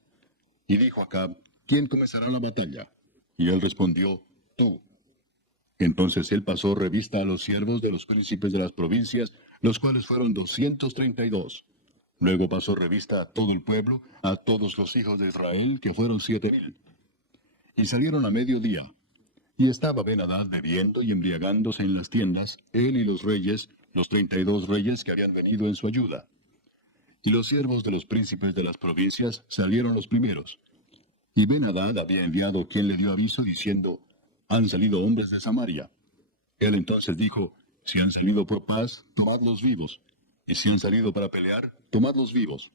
Y dijo Acab, ¿quién comenzará la batalla? Y él respondió, tú. Entonces él pasó revista a los siervos de los príncipes de las provincias, los cuales fueron 232. Luego pasó revista a todo el pueblo, a todos los hijos de Israel, que fueron 7000. Y salieron a mediodía. Y estaba Ben-Hadad bebiendo y embriagándose en las tiendas, él y los reyes, los 32 reyes que habían venido en su ayuda. Y los siervos de los príncipes de las provincias salieron los primeros. Y Ben-Hadad había enviado quien le dio aviso diciendo, Han salido hombres de Samaria. Él entonces dijo, Si han salido por paz, tomadlos vivos. Y si han salido para pelear, tomadlos vivos.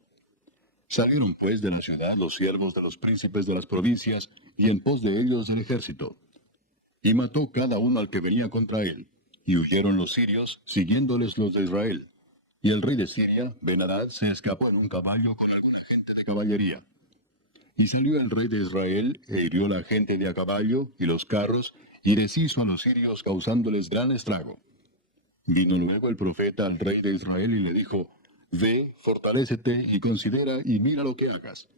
Salieron pues de la ciudad los siervos de los príncipes de las provincias, y en pos de ellos el ejército. Y mató cada uno al que venía contra él. Y huyeron los sirios, siguiéndoles los de Israel. Y el rey de Siria, Ben-Hadad, se escapó en un caballo con alguna gente de caballería. Y salió el rey de Israel, e hirió la gente de a caballo, y los carros, y deshizo a los sirios, causándoles gran estrago. Vino luego el profeta al rey de Israel y le dijo, Ve, fortalécete, y considera, y mira lo que hagas.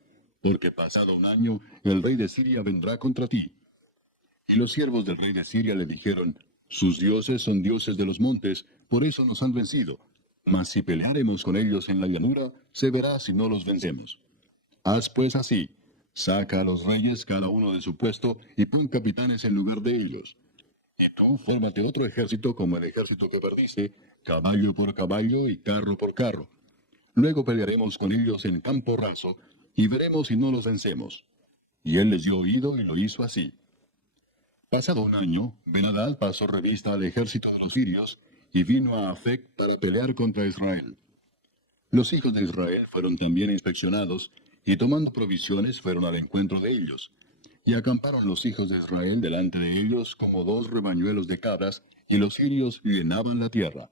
Porque pasado un año, el rey de Siria vendrá contra ti. Y los siervos del rey de Siria le dijeron, Sus dioses son dioses de los montes, por eso nos han vencido. Mas si peleáremos con ellos en la llanura, se verá si no los vencemos. Haz pues así, saca a los reyes cada uno de su puesto, y pon capitanes en lugar de ellos. Y tú fórmate otro ejército como el ejército que perdiste, caballo por caballo y carro por carro. Luego pelearemos con ellos en campo raso, y veremos si no los vencemos. Y él les dio oído y lo hizo así. Pasado un año, Ben-Hadad pasó revista al ejército de los sirios, y vino a Afec para pelear contra Israel. Los hijos de Israel fueron también inspeccionados, y tomando provisiones fueron al encuentro de ellos. Y acamparon los hijos de Israel delante de ellos como 2 rebañuelos de cabras, y los sirios llenaban la tierra.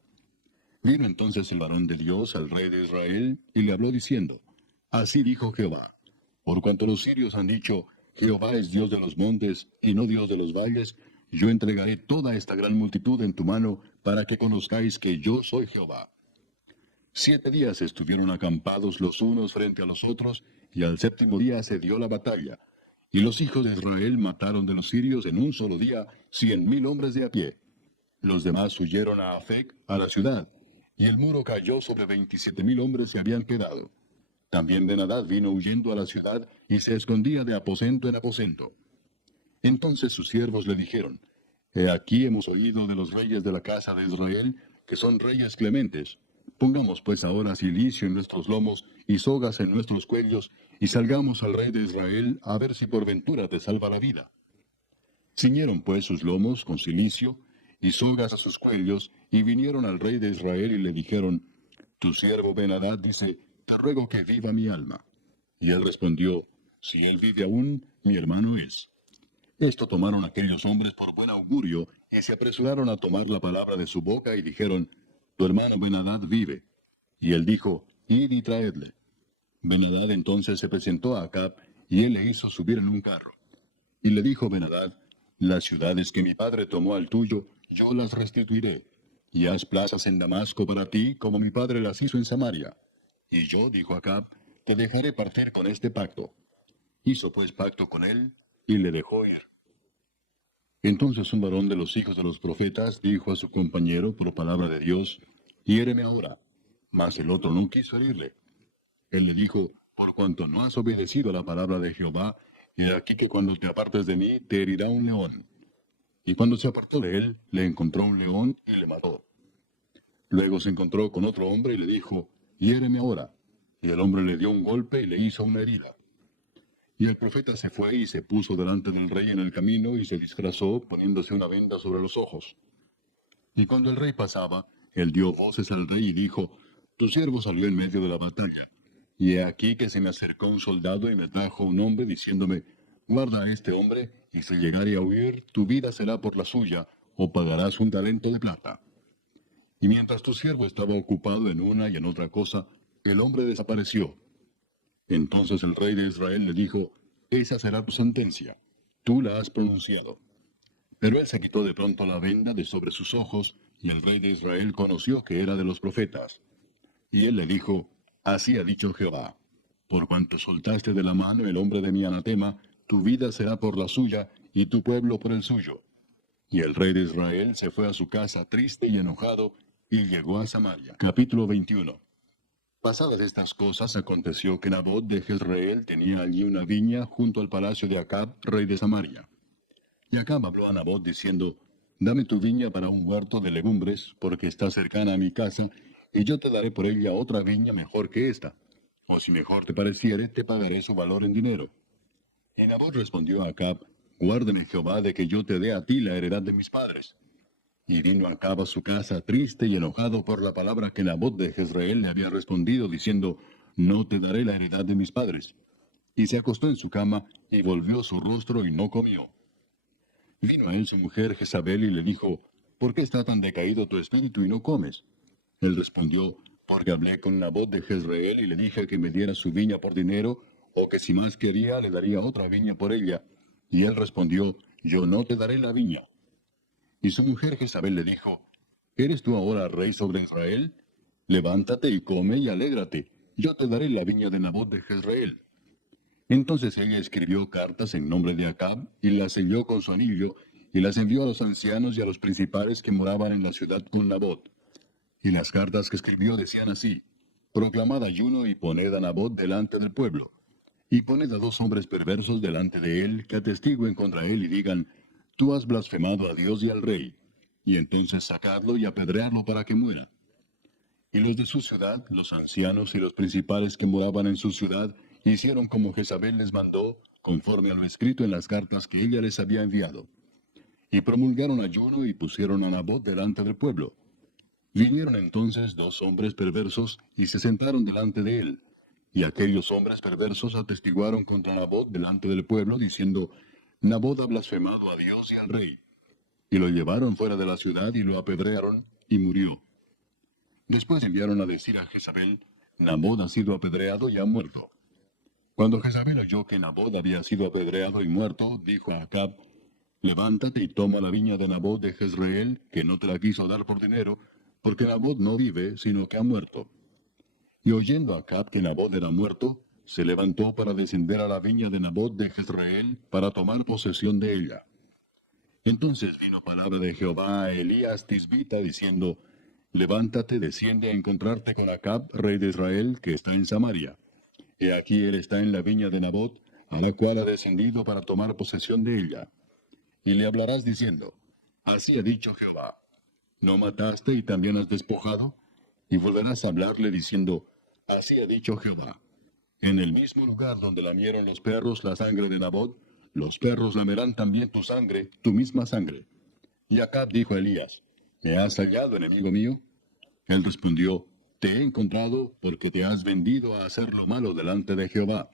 Vino entonces el varón de Dios al rey de Israel, y le habló diciendo, Así dijo Jehová, por cuanto los sirios han dicho, Jehová es Dios de los montes, y no Dios de los valles, yo entregaré toda esta gran multitud en tu mano, para que conozcáis que yo soy Jehová. 7 días estuvieron acampados los unos frente a los otros, y al séptimo día se dio la batalla. Y los hijos de Israel mataron de los sirios en un solo día 100,000 hombres de a pie. Los demás huyeron a Afec, a la ciudad, y el muro cayó sobre 27,000 hombres que habían quedado. También Ben-Hadad vino huyendo a la ciudad y se escondía de aposento en aposento. Entonces sus siervos le dijeron, He aquí hemos oído de los reyes de la casa de Israel, que son reyes clementes. Pongamos pues ahora cilicio en nuestros lomos y sogas en nuestros cuellos, y salgamos al rey de Israel a ver si por ventura te salva la vida. Ciñeron pues sus lomos con cilicio y sogas a sus cuellos, y vinieron al rey de Israel y le dijeron, Tu siervo Ben-Hadad dice, Te ruego que viva mi alma. Y él respondió, Si él vive aún, mi hermano es. Esto tomaron aquellos hombres por buen augurio, y se apresuraron a tomar la palabra de su boca, y dijeron, Tu hermano Ben-Hadad vive. Y él dijo, Id y traedle. Ben-Hadad entonces se presentó a Acab, y él le hizo subir en un carro. Y le dijo Ben-Hadad, Las ciudades que mi padre tomó al tuyo, yo las restituiré. Y haz plazas en Damasco para ti, como mi padre las hizo en Samaria. Y yo, dijo Acab, te dejaré partir con este pacto. Hizo pues pacto con él, y le dejó ir. Entonces un varón de los hijos de los profetas dijo a su compañero por palabra de Dios, Hiéreme ahora. Mas el otro no quiso herirle. Él le dijo, Por cuanto no has obedecido a la palabra de Jehová, he aquí que cuando te apartes de mí, te herirá un león. Y cuando se apartó de él, le encontró un león y le mató. Luego se encontró con otro hombre y le dijo, Hiéreme ahora. Y el hombre le dio un golpe y le hizo una herida. Y el profeta se fue y se puso delante del rey en el camino y se disfrazó, poniéndose una venda sobre los ojos. Y cuando el rey pasaba, él dio voces al rey y dijo, Tu siervo salió en medio de la batalla. Y he aquí que se me acercó un soldado y me trajo un hombre diciéndome, Guarda a este hombre, y si llegare a huir, tu vida será por la suya, o pagarás un talento de plata. Y mientras tu siervo estaba ocupado en una y en otra cosa, el hombre desapareció. Entonces el rey de Israel le dijo, Esa será tu sentencia. Tú la has pronunciado. Pero él se quitó de pronto la venda de sobre sus ojos, y el rey de Israel conoció que era de los profetas. Y él le dijo, Así ha dicho Jehová, por cuanto soltaste de la mano el hombre de mi anatema, tu vida será por la suya, y tu pueblo por el suyo. Y el rey de Israel se fue a su casa triste y enojado, y llegó a Samaria. Capítulo 21. Pasadas estas cosas, aconteció que Nabot de Jezreel tenía allí una viña junto al palacio de Acab, rey de Samaria. Y Acab habló a Nabot diciendo, Dame tu viña para un huerto de legumbres, porque está cercana a mi casa, y yo te daré por ella otra viña mejor que esta. O si mejor te pareciere, te pagaré su valor en dinero. Y Nabot respondió a Acab, Guárdame Jehová de que yo te dé a ti la heredad de mis padres. Y vino Acab a su casa triste y enojado por la palabra que Nabot de Jezreel le había respondido, diciendo, No te daré la heredad de mis padres. Y se acostó en su cama, y volvió su rostro y no comió. Vino a él su mujer Jezabel y le dijo, ¿Por qué está tan decaído tu espíritu y no comes? Él respondió, Porque hablé con Nabot de Jezreel y le dije que me diera su viña por dinero, o que si más quería le daría otra viña por ella. Y él respondió, Yo no te daré la viña. Y su mujer Jezabel le dijo, ¿Eres tú ahora rey sobre Israel? Levántate y come y alégrate. Yo te daré la viña de Nabot de Jezreel. Entonces ella escribió cartas en nombre de Acab, y las selló con su anillo, y las envió a los ancianos y a los principales que moraban en la ciudad con Nabot. Y las cartas que escribió decían así, Proclamad ayuno y poned a Nabot delante del pueblo. Y poned a 2 hombres perversos delante de él, que atestiguen contra él y digan, Tú has blasfemado a Dios y al rey. Y entonces sacadlo y apedrearlo para que muera. Y los de su ciudad, los ancianos y los principales que moraban en su ciudad, hicieron como Jezabel les mandó, conforme a lo escrito en las cartas que ella les había enviado. Y promulgaron ayuno y pusieron a Nabot delante del pueblo. Vinieron entonces 2 hombres perversos y se sentaron delante de él. Y aquellos hombres perversos atestiguaron contra Nabot delante del pueblo, diciendo, Nabot ha blasfemado a Dios y al rey. Y lo llevaron fuera de la ciudad y lo apedrearon, y murió. Después enviaron a decir a Jezabel, Nabot ha sido apedreado y ha muerto. Cuando Jezabel oyó que Nabot había sido apedreado y muerto, dijo a Acab, levántate y toma la viña de Nabot de Jezreel, que no te la quiso dar por dinero, porque Nabot no vive, sino que ha muerto. Y oyendo Acab que Nabot era muerto, se levantó para descender a la viña de Nabot de Jezreel, para tomar posesión de ella. Entonces vino palabra de Jehová a Elías Tisbita, diciendo, levántate, desciende a encontrarte con Acab, rey de Israel, que está en Samaria. He aquí él está en la viña de Nabot, a la cual ha descendido para tomar posesión de ella. Y le hablarás diciendo, así ha dicho Jehová, ¿no mataste y también has despojado? Y volverás a hablarle diciendo, así ha dicho Jehová, en el mismo lugar donde lamieron los perros la sangre de Nabot, los perros lamerán también tu sangre, tu misma sangre. Y Acab dijo a Elías, ¿me has hallado, enemigo mío? Él respondió, te he encontrado porque te has vendido a hacer lo malo delante de Jehová.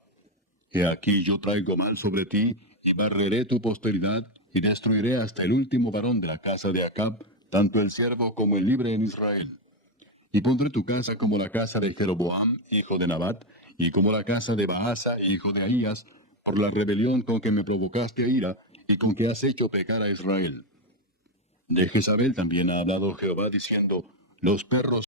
He aquí yo traigo mal sobre ti, y barreré tu posteridad, y destruiré hasta el último varón de la casa de Acab, tanto el siervo como el libre en Israel. Y pondré tu casa como la casa de Jeroboam, hijo de Nabat, y como la casa de Baasa, hijo de Ahías, por la rebelión con que me provocaste a ira, y con que has hecho pecar a Israel. De Jezabel también ha hablado Jehová diciendo, los perros